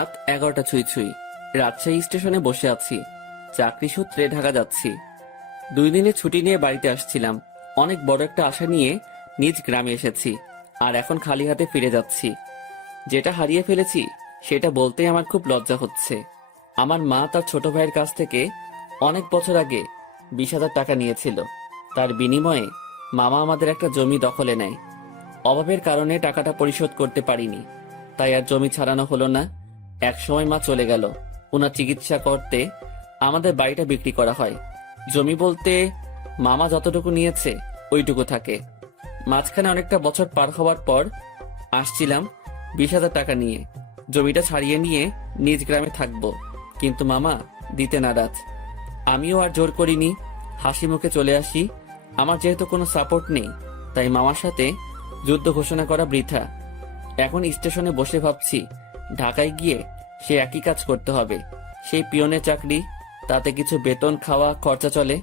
রাত 11টা ছুঁই ছুঁই। রাজশাহী স্টেশনে বসে আছি। চাকরি সূত্রে ঢাকা যাচ্ছি। 2 দিনের ছুটি নিয়ে বাড়িতে আসছিলাম। অনেক বড় একটা আশা নিয়ে নিজ গ্রামে এসেছি, আর এখন খালি হাতে ফিরে যাচ্ছি। যেটা হারিয়ে ফেলেছি সেটা বলতেই আমার খুব লজ্জা হচ্ছে। আমার মা তার ছোট ভাইয়ের কাছ থেকে অনেক বছর আগে 20,000 টাকা নিয়েছিল। তার বিনিময়ে মামা আমাদের একটা জমি দখলে নেয়। অভাবের কারণে টাকাটা পরিশোধ করতে পারিনি, তাই আর জমি ছাড়ানো হলো না। এক সময় মা চলে গেল। ওনার চিকিৎসা করতে আমাদের বাড়িটা বিক্রি করা হয়। জমি বলতে মামা যতটুকু নিয়েছে ওইটুকু থাকে। মাঝখানে অনেকটা বছর পার হওয়ার পর আসছিলাম 20,000 টাকা নিয়ে। জমিটা ছাড়িয়ে নিয়ে নিজ গ্রামে থাকবো, কিন্তু মামা দিতে নারাজ। আমিও আর জোর করিনি, হাসি মুখে চলে আসি। আমার যেহেতু কোনো সাপোর্ট নেই, তাই মামার সাথে যুদ্ধ ঘোষণা করা বৃথা। এখন স্টেশনে বসে ভাবছি, ঢাকায় গিয়ে সে একই কাজ করতে হবে। সেই পিয়নের চাকরি, তাতে কিছু বেতন, খাওয়া খরচা চলে।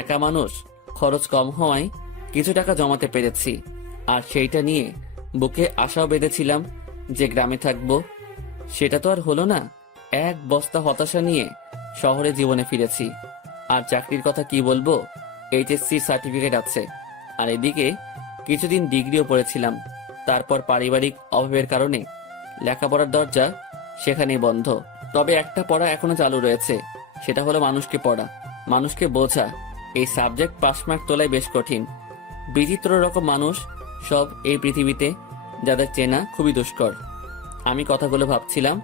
একা মানুষ, খরচ কম হওয়ায় কিছু টাকা জমাতে পেরেছি। আর সেইটা নিয়ে বুকে আশাও বেঁধেছিলাম যে গ্রামে থাকবো। সেটা তো আর হলো না। এক বস্তা হতাশা নিয়ে শহরে জীবনে ফিরেছি। আর চাকরির কথা কি বলবো, এইচএসসি সার্টিফিকেট আছে। আর এদিকে কিছুদিন ডিগ্রিও পড়েছিলাম। তারপর পারিবারিক অভাবের কারণে লেখাপড়ার দরজা সেখানেই বন্ধ। তবে একটা পড়া এখনো চালু রয়েছে, সেটা হলো মানুষকে পড়া, মানুষকে বোঝা। এই সাবজেক্ট পাসমার্ক তোলাই বেশ কঠিন। বিচিত্র রকম মানুষ সব এই পৃথিবীতে, যাদের চেনা খুবই দুষ্কর। আমি কথাগুলো ভাবছিলাম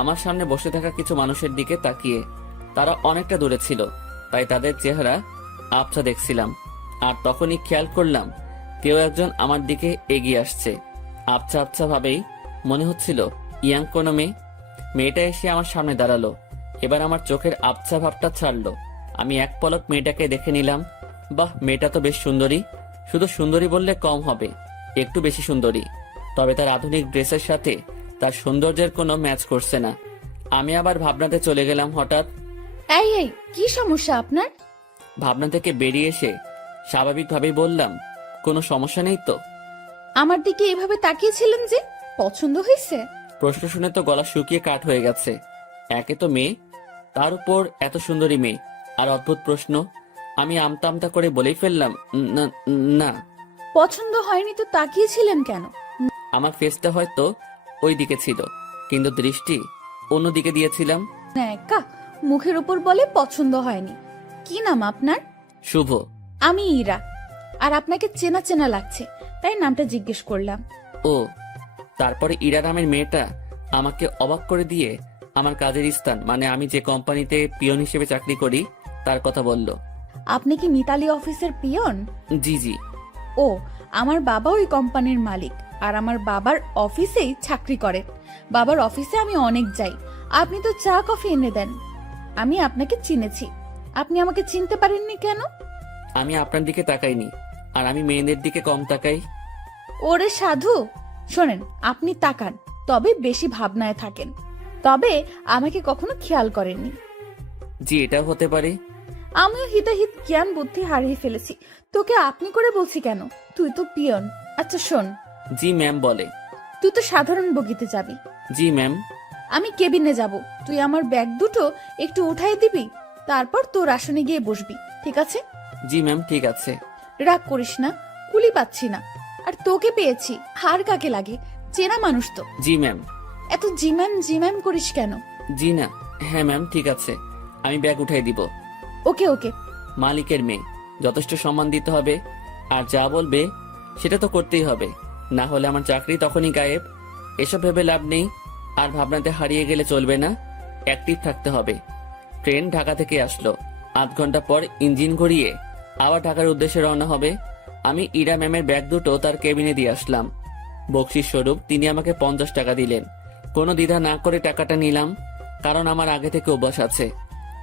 আমার সামনে বসে থাকা কিছু মানুষের দিকে তাকিয়ে। তারা অনেকটা দূরে ছিল, তাই তাদের চেহারা আবছা দেখছিলাম। আর তখনই খেয়াল করলাম কেউ একজন আমার দিকে এগিয়ে আসছে। আবছা আবছা ভাবেই মনে হচ্ছিল ইয়াং কোনো মেয়ে। মেয়েটা এসে আমার সামনে দাঁড়ালো। এবার আমার চোখের আবছা ভাবটা ছাড়লো। আমি এক পলক মেয়েটাকে দেখে নিলাম। বাহ, মেয়েটা তো বেশ সুন্দরী। শুধু সুন্দরী বললে কম হবে, একটু বেশি সুন্দরী। তবে তার আধুনিক ড্রেসের সাথে তার সৌন্দর্যের কোনো ম্যাচ করছে না। আমি আবার ভাবনাতে চলে গেলাম। হঠাৎ এই এই কি সমস্যা আপনার? ভাবনা থেকে বেরিয়ে এসে স্বাভাবিকভাবেই বললাম, কোনো সমস্যা নেই তো। আমার দিকে এভাবে তাকিয়েছিলেন যে, পছন্দ হয়েছে? প্রশ্ন শুনে তো গলা শুকিয়ে কাঠ হয়ে গেছে। একে তো মেয়ে, তার উপর এত সুন্দরী মেয়ে, আর অদ্ভুত প্রশ্ন। আমি আমতা আমতা করে বলেই ফেললাম, না না। পছন্দ হয়নি তো তাকিয়েছিলেন কেন? আমার ফেসটা হয়তো ওই দিকে ছিল, কিন্তু দৃষ্টি অন্যদিকে দিয়েছিলাম। একা মুখের উপর বলে পছন্দ হয়নি। কি নাম আপনার? শুভ। আমি ইরা। আর আপনাকে চেনা চেনা লাগছে, তাই নামটা জিজ্ঞেস করলাম। ও, তারপরে ইরা নামের মেয়েটা আমাকে অবাক করে দিয়ে আমার কাজের স্থান, মানে আমি যে কোম্পানিতে পিয়ন হিসেবে চাকরি করি, তার কথা বলল। আপনি কি মিতালি অফিসের পিয়ন? জি জি। ও, আমার বাবা ওই কোম্পানির মালিক, আর আমার বাবার অফিসেই চাকরি করেন। বাবার অফিসে আমি অনেক যাই। আপনি তো চা কফি এনে দেন। আমি আপনাকে চিনেছি। আপনি আমাকে চিনতে পারেননি কেন? আমি আপনার দিকে তাকাইনি, আর আমি মেয়েদের দিকে কম তাকাই। ওরে সাধু, শোনেন, আপনি তাকান, তবে বেশি ভাবনায় থাকেন। তবে আমাকে কখনো খেয়াল করেননি। জি, এটাও হতে পারে। আমিও হিতাহিত জ্ঞান বুদ্ধি হারিয়ে ফেলেছি। তোকে আপনি করে বলছি কেন? তুই তো পিয়ন। আচ্ছা শোন, জি ম্যাম বলে। তুই তো সাধারণ বগিতে যাবি, জি ম্যাম। আমি কেবিনে যাব। তুই আমার ব্যাগ দুটো একটু উঠাই দিবি, তারপর তোর আসনে গিয়ে বসবি, ঠিক আছে? জি ম্যাম, ঠিক আছে। রাগ করিস না, কুলি পাচ্ছি না। আর তোকে পেয়েছি, হার কাকে লাগে, চেনা মানুষ তো। জি ম্যাম। এত জিম্যাম জিম্যাম করিস কেন? জি না, হ্যাঁ ম্যাম, ঠিক আছে। আমি ব্যাগ উঠাই দিব। ওকে ওকে। মালিকের মেয়ে, যথেষ্ট সম্মান দিতে হবে। আর যা বলবে সেটা তো করতেই হবে, না হলে আমার চাকরি তখনই গায়েব। এসব ভেবে লাভ নেই। আর ভাবনাতে হারিয়ে গেলে চলবে না, অ্যাক্টিভ থাকতে হবে। ট্রেন ঢাকা থেকে আসলো। 8 ঘন্টা পর ইঞ্জিন ঘুরিয়ে আবার ঢাকার উদ্দেশ্যে রওনা হবে। আমি ইরা ম্যামের ব্যাগ দুটো তার কেবিনে দিয়ে আসলাম। বকশিস স্বরূপ তিনি আমাকে 50 টাকা দিলেন। কোনো দ্বিধা না করে টাকাটা নিলাম, কারণ আমার আগে থেকে অভ্যাস আছে।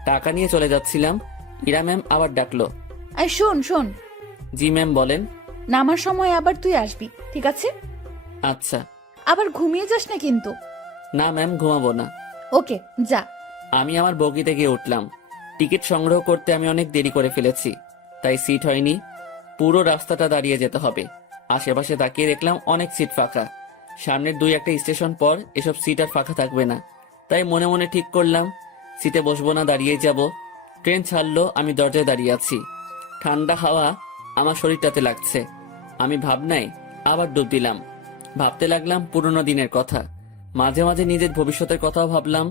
টাকা নিয়ে চলে যাচ্ছিলাম, ইরা ম্যাম আবার ডাকলো। আর শোন শোন, জি ম্যাম বলেন। নামার সময় আবার তুই আসবি, ঠিক আছে? আচ্ছা। আবার ঘুমিয়ে যাস না কিন্তু। না ম্যাম, ঘুমাবো না। ওকে, যা। আমি আমার বগিতে গিয়ে উঠলাম। টিকিট সংগ্রহ করতে আমি অনেক দেরি করে ফেলেছি, তাই সিট হয়নি। পুরো রাস্তাটা দাঁড়িয়ে যেতে হবে। আশেপাশে তাকিয়ে দেখলাম অনেক সিট ফাঁকা। সামনের 2-1টা স্টেশন পর এসব সিট আর ফাঁকা থাকবে না। তাই মনে মনে ঠিক করলাম সিটে বসবো না, দাঁড়িয়ে যাব। ট্রেন ছাড়লো, আমি দরজায় দাঁড়িয়ে আছি। ঠান্ডা হাওয়া আমার শরীরটাতে লাগছে। আমি ভাবনায় আবার ডুব দিলাম। ভাবতে লাগলাম পুরনো দিনের কথা। মাঝে মাঝে নিজের ভবিষ্যতের কথাও ভাবলাম।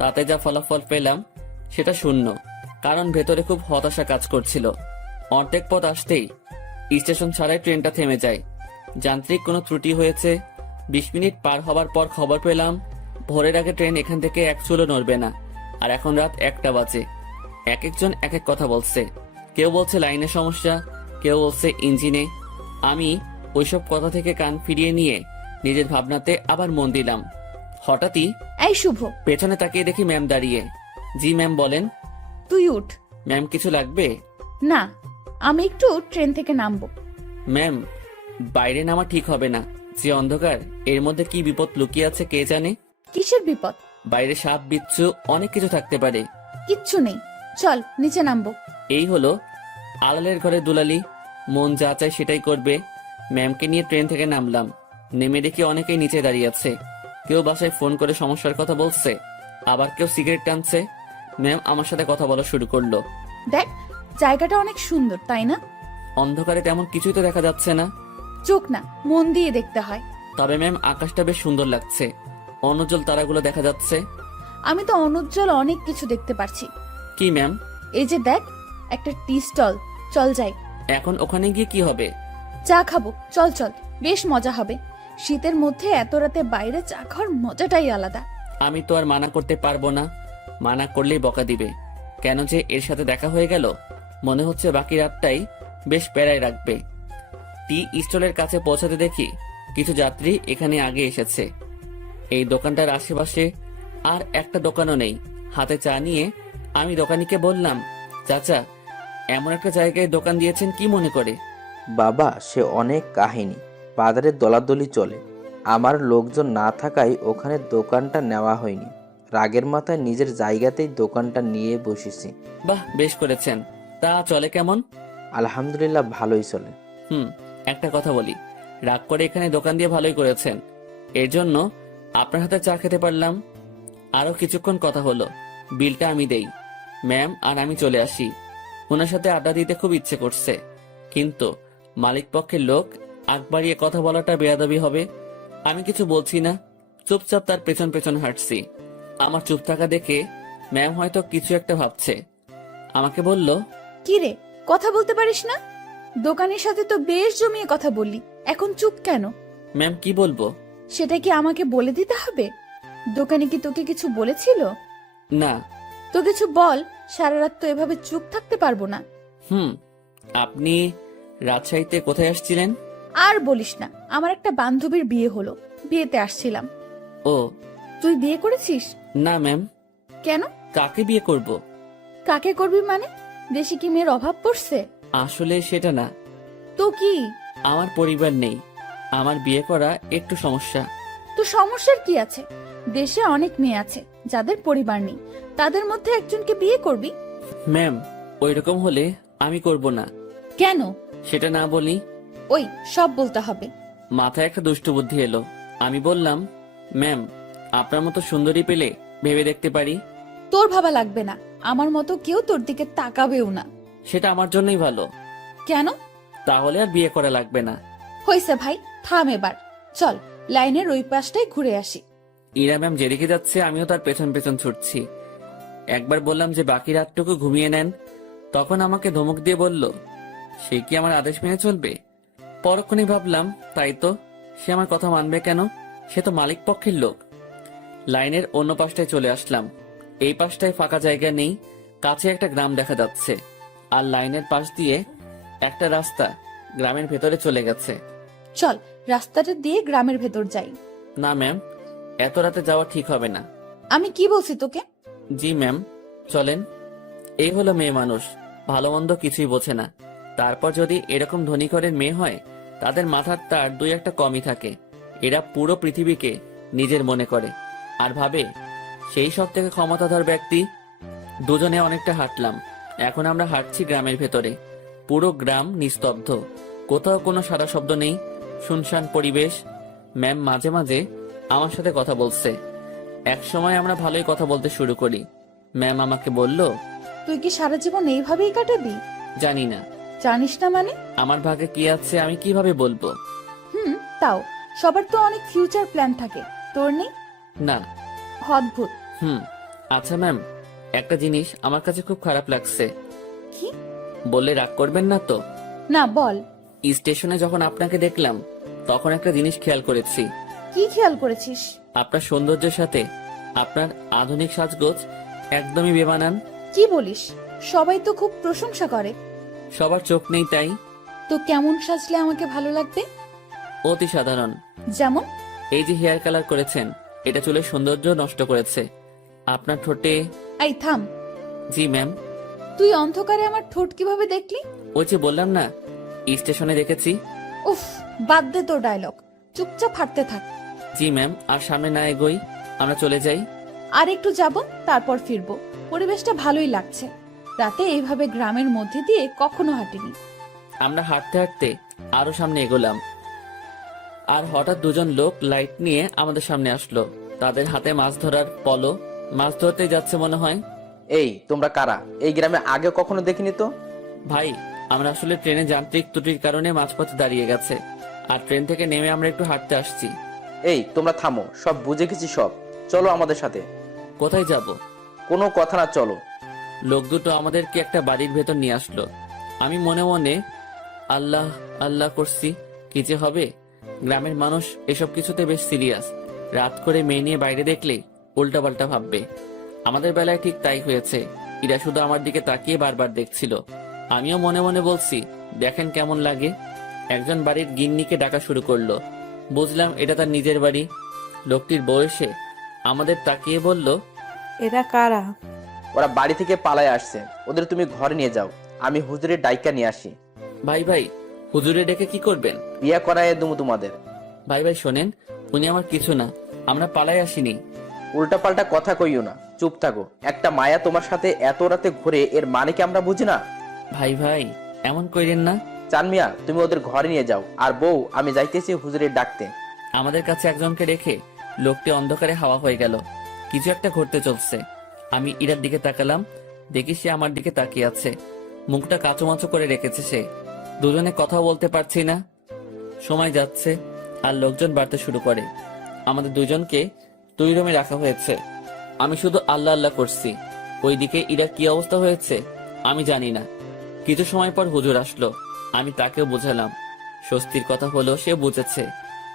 তাতে যা ফলাফল পেলাম সেটা শূন্য, কারণ ভেতরে খুব হতাশা কাজ করছিল। অর্ধেক পথ আসতেই স্টেশন ছাড়াই ট্রেনটা থেমে যায়। যান্ত্রিক কোনো ত্রুটি হয়েছে। 20 মিনিট পার হবার পর খবর পেলাম ভোরের আগে ট্রেন এখান থেকে এক চুলো নড়বে না। আর এখন রাত 1টা বাজে। এক একজন এক এক কথা বলছে। কেউ বলছে লাইনের সমস্যা, কেউ বলছে ইঞ্জিনে। আমি ওইসব কথা থেকে কান ফিরিয়ে নিয়ে নিজের ভাবনাতে আবার মন দিলাম। হঠাৎই এই শুভ, পেছনে তাকিয়ে দেখি ম্যাম দাঁড়িয়ে। জি ম্যাম, বলেন। তুই উঠ। ম্যাম, কিছু লাগবে? না, আমি একটু ট্রেন থেকে নামবো। ম্যাম, বাইরে নামা ঠিক হবে না। যে অন্ধকার, এর মধ্যে কি বিপদ লুকিয়ে আছে কে জানে। কিসের বিপদ? বাইরে সাপ বিচ্ছু অনেক কিছু থাকতে পারে। কিচ্ছু নেই, চল নিচে নামবো। এই হলো আলালের ঘরে দুলালি, মন যা চায় সেটাই করবে। ম্যামকে নিয়ে ট্রেন থেকে নামলাম। নেমে দেখি অনেকেই নিচে দাঁড়িয়ে আছে। কেউ বাসায় ফোন করে সমস্যার কথা বলছে, আবার কেউ সিগারেট টানছে। ম্যাম আমার সাথে কথা বলা শুরু করলো। দেখ, জায়গাটা অনেক সুন্দর, তাই না? অন্ধকারে তেমন কিছুই তো দেখা যাচ্ছে না। চোখ না, মন দিয়ে দেখতে হয়। তবে ম্যাম, আকাশটা বেশ সুন্দর লাগছে। অনুজ্জ্বল তারাগুলো দেখা যাচ্ছে। আমি তো অনুজ্জ্বল অনেক কিছু দেখতে পারছি। কি ম্যাম? এই যে দেখ, একটা টি স্টল, চল যাই। এখন ওখানে গিয়ে কি হবে? চা খাবো, চল চল, বেশ মজা হবে। শীতের মধ্যে এত রাতে বাইরে চা খাওয়ার মজাটাই আলাদা। আমি তো আর মানা করতে পারবো না। মানা করলেই বকা দিবে। কেন যে এর সাথে দেখা হয়ে গেল, মনে হচ্ছে বাকি রাতটাই বেশ প্যারায় রাখবে। টি স্টলের কাছে পৌঁছাতে দেখি কিছু যাত্রী এখানে আগে এসেছে। এই দোকানটার আশেপাশে আর একটা দোকানও নেই। হাতে চা নিয়ে আমি দোকানিকে বললাম, চাচা, এমন একটা জায়গায় দোকান দিয়েছেন কি মনে করে? বাবা, সে অনেক কাহিনী। বাজারে দলাদলি চলে। আমার লোকজন না থাকায় ওখানে দোকানটা নেওয়া হয়নি। রাগের মাথায় নিজের জায়গাতেই দোকানটা নিয়ে বসেছি। বাহ, বেশ করেছেন। তা চলে কেমন? আলহামদুলিল্লাহ, ভালোই চলে। একটা কথা বলি, রাগ করে এখানে দোকান দিয়ে ভালোই করেছেন। এর জন্য আপনার হাতে চা খেতে পারলাম। আরো কিছুক্ষণ কথা হলো, বিলটা আমি দেই। ম্যাম আর আমি চলে আসি। ওনার সাথে আড্ডা দিতে খুব ইচ্ছে করছে, কিন্তু মালিক পক্ষের লোক, আগ বাড়িয়ে কথা বলাটা বেয়াদবি হবে। আমি কিছু বলছি না, চুপচাপ তার পেছন পেছন হাঁটছি। আমার চুপ থাকা দেখে ম্যাম হয়তো কিছু একটা ভাবছে। আমাকে বলল, কি রে, কথা বলতে পারিস না? দোকানের সাথে তো বেশ জমিয়ে কথা বললি, এখন চুপ কেন? ম্যাম কি বলবো? সেটা কি আমাকে বলে দিতে হবে? দোকানে কি তোকে কিছু বলেছিল? না। তো কিছু বল, সারা রাত তো এভাবে চুপ থাকতে পারবো না। আপনি রাজশাহীতে কোথায় আসছিলেন? আর বলিস না, আমার একটা বান্ধবীর বিয়ে হলো, বিয়েতে আসছিলাম। ও, তুই বিয়ে করেছিস? না ম্যাম। কেন? কাকে বিয়ে করব? কাকে করবি মানে? দেশে কি মেয়ের অভাব পড়ছে? আসলে সেটা না। তো কি? আমার পরিবার নেই, আমার বিয়ে করা একটু সমস্যা। তো সমস্যার কি আছে? দেশে অনেক মেয়ে আছে যাদের পরিবার নেই, তাদের মধ্যে একজনকে বিয়ে করবি। ম্যাম, ওইরকম হলে আমি করব না। কেন? সেটা না বলি। ওই সব বলতে হবে। মাথায় একটা দুষ্ট বুদ্ধি এলো। আমি বললাম, ম্যাম, আপনার মতো সুন্দরী পেলে ভেবে দেখতে পারি। তোর ভাবা লাগবে না, আমার মতো কেউ তোর দিকে তাকাবেও না। সেটা আমার জন্যই ভালো। কেন? তাহলে আর বিয়ে করা লাগবে না। হইছে ভাই, থাম এবার। চল লাইনের ওই পাশটায় ঘুরে আসি। ইরা ম্যাম যেদিকে যাচ্ছে আমিও তার পেছন পেছন ছুটছি। একবার বললাম যে বাকি রাতটুকু ঘুমিয়ে নেন, তখন আমাকে ধমক দিয়ে বলল, সে কি আমার আদেশ মেনে চলবে? পরক্ষণেই ভাবলাম, তাই তো, সে আমার কথা মানবে কেন? সে তো মালিক পক্ষের লোক। লাইনের অন্য পাশটায় চলে আসলাম। এই পাশটায় ফাঁকা জায়গা নেই, কাছে একটা গ্রাম দেখা যাচ্ছে। আর লাইনের পাশ দিয়ে একটা রাস্তা গ্রামের ভেতরে চলে গেছে। চল রাস্তাটা দিয়ে গ্রামের ভেতর যাই। না ম্যাম, এত রাতে যাওয়া ঠিক হবে না। আমি কি বলছি তোকে? জি ম্যাম, চলেন। এই হলো মেয়ে মানুষ, ভালো মন্দ কিছুই বোঝে না। তারপর যদি এরকম ধনী ঘরের মেয়ে হয়, তাদের মাথার তার দুই একটা কমই থাকে। এরা পুরো পৃথিবীকে নিজের মনে করে আর ভাবে সেই সব থেকে ক্ষমতাধর ব্যক্তি। দুজনে অনেকটা হাঁটলাম। এখন আমরা হাঁটছি গ্রামের ভেতরে। পুরো গ্রাম নিস্তব্ধ, কোথাও কোনো সারা শব্দ নেই, শুনশান পরিবেশ। ম্যাম মাঝে মাঝে আমার সাথে কথা বলছে। এক সময় আমরা ভালোই কথা বলতে শুরু করি। ম্যাম আমাকে বলল, তুই কি সারা জীবন এইভাবেই কাটাবি? জানি না জানিস না মানে? আমার ভাগ্যে কি আছে আমি কিভাবে বলবো। তাও সবার তো অনেক ফিউচার প্ল্যান থাকে, তোর নেই? না। অদ্ভুত। আচ্ছা ম্যাম, একটা জিনিস আমার কাছে খুব খারাপ লাগছে। কি? বললে রাগ করবেন না তো? না, বল। স্টেশনে যখন আপনাকে দেখলাম তখন একটা জিনিস খেয়াল করেছি। কি খেয়াল করেছিস? আপনার সৌন্দর্যের সাথে আপনার আধুনিক সাজগোজ একদমই বেমানান। কি বলিস? সবাই তো খুব প্রশংসা করে। সবার চোখ নেই তাই। তো কেমন সাজলে আমাকে ভালো লাগবে? অতি সাধারণ। যেমন? এই যে হেয়ার কালার করেছেন, এটা চুলের সৌন্দর্য নষ্ট করেছে। আপনার ঠোঁটে। এই থাম। জি ম্যাম। তুই অন্ধকারে আমার ঠোঁট কিভাবে দেখলি? ওই যে বললাম না, স্টেশনে দেখেছি। উফ, বাদ দে তোর ডায়লগ, চুপচাপ হাঁটতে থাক। জি ম্যাম, আর সামনে না এগোই, আমরা চলে যাই। আর একটু যাব, তারপর ফিরবো। পরিবেশটা ভালোই লাগছে। রাতে এইভাবে গ্রামের মধ্যে দিয়ে কখনো হাঁটিনি। আমরা হাঁটতে হাঁটতে আরো সামনে এগোলাম, আর হঠাৎ দুজন লোক লাইট নিয়ে আমাদের সামনে আসলো। তাদের হাতে মাছ ধরার পলো, মাছ ধরতে যাচ্ছে মনে হয়। এই তোমরা কারা? এই গ্রামে আগে কখনো দেখিনি তো। ভাই, আমরা আসলে ট্রেনে যান্ত্রিক ত্রুটির কারণে মাঝপথে দাঁড়িয়ে গেছে, আর ট্রেন থেকে নেমে আমরা একটু হাঁটতে আসছি। এই তোমরা থামো, সব বুঝে গেছি সব। চলো আমাদের সাথে। কোথায় যাব? কোনো কথা না, চলো। লোক দুটো আমাদেরকে একটা বাড়ির ভেতর নিয়ে আসলো। আমি মনে মনে আল্লাহ আল্লাহ করছি, কি যে হবে। গ্রামের মানুষ এসব কিছুতে বেশ সিরিয়াস। রাত করে মেয়ে নিয়ে বাইরে দেখলেই উল্টাপাল্টা ভাববে। আমাদের বেলায় ঠিক তাই হয়েছে। এরা শুধু আমার দিকে তাকিয়ে বারবার দেখছিল। আমিও মনে মনে বলছি, দেখেন কেমন লাগে। একজন বাড়ির গিন্নিকে ডাকা শুরু করলো। বুঝলাম এটা তার নিজের বাড়ি। লোকটির বয়সে আমাদের তাকিয়ে বলল, এরা কারা? ওরা বাড়ি থেকে পালায় আসছে, ওদের তুমি ঘরে নিয়ে যাও, আমি হুজুরের ডাইকা নিয়ে আসি। ভাই ভাই, হুজুরে ডেকে কি করবেন? বিয়া করায় দুমু তোমাদের। ভাই ভাই শোনেন, উনি আমার কিছু না, আমরা পালাই আসিনি। উল্টাপাল্টা কথা কইও না, চুপ থাকো। একটা মায়া তোমার সাথে এত রাতে ঘুরে, এর মানে কি আমরা বুঝি না? ভাই ভাই এমন কইরেন না। চান মিয়া, তুমি ওদের ঘরে নিয়ে যাও, আর বউ আমি যাইতেছি হুজুরের ডাকতে। আমাদের কাছে একজনকে রেখে লোকটি অন্ধকারে হাওয়া হয়ে গেল। কিছু একটা ঘটতে চলছে। আমি ইরার দিকে তাকালাম, দেখি সে আমার দিকে তাকিয়ে আছে। মুখটা কাঁচুমাচু করে রেখেছে সে। দুজনে কথা বলতে পারছি না। সময় যাচ্ছে আর লোকজন বাড়তে শুরু করে। আমাদের দুজনকে 2 রুমে রাখা হয়েছে। আমি শুধু আল্লাহ আল্লাহ করছি। ওইদিকে ইরার কি অবস্থা হয়েছে আমি জানি না। কিছু সময় পর হুজুর আসলো। আমি তাকেও বোঝালাম। স্বস্তির কথা হলো সে বুঝেছে।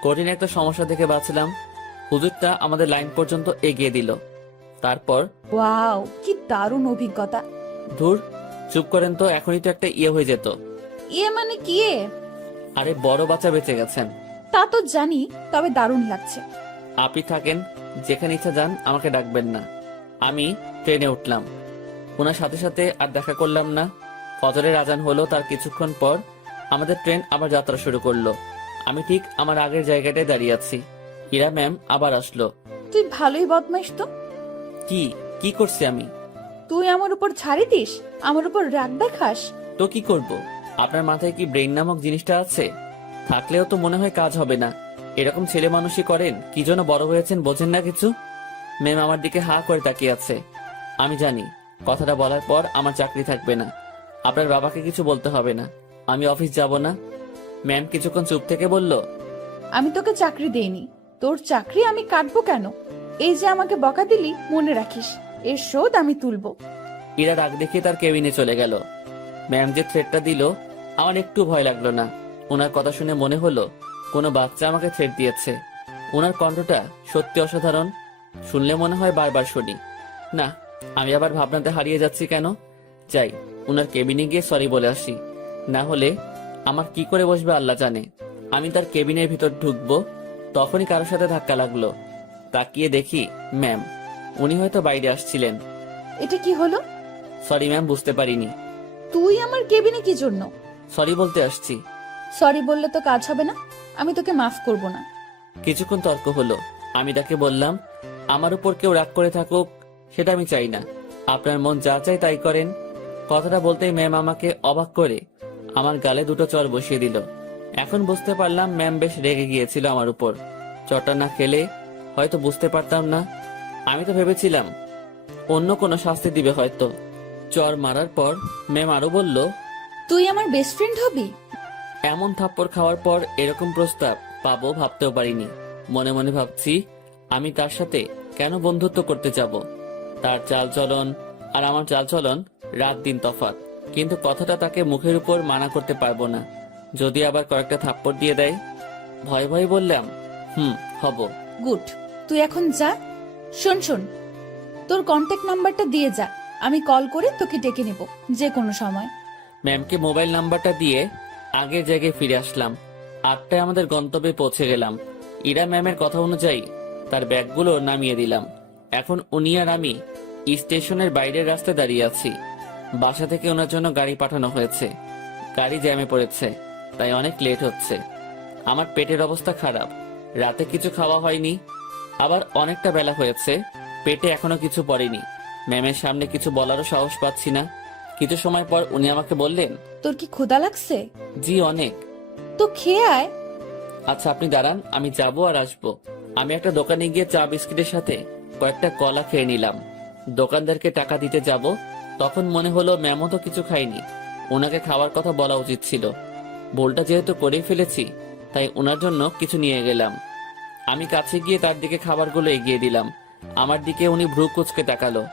কঠিন একটা সমস্যা থেকে বাঁচলাম। হুজুরটা আমাদের লাইন পর্যন্ত এগিয়ে দিল। তারপর ওয়াও, কি দারুণ অভিজ্ঞতা। ধুর, চুপ করেন তো, এখনই তো একটা ইয়ে হয়ে যেত। ইয়ে মানে কি? আরে বড় বাচ্চা বেঁচে গেছেন। তা তো জানি, তবে দারুণ লাগছে। আপনি থাকেন, যেখানে ইচ্ছা যান, আমাকে ডাকবেন না। আমি ট্রেনে উঠলাম। ওনার সাথে সাথে আর দেখা করলাম না। ফজরের আজান হলো, তার কিছুক্ষণ পর আমাদের ট্রেন আবার যাত্রা শুরু করলো। আমি ঠিক আমার আগের জায়গাটায় দাঁড়িয়ে আছি। ইরা ম্যাম আবার আসলো। তুই ভালোই বদমাইশ তো। কি কি করছি আমি? তুই আমার উপর ছাড়ি দিস, আমার উপর রাগ দেখাস। তো কি করব? আপনার মাথায় কি ব্রেন নামক জিনিসটা আছে? থাকলেও তো মনে হয় কাজ হবে না। এরকম ছেলে মানুষই করেন, কি জন্য বড় হয়েছেন বোঝেন না কিছু। ম্যাম আমার দিকে হা করে তাকিয়ে আছে। আমি জানি কথাটা বলার পর আমার চাকরি থাকবে না। আপনার বাবাকে কিছু বলতে হবে না, আমি অফিস যাব না। ম্যাম কিছুক্ষণ চুপ থেকে বলল, আমি তোকে চাকরি দেইনি, তোর চাকরি আমি কাটবো কেন? এই যে আমাকে বকা দিলি, মনে রাখিস, এর শোধ আমি তুলবো। ইরা রাগ দেখিয়ে তার কেবিনে চলে গেল। ম্যাম যে থ্রেটটা দিল আমার একটু ভয় লাগলো না। ওনার কথা শুনে মনে হলো কোনো বাচ্চা আমাকে থ্রেট দিয়েছে। ওনার কণ্ঠটা সত্যি অসাধারণ। শুনলে মনে হয় বারবার শুনি। না, আমি আবার ভাবনাতে হারিয়ে যাচ্ছি কেন। যাই, ওনার কেবিনে গিয়ে সরি বলে আসি। না হলে আমার কি করে বসবে আল্লাহ জানে। আমি তার কেবিনের ভিতর ঢুকবো, তখনই কারোর সাথে ধাক্কা লাগলো। তাকিয়ে দেখি ম্যাম। উনি হয়তো বাইরে আসছিলেন। এটা কি হলো? সরি ম্যাম, বুঝতে পারিনি। তুই আমার কেবিনে কি জন্য? সরি বলতে আসছি। সরি বললে তো কাজ হবে না, আমি তোকে মাফ করব না। কিছুক্ষণ তর্ক হলো। আমি তাকে বললাম, আমার উপর কেউ রাগ করে থাকুক সেটা আমি চাই না, আপনার মন যা চাই তাই করেন। কথাটা বলতেই ম্যাম আমাকে অবাক করে আমার গালে 2টো চড় বসিয়ে দিল। এখন বুঝতে পারলাম ম্যাম বেশ রেগে গিয়েছিল আমার উপর। চড়টা না খেলে হয়তো বুঝতে পারতাম না। আমি তো ভেবেছিলাম অন্য কোনো শাস্তি দিবে হয়তো। চর মারার পর ম্যাম আরো বলল, তুই আমার বেস্ট ফ্রেন্ড হবি? এমন থাপ্পড় খাওয়ার পর এরকম প্রস্তাব পাবো ভাবতেও পারিনি। মনে মনে ভাবছি, আমি তার সাথে কেন বন্ধুত্ব করতে যাব? তার চালচলন আর আমার চালচলন রাত দিন তফাৎ। কিন্তু কথাটা তাকে মুখের উপর মানা করতে পারবো না, যদি আবার কয়েকটা থাপ্পড় দিয়ে দেয়। ভয় ভয় বললাম, হব। গুড, তুই এখন যা। শোন, তোর কন্ট্যাক্ট নাম্বারটা দিয়ে যা, আমি কল করে তোকে ডেকে নেব যে কোনো সময়। ম্যামকে মোবাইল নাম্বারটা দিয়ে আগের জায়গায় ফিরে আসলাম। 8টায় আমাদের গন্তব্যে পৌঁছে গেলাম। ইরা ম্যামের কথা অনুযায়ী তার ব্যাগগুলো নামিয়ে দিলাম। এখন উনি আর আমি স্টেশনের বাইরের রাস্তায় দাঁড়িয়ে আছি। বাসা থেকে ওনার জন্য গাড়ি পাঠানো হয়েছে। গাড়ি জ্যামে পড়েছে, তাই অনেক লেট হচ্ছে। আমার পেটের অবস্থা খারাপ, রাতে কিছু খাওয়া হয়নি, আবার অনেকটা বেলা হয়েছে, পেটে এখনো কিছু পড়েনি। ম্যামের সামনে কিছু বলারও সাহস পাচ্ছি না। কিছু সময় পর উনি আমাকে বললেন, তোর কি ক্ষুধা লাগছে? জি অনেক। তো খেয়ে আয়। আচ্ছা আপনি দাঁড়ান, আমি যাবো আর আসবো। আমি একটা দোকানে গিয়ে চা বিস্কিটের সাথে কয়েকটা কলা খেয়ে নিলাম। দোকানদারকে টাকা দিতে যাব, তখন মনে হলো ম্যামও তো কিছু খায়নি, ওনাকে খাওয়ার কথা বলা উচিত ছিল। ভুলটা যেহেতু করেই ফেলেছি, তাই ওনার জন্য কিছু নিয়ে গেলাম। আমি কাছে গিয়ে তার দিকে খাবারগুলো এগিয়ে দিলাম। আমার দিকে উনি ভ্রু কুঁচকে তাকালো।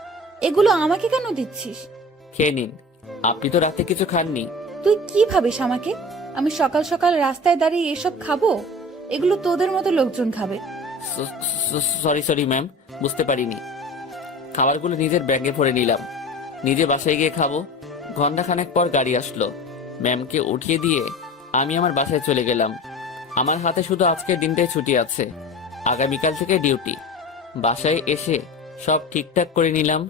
এগুলো আমাকে কেন দিচ্ছিস? খেয়ে নিন, আপনি তো রাতে কিছু খাননি। তুই কি ভাবিস আমাকে? আমি সকাল সকাল রাস্তায় দাঁড়িয়ে এসব খাবো? এগুলো তোদের মতো লোকজন খাবে। সরি ম্যাম, বুঝতে পারিনি। খাবারগুলো নিজের ব্যাগে ভরে নিলাম, নিজে বাসায় গিয়ে খাবো। ঘন্টাখানেক পর গাড়ি আসলো। ম্যামকে উঠিয়ে দিয়ে আমি আমার বাসায় চলে গেলাম। আমার হাতে শুধু আজকের দিনটাই ছুটি আছে, আগামীকাল থেকে ডিউটি। বাসায় এসে সব ঠিকঠাক করে নিলাম।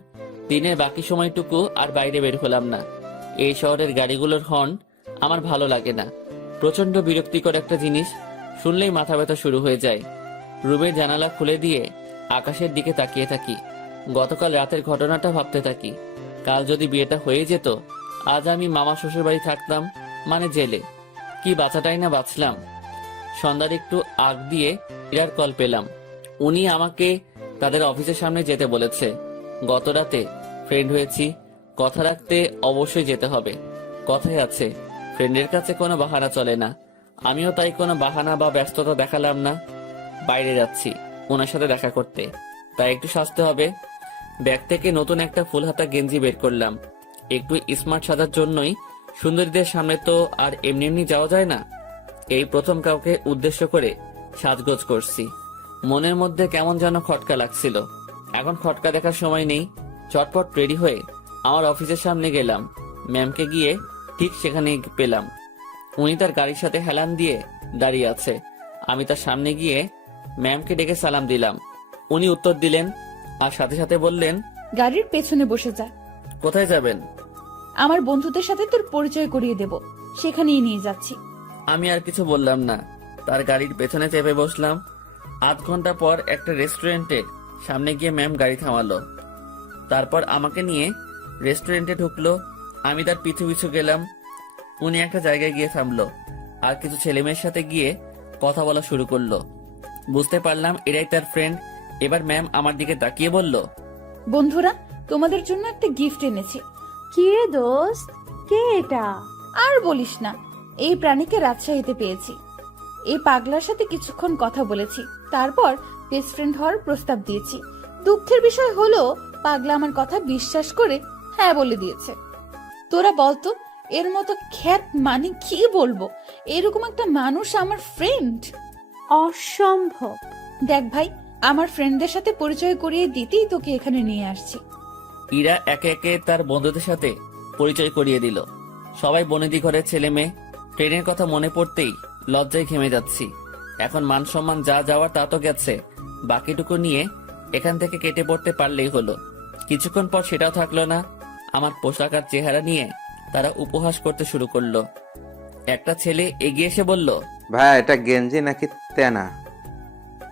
দিনের বাকি সময়টুকু আর বাইরে বের হলাম না। এই শহরের গাড়িগুলোর হর্ন আমার ভালো লাগে না। প্রচন্ড বিরক্তিকর একটা জিনিস, শুনলেই মাথা ব্যথা শুরু হয়ে যায়। রুমের জানালা খুলে দিয়ে আকাশের দিকে তাকিয়ে থাকি। গতকাল রাতের ঘটনাটা ভাবতে থাকি। কাল যদি বিয়েটা হয়ে যেত, আজ আমি মামা শ্বশুর বাড়ি থাকতাম, মানে জেলে। কি বাঁচাটাই না বাঁচলাম। সন্ধ্যার একটু আগ দিয়ে ইরার কল পেলাম। উনি আমাকে তাদের অফিসের সামনে যেতে বলেছে। গত রাতে ফ্রেন্ড হয়েছি, কথা রাখতে অবশ্যই যেতে হবে। কথাই আছে, ফ্রেন্ডের কাছে কোনো বাহানা চলে না। আমিও তাই কোনো বাহানা বা ব্যস্ততা দেখালাম না। বাইরে যাচ্ছি ওনার সাথে দেখা করতে, তাই একটু সাজতে হবে। ব্যাগ থেকে নতুন একটা ফুল হাতা গেঞ্জি বের করলাম। একটু স্মার্ট সাজার জন্যই। সুন্দরীদের সামনে তো আর এমনি এমনি যাওয়া যায় না। এই প্রথম কাউকে উদ্দেশ্য করে সাজগোজ করছি। মনের মধ্যে কেমন যেন খটকা লাগছিল। এখন খটকা দেখার সময় নেই। চটপট রেডি হয়ে আমার অফিসের সামনে গেলাম। ম্যামকে গিয়ে ঠিক সেখানে পেলাম। উনি তার গাড়ির সাথে হেলান দিয়ে দাঁড়িয়ে আছে। আমি তার সামনে গিয়ে ম্যামকে ডেকে সালাম দিলাম। উনি উত্তর দিলেন আর সাথে সাথে বললেন, গাড়ির পেছনে বসে যা। কোথায় যাবেন? আমার বন্ধুদের সাথে তোর পরিচয় করিয়ে দেব, সেখানেই নিয়ে যাচ্ছি। আমি আর কিছু বললাম না, তার গাড়ির পেছনে চেপে বসলাম। আধ ঘন্টা পর একটা রেস্টুরেন্টের সামনে গিয়ে ম্যাম গাড়ি থামালো। তারপর আমাকে নিয়ে রেস্টুরেন্টে ঢুকলো। আমি তার পিছু পিছু গেলাম। উনি একটা জায়গায় গিয়ে থামলো আর কিছু ছেলেমেয়ের সাথে গিয়ে কথা বলা শুরু করলো। বুঝতে পারলাম এরাই তার ফ্রেন্ড। এবার ম্যাম আমার দিকে তাকিয়ে বলল, বন্ধুরা, তোমাদের জন্য একটা গিফট এনেছি। কি রে দোস্ত, কে এটা? আর বলিস না, এই প্রাণীকে রাজশাহীতে পেয়েছি। এই পাগলার সাথে কিছুক্ষণ কথা বলেছি, তারপর বেস্ট ফ্রেন্ড হওয়ার প্রস্তাব দিয়েছি। দুঃখের বিষয় হলো পাগলা আমার কথা বিশ্বাস করে হ্যাঁ বলে দিয়েছে। তোরা বলতো, এর মতো খ্যাত মানে কি বলবো, এরকম একটা মানুষ আমার ফ্রেন্ড। অসম্ভব। দেখ ভাই, আমার ফ্রেন্ডদের সাথে পরিচয় করিয়ে দিতেই তোকে এখানে নিয়ে আসছি। ইরা একে একে তার বন্ধুদের সাথে পরিচয় করিয়ে দিল। সবাই বনেদি ঘরের ছেলে মেয়ে। ট্রেনের কথা মনে পড়তেই লজ্জায় ঘেমে যাচ্ছি। এখন মান সম্মান যা যাওয়ার তা তো গেছে, বাকিটুকু নিয়ে এখান থেকে কেটে পড়তে পারলেই হলো। কিছুক্ষণ পর সেটাও থাকলো না। আমার পোশাক আর চেহারা নিয়ে তারা উপহাস করতে শুরু করলো। একটা ছেলে এগিয়ে এসে বলল, ভাইয়া এটা গেঞ্জি নাকি তেনা?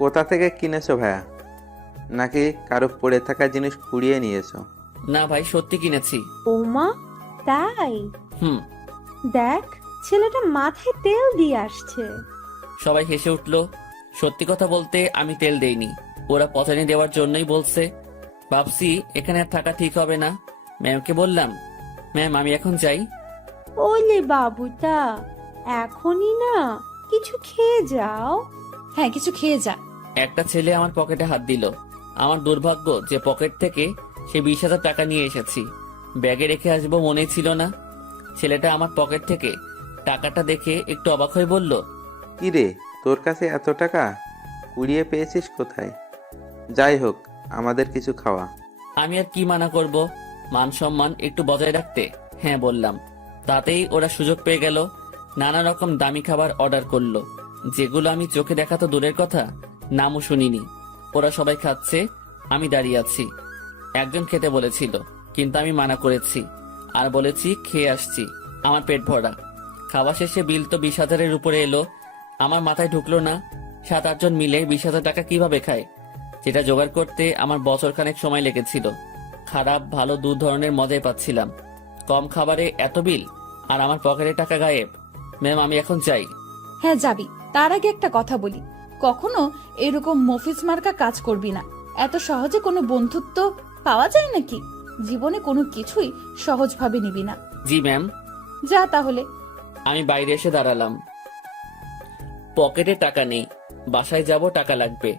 কোথা থেকে কিনেছো ভাইয়া? নাকি কারো পড়ে থাকা জিনিস কুড়িয়ে নিয়েছো? না ভাই, সত্যি কিনেছি। ওমা, তাই? হুম। দেখ, ছেলেটা মাথায় তেল দিয়ে আসছে। সবাই হেসে উঠলো। সত্যি কথা বলতে আমি তেল দেইনি, ওরা পচানি দেওয়ার জন্যই বলছে। ভাবছি এখানে আর থাকা ঠিক হবে না। ম্যামকে বললাম, ম্যাম আমি এখন যাই। ওলে বাবুটা, এখনই না, কিছু খেয়ে যাও। হ্যাঁ, কিছু খেয়ে যা। একটা ছেলে আমার পকেটে হাত দিল। আমার দুর্ভাগ্য যে পকেট থেকে সে 20,000 টাকা নিয়ে এসেছি। ব্যাগে রেখে আসবো মনেই ছিল না। ছেলেটা আমার পকেট থেকে টাকাটা দেখে একটু অবাক হয়ে বলল, কি রে, তোর কাছে এত টাকা কুড়িয়ে পেয়েছিস কোথায়? যাই হোক, আমাদের কিছু খাওয়া। আমি আর কি মানা করব, মান সম্মান একটু বজায় রাখতে হ্যাঁ বললাম। তাতেই ওরা সুযোগ পেয়ে গেল। নানা রকম দামি খাবার অর্ডার করলো, যেগুলো আমি চোখে দেখা তো দূরের কথা, নামও শুনিনি। ওরা সবাই খাচ্ছে, আমি দাঁড়িয়ে আছি। একজন খেতে বলেছিল, কিন্তু আমি মানা করেছি আর বলেছি খেয়ে আসছি, আমার পেট ভরা। খাওয়া শেষে বিল তো 20,000-এর উপরে এলো। আমার মাথায় ঢুকলো না 7-8 জন মিলে 20,000 টাকা কিভাবে খায়, যেটা জোগাড় করতে আমার বছরখানেক সময় লেগেছিল। খারাপ ভালো দু ধরনের মজাই পাচ্ছিলাম। কম খাবারে এত বিল, আর আমার পকেটে টাকা গায়েব। ম্যাম আমি এখন চাই। হ্যাঁ যাবি, তার আগে একটা কথা বলি, কখনো এরকম মফিজ মার্কা কাজ করবি না। এত সহজে কোনো বন্ধুত্ব পাওয়া যায় নাকি? জীবনে কোনো কিছুই সহজভাবে নিবি না। জি ম্যাম। যা তাহলে। আমি বাইরে এসে দাঁড়ালাম। পকেটে টাকা নেই, বাসায় যাব টাকা লাগবে।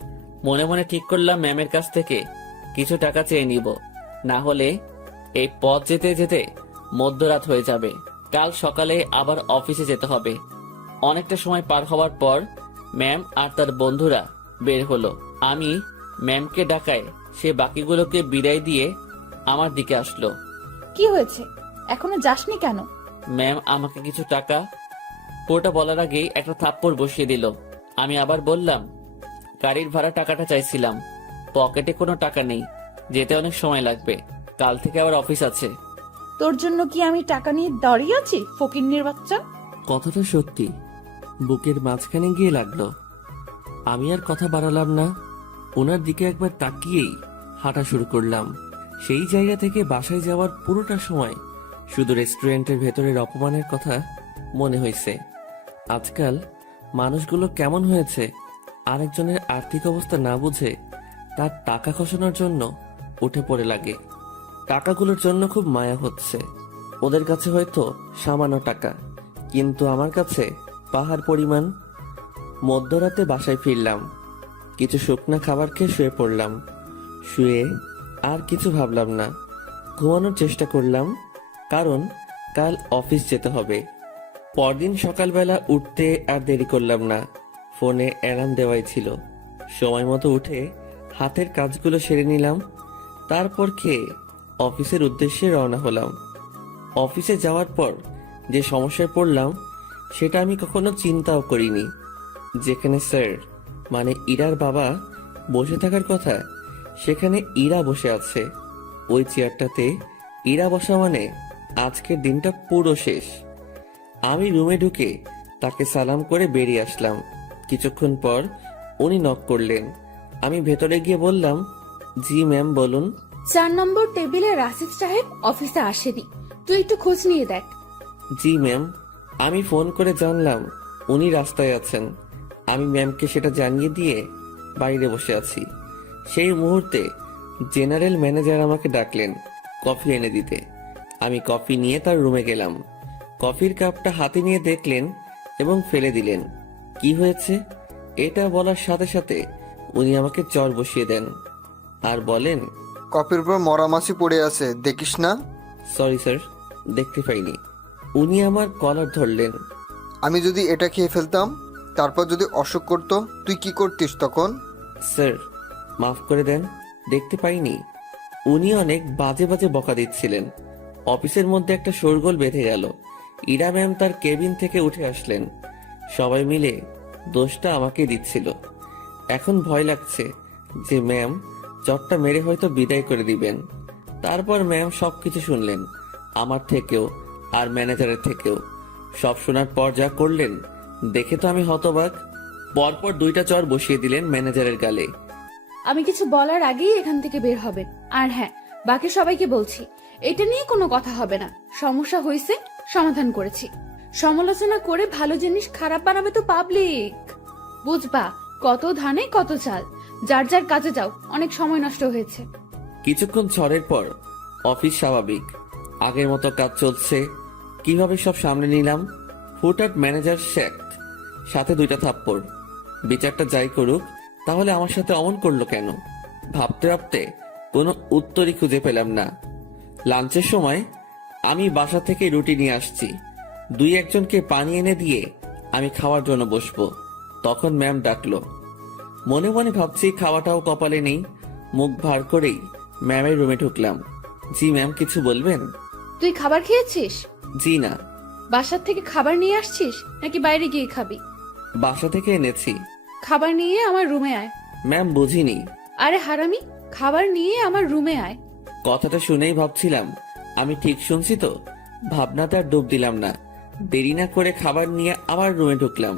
মনে মনে ঠিক করলাম ম্যামের কাছ থেকে কিছু টাকা চেয়ে নিব, না হলে এই পথ যেতে যেতে মধ্যরাত হয়ে যাবে। কাল সকালে আবার অফিসে যেতে হবে। অনেকটা সময় পার হওয়ার পর ম্যাম আর তার বন্ধুরা বের হলো। আমি ম্যামকে ডাকায় সে বাকিগুলোকে বিদায় দিয়ে আমার দিকে আসলো। কি হয়েছে, এখনো যাসনি কেন? ম্যাম আমাকে কিছু টাকা, পুরোটা বলার আগেই একটা থাপ্পড় বসিয়ে দিল। আমি আবার বললাম, গাড়ির ভাড়া টাকাটা চাইছিলাম, পকেটে কোনো টাকা নেই, যেতে অনেক সময় লাগবে, কাল থেকে আবার অফিস আছে। তোর জন্য কি আমি টাকা নিয়ে দাঁড়িয়ে আছি, ফকিন্নির বাচ্চা? কথাটা সত্যি বুকের মাঝখানে গিয়ে লাগলো। আমি আর কথা বাড়ালাম না, ওনার দিকে একবার তাকিয়েই হাঁটা শুরু করলাম। সেই জায়গা থেকে বাসায় যাওয়ার পুরোটা সময় শুধু রেস্টুরেন্টের ভেতরের অপমানের কথা মনে হয়েছে। আজকাল মানুষগুলো কেমন হয়েছে, আরেকজনের আর্থিক অবস্থা না বুঝে তার টাকা খসানোর জন্য উঠে পড়ে লাগে। টাকাগুলোর জন্য খুব মায়া হচ্ছে। ওদের কাছে হয়তো সামান্য টাকা, কিন্তু আমার কাছে পাহাড় পরিমাণ। মধ্যরাতে বাসায় ফিরলাম, কিছু শুকনা খাবার খেয়ে শুয়ে পড়লাম। শুয়ে আর কিছু ভাবলাম না, ঘুমানোর চেষ্টা করলাম, কারণ কাল অফিস যেতে হবে। পরদিন সকালবেলা উঠতে আর দেরি করলাম না, ফোনে অ্যালার্ম দেওয়াই ছিল। সময় মতো উঠে হাতের কাজগুলো সেরে নিলাম, তারপর খেয়ে অফিসের উদ্দেশ্যে রওনা হলাম। অফিসে যাওয়ার পর যে সমস্যায় পড়লাম সেটা আমি কখনো চিন্তাও করিনি। যেখানে স্যার মানে ইরার বাবা বসে থাকার কথা, সেখানে ইরা বসে আছে। ওই চেয়ারটাতে ইরা বসা মানে আজকের দিনটা পুরো শেষ। আমি রুমে ঢুকে তাকে সালাম করে বেরিয়ে আসলাম। কিছুক্ষণ পর উনি নক করলেন। আমি ভেতরে গিয়ে বললাম, জি ম্যাম বলুন। 4 নম্বর টেবিলে রাশিদ সাহেব অফিসে আসেনি, তুই একটু খোঁজ নিয়ে দেখ। জি ম্যাম। আমি ফোন করে জানলাম উনি রাস্তায় আছেন। আমি ম্যামকে সেটা জানিয়ে দিয়ে বাইরে বসে আছি। সেই মুহূর্তে জেনারেল ম্যানেজার আমাকে ডাকলেন কফি এনে দিতে। আমি কফি নিয়ে তার রুমে গেলাম। কফির কাপটা হাতে নিয়ে দেখলেন এবং ফেলে দিলেন। কি হয়েছে এটা বলার সাথে সাথে উনি আমাকে চর বসিয়ে দেন আর বলেন, কফির উপর মরা মাছি পড়ে আছে, দেখিস না? সরি স্যার, দেখতে পাইনি। উনি আমার কলার ধরলেন। আমি যদি এটা খেয়ে ফেলতাম, তারপর যদি অসুখ করতো, তুই কি করতিস তখন? স্যার মাফ করে দেন, দেখতে পাইনি। উনি অনেক বাজে বাজে বকা দিচ্ছিলেন। অফিসের মধ্যে একটা শোরগোল বেঁধে গেল। ইরা ম্যাম তার কেবিন থেকে উঠে আসলেন। সবাই মিলে দোষটা আমাকে দিচ্ছিল। এখন ভয় লাগছে যে ম্যাম চটটা মেরে হয়তো বিদায় করে দিবেন। তারপর ম্যাম সবকিছু শুনলেন, আমার থেকেও আর ম্যানেজারের থেকেও। সব শোনার পর যা করলেন দেখে তো আমি হতবাক। পরপর 2টা চর বসিয়ে দিলেন ম্যানেজারের গালে। আমি কিছু বলার আগেই এখান থেকে বের হবেন। আর হ্যাঁ, বাকি সবাইকে বলছি, এটা নিয়ে কোনো কথা হবে না। সমস্যা হয়েছে, সমাধান করেছি। সমালোচনা করে ভালো জিনিস খারাপ বানাবে তো পাবলিক, বুঝবা? কত ধানে কত চাল। যার যার কাজে যাও, অনেক সময় নষ্ট হয়েছে। কিছুক্ষণ ঝড়ের পর অফিস স্বাভাবিক, আগের মতো কাজ চলছে। কিভাবে সব সামনে নিলাম, হুটহাট ম্যানেজার শেখ, সাথে 2টা থাপ্পড়। বিচারটা যাই করুক, তাহলে আমার সাথে অমন করলো কেন? ভাবতে ভাবতে কোনো উত্তরই খুঁজে পেলাম না। লাঞ্চের সময় আমি বাসা থেকে রুটি নিয়ে আসছি। 2-1জনকে পানি এনে দিয়ে আমি খাওয়ার জন্য বসবো। তখন ম্যাম ডাকলো। মনে মনে ভাবছি খাওয়াটাও কপালে নেই। মুখ ভার করেই ম্যামের রুমে ঢুকলাম। জি ম্যাম, কিছু বলবেন? তুই খাবার খেয়েছিস? জি না। বাসার থেকে খাবার নিয়ে আসছিস নাকি বাইরে গিয়ে খাবি? বাসা থেকে এনেছি। খাবার নিয়ে আমার রুমে আয়। ম্যাম, বুঝিনি। আরে হারামি, খাবার নিয়ে আমার রুমে আয়। কথাটা শুনেই ভাবছিলাম আমি ঠিক শুনছি তো। ভাবনাতে আর ডুব দিলাম না। দেরি না করে খাবার নিয়ে আবার রুমে ঢুকলাম।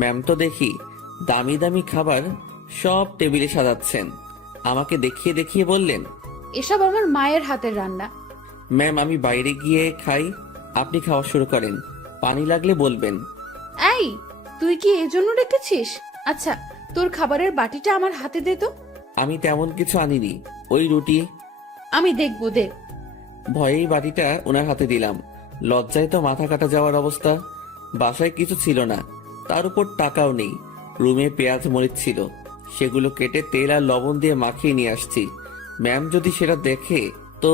ম্যাম তো দেখি দামি দামি খাবার সব টেবিলে সাজাচ্ছেন। আমাকে দেখিয়ে দেখিয়ে বললেন, এসব আমার মায়ের হাতের রান্না। ম্যাম আমি বাইরে গিয়ে খাই, আপনি খাওয়া শুরু করেন। পানি লাগলে বলবেন। এই, তুই কি এজন্য ডেকেছিস? আচ্ছা, তোর খাবারের বাটিটা আমার হাতে দে তো। আমি তেমন কিছু আনিনি, ওই রুটি। আমি দেখবো, দে। ভয়েই বাটিটা ওনার হাতে দিলাম। লজ্জায় তো মাথা কাটা যাওয়ার অবস্থা। বাসায় কিছু ছিল না, তার উপর টাকাও নেই। রুমে পেঁয়াজ মরিচ ছিল, সেগুলো কেটে তেল আর লবণ দিয়ে মাখিয়ে নিয়ে আসছি। ম্যাম যদি সেটা দেখে তো।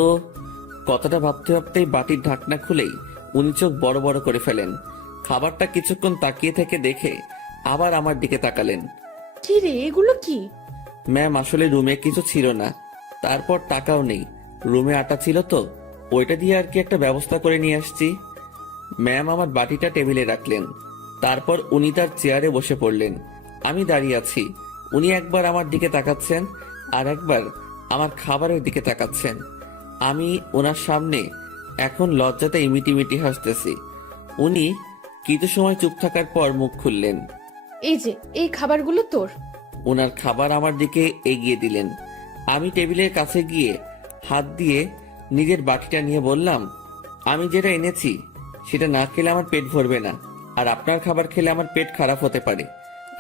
কথাটা ভাবতে ভাবতেই বাটির ঢাকনা খুলেই উনি চোখ বড় বড় করে ফেলেন। খাবারটা কিছুক্ষণ তাকিয়ে থেকে দেখে আবার আমার দিকে তাকালেন। কি রে, এগুলো কি? ম্যাম আসলে রুমে কিছু ছিল না, তারপর টাকাও নেই। রুমে আটা ছিল তো, ওইটা দিয়ে আর কি একটা ব্যবস্থা করে নিয়ে আসছি। ম্যাম আমার বাটিটা টেবিলে রাখলেন। তারপর উনি তার চেয়ারে বসে পড়লেন। আমি দাঁড়িয়ে আছি। উনি একবার আমার দিকে তাকাচ্ছেন, আর একবার আমার খাবারের দিকে তাকাচ্ছেন। আমি ওনার সামনে এখন লজ্জাতে ইমিটিমিটি হাসতেছি। উনি কিছু সময় চুপ থাকার পর মুখ খুললেন। এই যে, এই খাবারগুলো তোর। ওনার খাবার আমার দিকে এগিয়ে দিলেন। আমি টেবিলের কাছে গিয়ে হাত দিয়ে নিজের বাটিটা নিয়ে বললাম, আমি যেটা এনেছি সেটা না খেলে আমার পেট ভরবে না, আর আপনার খাবার খেলে আমার পেট খারাপ হতে পারে।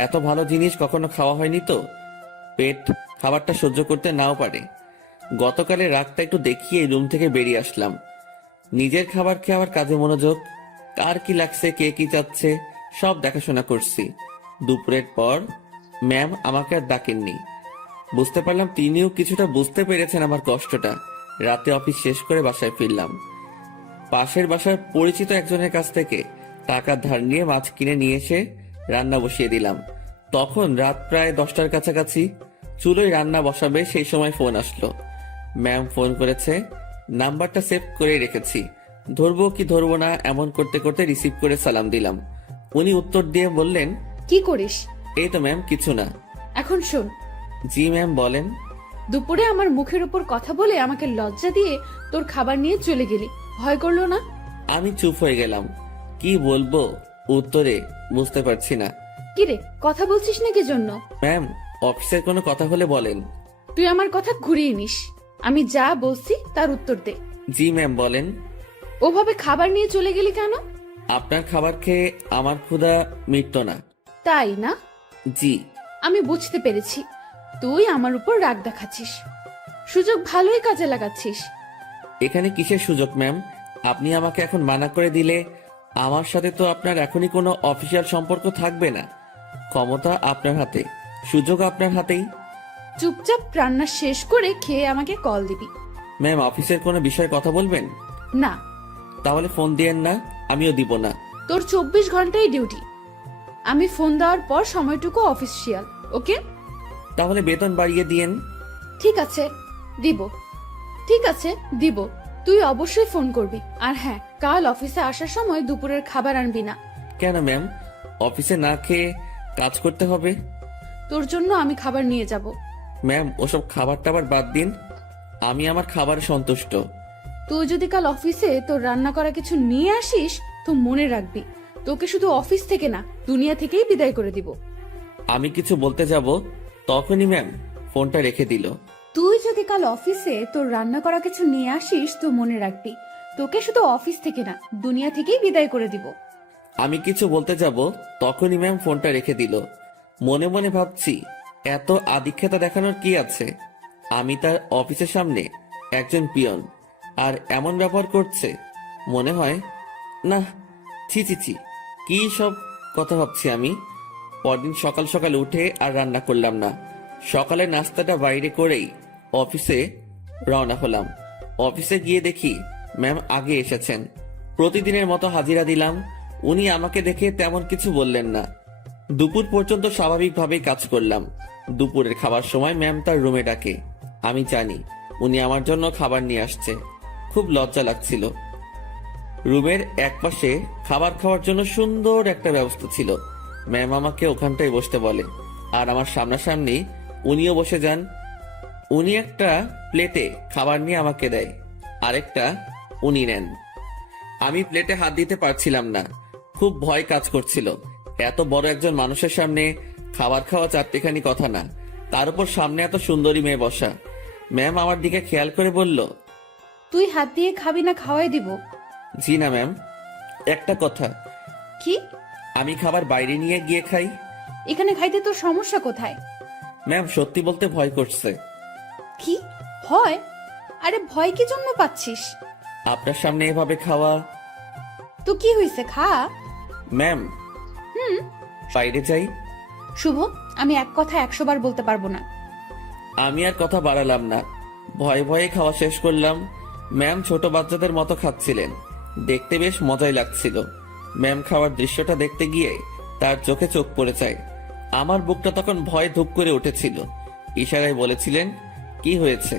এত ভালো জিনিস কখনো খাওয়া হয়নি তো, পেট খাবারটা সহ্য করতে নাও পারে। গতকালের রাতটা একটু দেখিয়ে রুম থেকে বেরিয়ে আসলাম। নিজের খাবার খেয়ে আবার কাজে মনোযোগ। কার কি লাগছে, কে কি চাচ্ছে, সব দেখাশোনা করছি। দুপুরের পর ম্যাম আমাকে আর ডাকেননি। বুঝতে পারলাম তিনিও কিছুটা বুঝতে পেরেছেন আমার কষ্টটা। রাতে অফিস শেষ করে বাসায় ফিরলাম। পাশের বাসার পরিচিত একজনের কাছ থেকে টাকা ধার নিয়ে মাছ কিনে নিয়ে এসে রান্না বসিয়ে দিলাম। তখন রাত প্রায় 10টার কাছাকাছি। চুলোয় রান্না বসাবে সেই সময় ফোন আসলো। ম্যাম ফোন করেছে, নাম্বারটা সেভ করে রেখেছি। ধরবো কি ধরবো না এমন করতে করতে রিসিভ করে সালাম দিলাম। উনি উত্তর দিয়ে বললেন, কি করিস? এই তো ম্যাম, কিছু না। এখন শোন, জি ম্যাম, বলেন। দুপুরে আমার মুখের উপর কথা বলে আমাকে লজ্জা দিয়ে তোর খাবার নিয়ে চলে গেলি, ভয় করলো না? আমি চুপ হয়ে গেলাম। কি বলবো উত্তরে বুঝতে পারছি না। কি রে, কথা বলছিস না কি জন্য? ম্যাম, অফিসের কোনো কথা হলে বলেন। তুই আমার কথা ঘুরিয়ে নিস। আমি যা বলছি তার উত্তর দে। জি ম্যাম, বলেন। ওভাবে খাবার নিয়ে চলে গেলি কেন? আপনার খাবার খেয়ে আমার ক্ষুধা মিটতো না। তাই না? জি। আমি বুঝতে পেরেছি, তুই আমার উপর রাগ দেখাচ্ছিস। সুযোগ ভালোই কাজে লাগাচ্ছিস। এখানে কিসের সুযোগ ম্যাম? আপনি আমাকে এখন মানা করে দিলে আমার সাথে তো আপনার এখনই কোনো অফিসিয়াল সম্পর্ক থাকবে না। ক্ষমতা আপনার হাতে, সুযোগ আপনার হাতেই। চুপচাপ রান্না শেষ করে খেয়ে আমাকে কল দিবি। ম্যাম, অফিসের কোনো বিষয়ে কথা বলবেন? না, তাহলে ফোন দিয়েন না, আমিও দিব না। তোর 24 ঘন্টাই ডিউটি। আমি ফোন দেওয়ার পর সময়টুকু অফিসিয়াল, ওকে? তাহলে বেতন বাড়িয়ে দিয়েন। ঠিক আছে, দিব। ঠিক আছে, দিব। তুই অবশ্যই ফোন করবি। আর হ্যাঁ, কাল অফিসে আসার সময় দুপুরের খাবার আনবি না। কেন ম্যাম? অফিসে না খেয়ে কাজ করতে হবে? তোর জন্য আমি খাবার নিয়ে যাব। ম্যাম, ওসব খাবার টাবার বাদ দিন, আমি আমার খাবারে সন্তুষ্ট। তুই যদি কাল অফিসে তোর রান্না করা কিছু নিয়ে আসিস তো মনে রাখবি, তোকে শুধু অফিস থেকে না, দুনিয়া থেকেই বিদায় করে দিব। আমি কিছু বলতে যাব তখনই ম্যাম ফোনটা রেখে দিল। তুই যদি কাল অফিসে তোর রান্না করা কিছু নিয়ে আসিস তো মনে রাখবি, তোকে শুধু অফিস থেকে না, দুনিয়া থেকেই বিদায় করে দিব। আমি কিছু বলতে যাব তখনই ম্যাম ফোনটা রেখে দিল। মনে মনে ভাবছি এত আদিক্ষেতা দেখানোর কি আছে? আমি তার অফিসের সামনে একজন পিয়ন, আর এমন ব্যবহার করছে। মনে হয় না। ছি ছি ছি, কি সব কথা ভাবছি আমি। পরদিন সকাল সকাল উঠে আর রান্না করলাম না। সকালে নাস্তাটা বাইরে করেই অফিসে রওনা হলাম। অফিসে গিয়ে দেখি ম্যাম আগে এসেছেন। প্রতিদিনের মতো হাজিরা দিলাম। উনি আমাকে দেখে তেমন কিছু বললেন না। দুপুর পর্যন্ত স্বাভাবিকভাবেই কাজ করলাম। দুপুরের খাবার সময় ম্যাম তার রুমে ডাকে। আমি জানি উনি আমার জন্য খাবার নিয়ে আসছে। খুব লজ্জা লাগছিল। রুমের একপাশে খাবার খাওয়ার জন্য সুন্দর একটা ব্যবস্থা ছিল। ম্যাম আমাকে ওখানটায় বসতে বলে, আর আমার সামনাসামনি উনিও বসে যান। উনি একটা প্লেটে খাবার নিয়ে আমাকে দেয়, আরেকটা উনি নেন। আমি প্লেটে হাত দিতে পারছিলাম না, খুব ভয় কাজ করছিল। এত বড় একজন মানুষের সামনে খাবার খাওয়া চারটেখানি কথা না, তার উপর সামনে এত সুন্দরী মেয়ে বসা। ম্যাম আমার দিকে খেয়াল করে বলল, তুই হাত দিয়ে খাবি না খাওয়াই দিব? জি না ম্যাম। একটা কথা, কি? আমি খাবার বাইরে নিয়ে গিয়ে খাই। এখানে খাইতে তোর সমস্যা কোথায়? ম্যাম সত্যি বলতে ভয় করছে। কি ভয়? আরে ভয় কি জন্য পাচ্ছিস? আপনার সামনে এভাবে খাওয়া। তো কি হয়েছে, খা। ম্যাম বাইরে যাই। শুভ, আমি এক কথা 100 বার বলতে পারবো না। আমি আর কথা বাড়ালাম না, ভয়ে ভয়ে খাওয়া শেষ করলাম। ম্যাম ছোট বাচ্চাদের মতো খাচ্ছিলেন, দেখতে বেশ মজাই লাগছিল। ম্যাম খাওয়ার দৃশ্যটা দেখতে গিয়ে তার চোখে চোখ পড়ে যায়। আমার বুকটা তখন ভয়ে ধুপ করে উঠেছিল। ইশারায় বলেছিলেন, কি হয়েছে?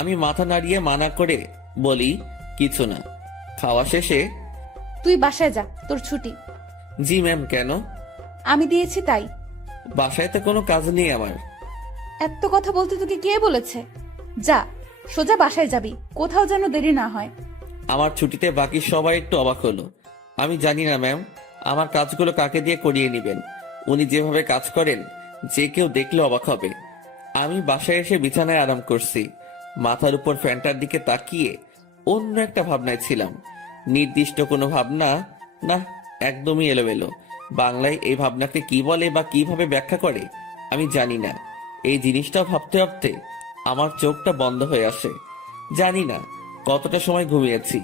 আমি মাথা নাড়িয়ে মানা করে বলি, কিছু না। খাওয়া শেষে, তুই বাসায় যা, তোর ছুটি। জি ম্যাম। কেন? আমি দিয়েছি তাই। বাসায় তো কোনো কাজ নেই আমার। এত কথা বলতে তোকে কে বলেছে? যা, সোজা বাসায় যাবি, কোথাও যেন দেরি না হয়। আমার ছুটিতে বাকি সবাই একটু অবাক হলো। আমি জানি না ম্যাম, আমার কাজগুলো কাকে দিয়ে করিয়ে নেবেন। উনি যেভাবে কাজ করেন, যে কেউ দেখলে অবাক হবে। আমি বাসায় এসে বিছানায় আরাম করছি। মাথার উপর ফ্যানটার দিকে তাকিয়ে অন্য একটা ভাবনায় ছিলাম। নির্দিষ্ট কোনো ভাবনা না, একদমই এলোমেলো। বাংলায় এই ভাবনাকে কি বলে বা কিভাবে ব্যাখ্যা করে আমি জানি না। এই জিনিসটা ভাবতে ভাবতে আমার চোখটা বন্ধ হয়ে আসে। জানি না কতটা সময় ঘুমিয়েছি।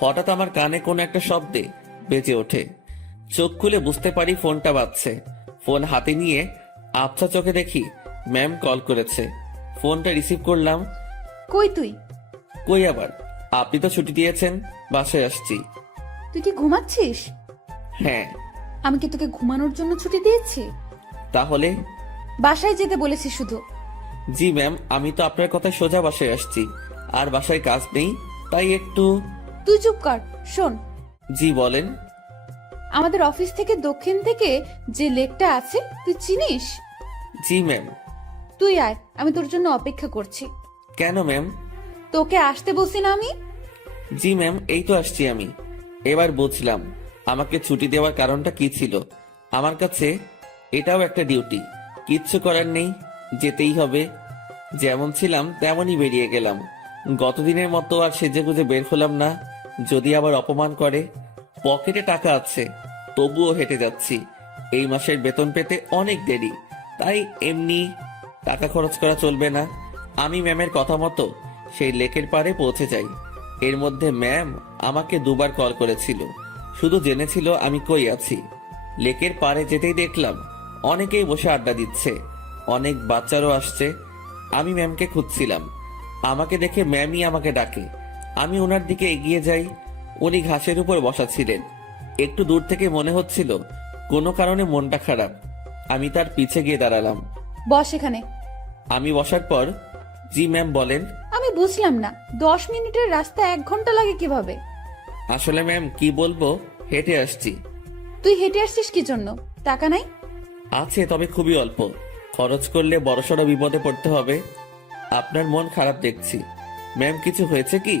হঠাৎ আমার কানে কোনো একটা শব্দে বেজে ওঠে। চোখ খুলে বুঝতে পারি ফোনটা বাজছে। ফোন হাতে নিয়ে আবছা চোখে দেখি ম্যাম কল করেছে। ফোনটা রিসিভ করলাম। কই তুই? কই আবার, আপনি তো ছুটি দিয়েছেন, বাসায় আসছি। তুই কি ঘুমাচ্ছিস? হ্যাঁ। আমি কি তোকে ঘুমানোর জন্য ছুটি দিয়েছি? তাহলে? বাসায় যেতে বলেছি শুধু। জি ম্যাম, আমি তো আপনার কথায় সোজা বাসায় আসছি। আর বাসায় কাজ নেই, তাই একটু। তুই চুপ কর, শোন। জি বলেন। আমাদের অফিস থেকে দক্ষিণ থেকে যে লেকটা আছে, তুই চিনিস? জি ম্যাম। তুই আয়, আমি তোর জন্য অপেক্ষা করছি। কেন ম্যাম? তোকে আসতে বলছি না আমি? জি ম্যাম, এই তো আসছি আমি। এবার বুঝলাম আমাকে ছুটি দেওয়ার কারণটা কি ছিল। আমার কাছে এটাও একটা ডিউটি, কিচ্ছু করার নেই, যেতেই হবে। যেমন ছিলাম তেমনই বেরিয়ে গেলাম। গতদিনের মতো আর সেজেগুজে বের হলাম না, যদি আবার অপমান করে। পকেটে টাকা আছে, তবুও হেঁটে যাচ্ছি। এই মাসের বেতন পেতে অনেক দেরি, তাই এমনি টাকা খরচ করা চলবে না। আমি ম্যামের কথা মতো সেই লেকের পাড়ে পৌঁছে যাই। এর মধ্যে ম্যাম আমাকে 2 বার কল করেছিল, শুধু জেনেছিল আমি কই আছি। লেকের পাড়ে যেতেই দেখলাম অনেকেই বসে আড্ডা দিচ্ছে, অনেক বাচ্চারও আসছে। আমি ম্যামকে খুঁজছিলাম, আমাকে দেখে ম্যামই আমাকে ডাকে। আমি ওনার দিকে এগিয়ে যাই। উনি ঘাসের উপর বসা ছিলেন। একটু দূর থেকে মনে হচ্ছিল কোনো কারণে মনটা খারাপ। আমি তার পিছে গিয়ে দাঁড়ালাম। বস এখানে। আমি বসার পর, জি ম্যাম বলেন। আমি বুঝলাম না, 10 মিনিটের রাস্তা 1 ঘন্টা লাগে কিভাবে? আসলে ম্যাম কি বলবো, হেঁটে আসছি। তুই হেঁটে আসছিস কি জন্য? টাকা নাই? আছে, তবে খুবই অল্প। খরচ করলে বড়সড় বিপদে পড়তে হবে। আপনার মন খারাপ দেখছি। ম্যাম কিছু হয়েছে কি?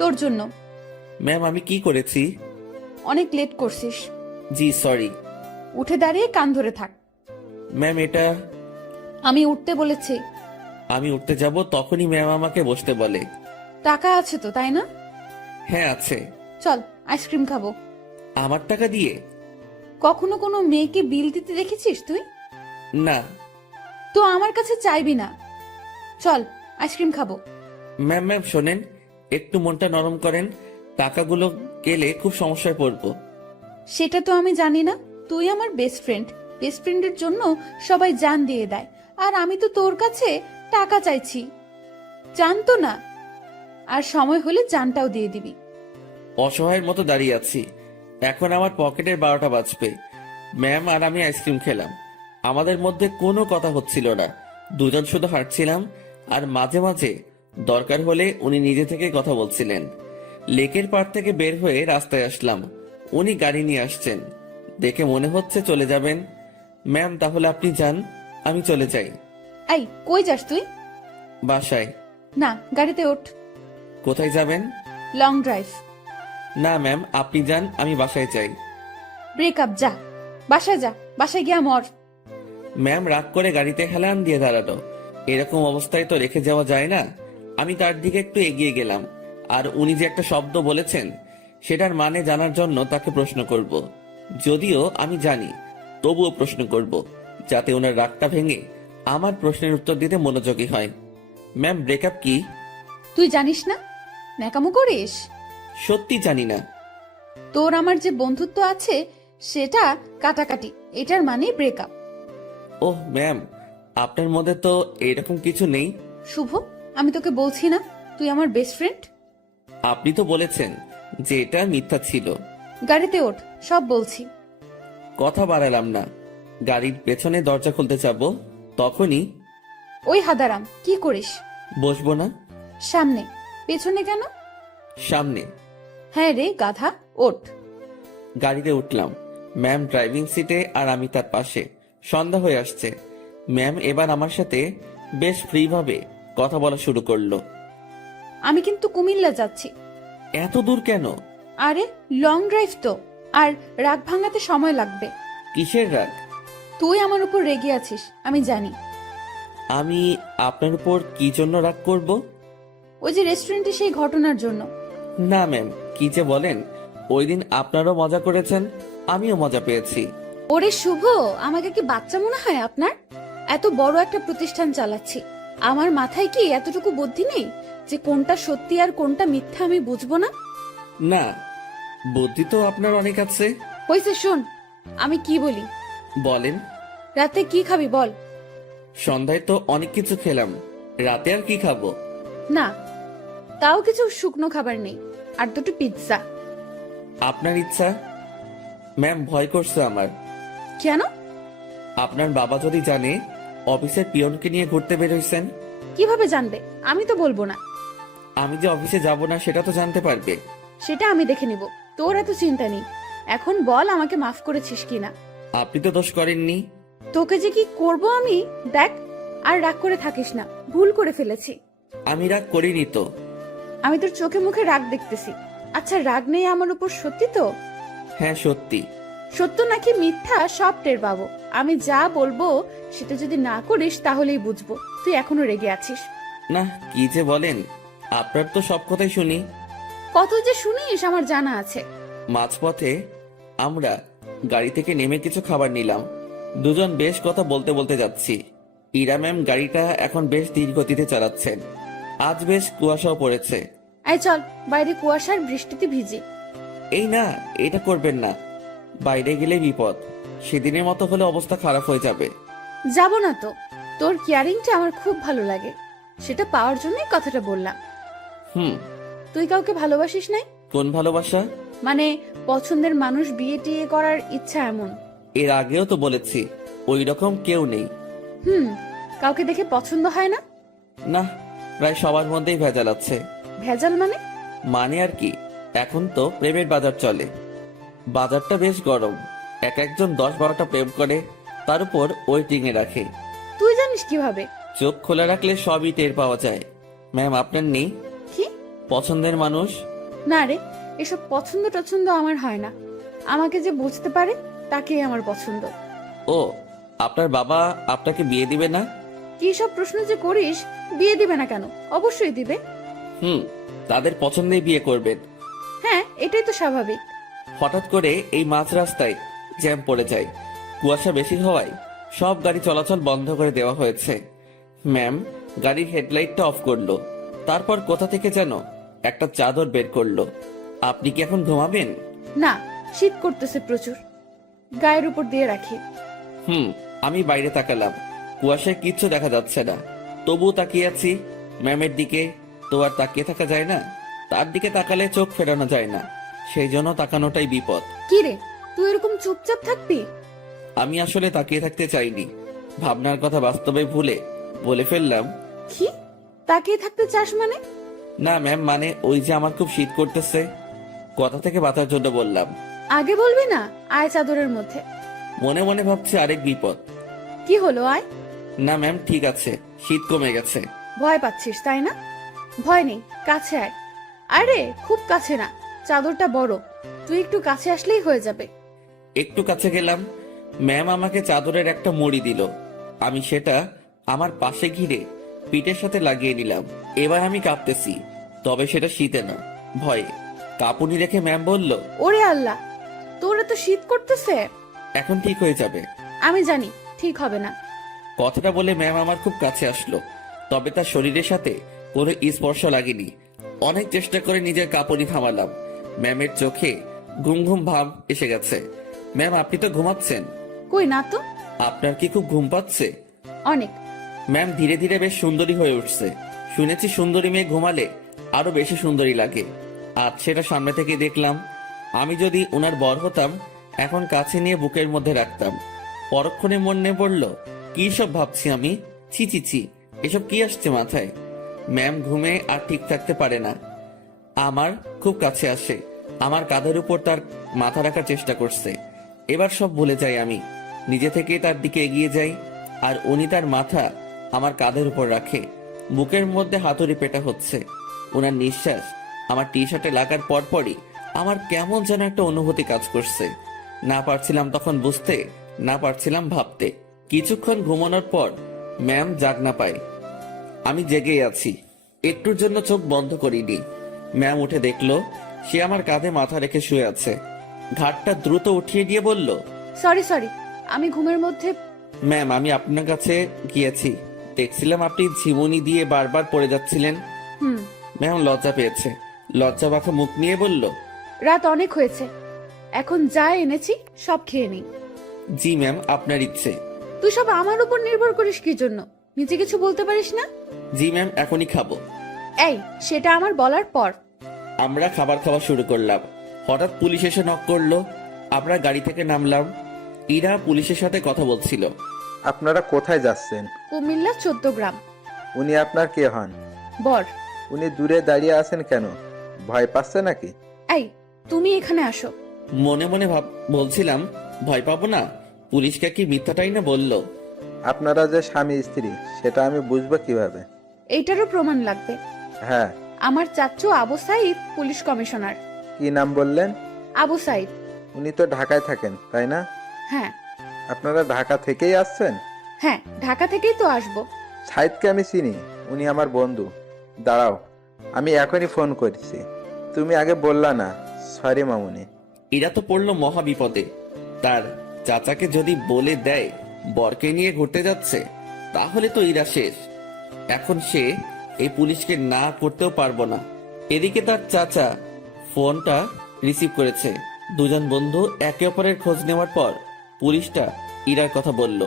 তোর জন্য। ম্যাম আমি কি করেছি? অনেক লেট করছিস। জি সরি। উঠে দাঁড়িয়ে কান ধরে থাক। ম্যাম এটা। আমি উঠতে বলেছি। আমি উঠতে যাব তখনই ম্যাম আমাকে বসতে বলে। টাকা আছে তো, তাই না? হ্যাঁ আছে। চল আইসক্রিম খাবো। আমার টাকা দিয়ে? কখনো কোনো মেয়েকে বিল দিতে দেখেছিস তুই? না। তো আমার কাছে চাইবি না। চল আইসক্রিম খাবো। ম্যাম ম্যাম শোনেন, একটু মনটা নরম করেন, টাকাগুলো গেলে খুব সমস্যায় পড়বো। সেটা তো আমি জানি না। তুই আমার বেস্ট ফ্রেন্ড, বেস্ট ফ্রেন্ডের জন্য সবাই জান দিয়ে দেয়, আর আমি তো তোর কাছে টাকা চাইছি। জানতো না, আর সময় হলে জানটাও দিয়ে দিবি। অসহায়ের মতো দাঁড়িয়ে আছি, এখন আমার পকেটের 12টা বাজবে। ম্যাম আর আমি আইসক্রিম খেলাম, আমাদের মধ্যে কোনো কথা হচ্ছিল না, দুজন শুধু হাঁটছিলাম, আর মাঝে মাঝে দরকার হলে উনি নিজে থেকে কথা বলছিলেন। লেকের পাড় থেকে বের হয়ে রাস্তায় আসলাম, উনি গাড়ি নিয়ে আসছেন, দেখে মনে হচ্ছে চলে যাবেন। ম্যাম তাহলে আপনি যান, আমি চলে যাই। এই কই যাস তুই? বাসায়। না, গাড়িতে ওঠ। কোথায় যাবেন? Long drive. না ম্যাম আপনি যান, আমি বাসায় চাই। ব্রেকআপ, যা বাসায় যা, বাসায় গিয়া মর। ম্যাম রাগ করে গাড়িতে হেলান দিয়ে দাঁড়ালো। এরকম অবস্থায় তো রেখে যাওয়া যায় না। আমি তার দিকে একটু এগিয়ে গেলাম, আর উনি যে একটা শব্দ বলেছেন সেটার মানে জানার জন্য তাকে প্রশ্ন করব। যদিও আমি জানি, তবুও প্রশ্ন করব, যাতে ওনার রাগটা ভেঙে আমার প্রশ্নের উত্তর দিতে মনোযোগী হয়। ম্যাম ব্রেকআপ কি? তুই জানিস না? ন্যাকামো করিস? সত্যি জানি না। তোর আমার যে বন্ধুত্ব আছে সেটা কাটাকাটি, এটার মানে ব্রেকআপ। ওহ ম্যাম, আপনার মধ্যে তো এরকম কিছু নেই। শুভ, আমি তোকে বলছি না তুই আমার বেস্ট ফ্রেন্ড? আপনি তো বলেছেন যে এটা মিথ্যা ছিল। গাড়িতে ওঠ, সব বলছি। কথা বাড়ালাম না, গাড়ির পেছনে দরজা খুলতে যাব, তখনই ওই হাদারাম, কি করিস? বসবো না। সামনে। পেছনে কেন? সামনে। হ্যাঁ রে গাধা, ওঠ। গাড়িতে উঠলাম, ম্যাম ড্রাইভিং সিটে আর আমি তার পাশে। সন্ধ্যা হয়ে আসছে, ম্যাম এবার আমার সাথে বেশ ফ্রি ভাবে কথা বলা শুরু করলো। আমি কিন্তু কুমিল্লা যাচ্ছি। এত দূর কেন? আরে লং ড্রাইভ তো, আর রাগ ভাঙাতে সময় লাগবে। কিসের রাগ? তুই আমার উপর রেগে আছিস, আমি জানি। আমি আপনার উপর কি জন্য রাগ করব? ওই যে রেস্টুরেন্টে সেই ঘটনার জন্য। না ম্যাম, কি যে বলেন, ওই দিন আপনারও মজা করেছেন, আমিও মজা পেয়েছি। ওরে শুভ, আমাকে কি বাচ্চা মনে হয় আপনার? এত বড় একটা প্রতিষ্ঠান চালাচ্ছি, আমার মাথায় কি এতটুকু বুদ্ধি নেই যে কোনটা সত্যি আর কোনটা মিথ্যা আমি বুঝবো না? না, বুদ্ধি তো আপনার অনেক আছে। হইছে, শোন আমি কি বলি। বলেন। রাতে কি খাবি বল? সন্ধ্যায় তো অনেক কিছু খেলাম, রাতে আর কি খাবো? না, তাও কিছু শুকনো খাবার নেই, আর দুটো পিৎজা। আপনার ইচ্ছা। ম্যাম ভয় করছে আমার। কেন? আপনার বাবা যদি জানে অফিসের পিয়নকে নিয়ে ঘুরতে বের হইছেন। কিভাবে জানবে? আমি তো বলবো না। আমি যে অফিসে যাব না সেটা তো জানতে পারবে। সেটা আমি দেখে নিব, তোর এত চিন্তা নেই। এখন বল আমাকে মাফ করেছিস কিনা। আপনি তো দোষ করেননি। তোকে যে কি করব আমি, দেখ। আর রাগ করে থাকিস না, ভুল করে ফেলেছি। আমি রাগ করিনি তো। আমি তোর চোখে মুখে রাগ দেখতেছি। আচ্ছা, রাগ নেই আমার উপর, সত্যি তো? হ্যাঁ সত্যি। সত্য নাকি মিথ্যা সব টের পাবো। আমি যা বলবো সেটা যদি না করিস তাহলেই বুঝবো তুই এখনো রেগে আছিস। না, কি যে বলেন, আপনার তো সব কথাই শুনি। কত যে শুনিস আমার জানা আছে। মাঝপথে আমরা গাড়ি থেকে নেমে কিছু খাবার নিলাম, দুজন বেশ কথা বলতে বলতে যাচ্ছি। ইরা ম্যাম গাড়িটা এখন বেশ ধীর গতিতে চালাচ্ছেন। আজ বেশ কুয়াশাও পড়েছে। আয় চল, বাইরে কুয়াশার বৃষ্টিতে ভিজি। এই না, এটা করবেন না, বাইরে গেলে বিপদ। সেদিনের মতো হলে অবস্থা খারাপ হয়ে যাবে। যাব না তো, তোর কেয়ারিংটা আমার খুব ভালো লাগে, সেটা পাওয়ার জন্যই কথাটা বললাম। তুই কাউকে ভালোবাসিস নাই? কোন ভালোবাসা? মানে পছন্দের মানুষ বিয়ে টিয়ে করার ইচ্ছা এমন? এর আগেও তো বলেছি ওই রকম কেউ নেই। কাউকে দেখে পছন্দ হয় না? না, প্রায় সবার মধ্যেই ভেজাল আছে। ভেজাল মানে? মানে আর কি, এখন তো প্রেমের বাজার চলে। বাজারটা বেশ গরম, এক একজন 10-12টা প্রেম করে, তার উপর ওয়েটিং এ রাখে। তুই জানিস কিভাবে? চোখ খোলা রাখলে সবই টের পাওয়া যায়। ম্যাম আপনার নেই কি পছন্দের মানুষ? না রে, এসব পছন্দ টছন্দ আমার হয় না। আমাকে যে বুঝতে পারে তাকেই আমার পছন্দ। ও, আপনার বাবা আপনাকে বিয়ে দিবে না? কি সব প্রশ্ন যে করিস! বিয়ে দিবে না কেন? অবশ্যই দিবে। তাদের পছন্দেই বিয়ে করবেন। হ্যাঁ, এটাই তো স্বাভাবিক। হঠাৎ করে এই মাঝ রাস্তায় জ্যাম পড়ে যায়, কুয়াশা বেশি হওয়ায় সব গাড়ি চলাচল বন্ধ করে দেওয়া হয়েছে। ম্যাম গাড়ির হেডলাইটটা অফ করলো, তারপর কোথা থেকে যেন একটা চাদর বের করলো। আপনি কি এখন ঘুমাবেন? না, শীত করতেছে প্রচুর, গায়ের উপর দিয়ে রাখি। আমি বাইরে তাকালাম, কুয়াশায় কিচ্ছু দেখা যাচ্ছে না, তবুও তাকিয়ে আছি ম্যামের দিকে। তো আর তাকিয়ে থাকা যায় না, তার দিকে তাকালে চোখ ফেরানো যায় না, সেই জন্য তাকানোটাই বিপদ। কি রে, তুই এরকম চুপচাপ থাকবি? আমি আসলে তাকিয়ে থাকতে চাইনি, ভাবনার কথা বাস্তবে ভুলে বলে ফেললাম। কি তাকিয়ে থাকতে চাস মানে? না ম্যাম, মানে ওই যে আমার খুব শীত করতেছে, কথা থেকে বাঁচার জন্য বললাম। আগে বলবি না? আয় চাদরের মধ্যে। মনে মনে ভাবছি আরেক বিপদ। কি হলো, আয়। না ম্যাম, ঠিক আছে, শীত কমে গেছে। ভয় পাচ্ছিস তাই না? ভয় নেই, কাছে আয়। আরে খুব কাছে না, চাদরটা বড়, তুই একটু কাছে আসলেই হয়ে যাবে। একটু কাছে গেলাম, ম্যাম আমাকে চাদরের একটা মুড়ি দিল। আমি সেটা আমার পাশে ঘিরে পিঠের সাথে লাগিয়ে নিলাম। এবার আমি কাঁপতেছি, তবে সেটা শীতে না, ভয়ে। কাঁপুনি রেখে ম্যাম বলল, ওরে আল্লাহ, তোর এত শীত করতেছে। এখন ঠিক হয়ে যাবে। আমি জানি ঠিক হবে না। কথাটা বলে ম্যাম আমার খুব কাছে আসলো, তবে তার শরীরের সাথে কোনো স্পর্শ লাগেনি। অনেক চেষ্টা করে নিজের কাঁপুনি থামালাম। ম্যামের চোখে ঘুম ঘুম ভাব এসে গেছে। ম্যাম, আপনি তো ঘুমাচ্ছেন। কই না তো। আপনার কি খুব ঘুম পাচ্ছে? অনেক। ম্যাম ধীরে ধীরে বেশ সুন্দরী হয়ে উঠছে। শুনেছি সুন্দরী মেয়ে ঘুমালে আরো বেশি সুন্দরী লাগে। আজ সেটা সামনে থেকে দেখলাম। আমি যদি ওনার বর হতাম, এখন কাছে নিয়ে বুকের মধ্যে রাখতাম। পরক্ষণে মনে পড়ল, কি সব ভাবছি আমি। ছি ছি ছি, এসব কি আসছে মাথায়। ম্যাম ঘুমে আর ঠিক থাকতে পারে না, আমার খুব কাছে আসে, আমার কাঁধের উপর তার মাথা রাখার চেষ্টা করছে। এবার সব ভুলে যাই আমি, নিজে থেকে তার দিকে এগিয়ে যাই, আর উনি তার মাথা আমার কাঁধের উপর রাখে। বুকের মধ্যে হাতুড়ি পেটা হচ্ছে। ওনার নিঃশ্বাস আমার টি শার্টে লাগার পরপরই আমার কেমন যেন একটা অনুভূতি কাজ করছে। না পারছিলাম তখন বুঝতে, না পারছিলাম ভাবতে। কিছুক্ষণ ঘুমানোর পর ম্যাম জাগ না পায়, আমি জেগেই আছি। একটুর জন্য চোখ বন্ধ করিনি। ম্যাম উঠে দেখলো সে আমার কাঁধে মাথা রেখে শুয়ে আছে। ঘাটটা দ্রুত উঠিয়ে দিয়ে বলল, সরি, আমি ঘুমের মধ্যে। ম্যাম আমি আপনার কাছে গিয়েছি, দেখছিলাম আপনি ঝিমুনি দিয়ে বারবার পড়ে যাচ্ছিলেন। হুম। ম্যাম লজ্জা পেয়েছে, লজ্জা মাখা মুখ নিয়ে বলল, রাত অনেক হয়েছে, এখন যা এনেছি সব খেয়ে নেই। জি ম্যাম, আপনার ইচ্ছে। তুই সব আমার উপর নির্ভর করিস কি জন্য? নিজে কিছু বলতে পারিস না? জি ম্যাম, এখনই খাবো। এই, সেটা আমার বলার পর। আমরা খাবার খাওয়া শুরু করলাম। হঠাৎ পুলিশ এসে নক করলো। আমরা গাড়ি থেকে নামলাম। ইরা পুলিশের সাথে কথা বলছিল। আপনারা কোথায় যাচ্ছেন? কুমিল্লা 14 গ্রাম। উনি আপনার কে হন? বর। উনি দূরে দাঁড়িয়ে আছেন কেন? ভয় পাচ্ছে নাকি? এই, তুমি এখানে আসো। মনে মনে বলছিলাম, ভয় পাবো না, পুলিশকে কি মিথ্যাটাই না বললো। আপনারা যে স্বামী স্ত্রী সেটা আমি বুঝবো কিভাবে? এইটারও প্রমাণ লাগবে। হ্যাঁ। আমার চাচ্চু আবু সাইদ পুলিশ কমিশনার। কি নাম বললেন? আবু সাইদ। উনি তো ঢাকায় থাকেন তাই না? হ্যাঁ। আপনারা ঢাকা থেকেই আসছেন? হ্যাঁ, ঢাকা থেকেই তো আসবো। সাইদকে আমি চিনি, উনি আমার বন্ধু। দাঁড়াও, আমি এখনই ফোন করছি। তুমি আগে বললা না। সরি মামুনি। এরা তো পড়লো মহা বিপদে। তার চাচাকে যদি বলে দেয় বরকে নিয়ে ঘুরতে যাচ্ছে, তাহলে তো ইরা শেষ। এখন সে এই পুলিশকে না করতেও পারবো না। এদিকে তার চাচা ফোনটা রিসিভ করেছে। দুজন বন্ধু একে অপরের খোঁজ নেওয়ার পর পুলিশটা ইরার কথা বলল।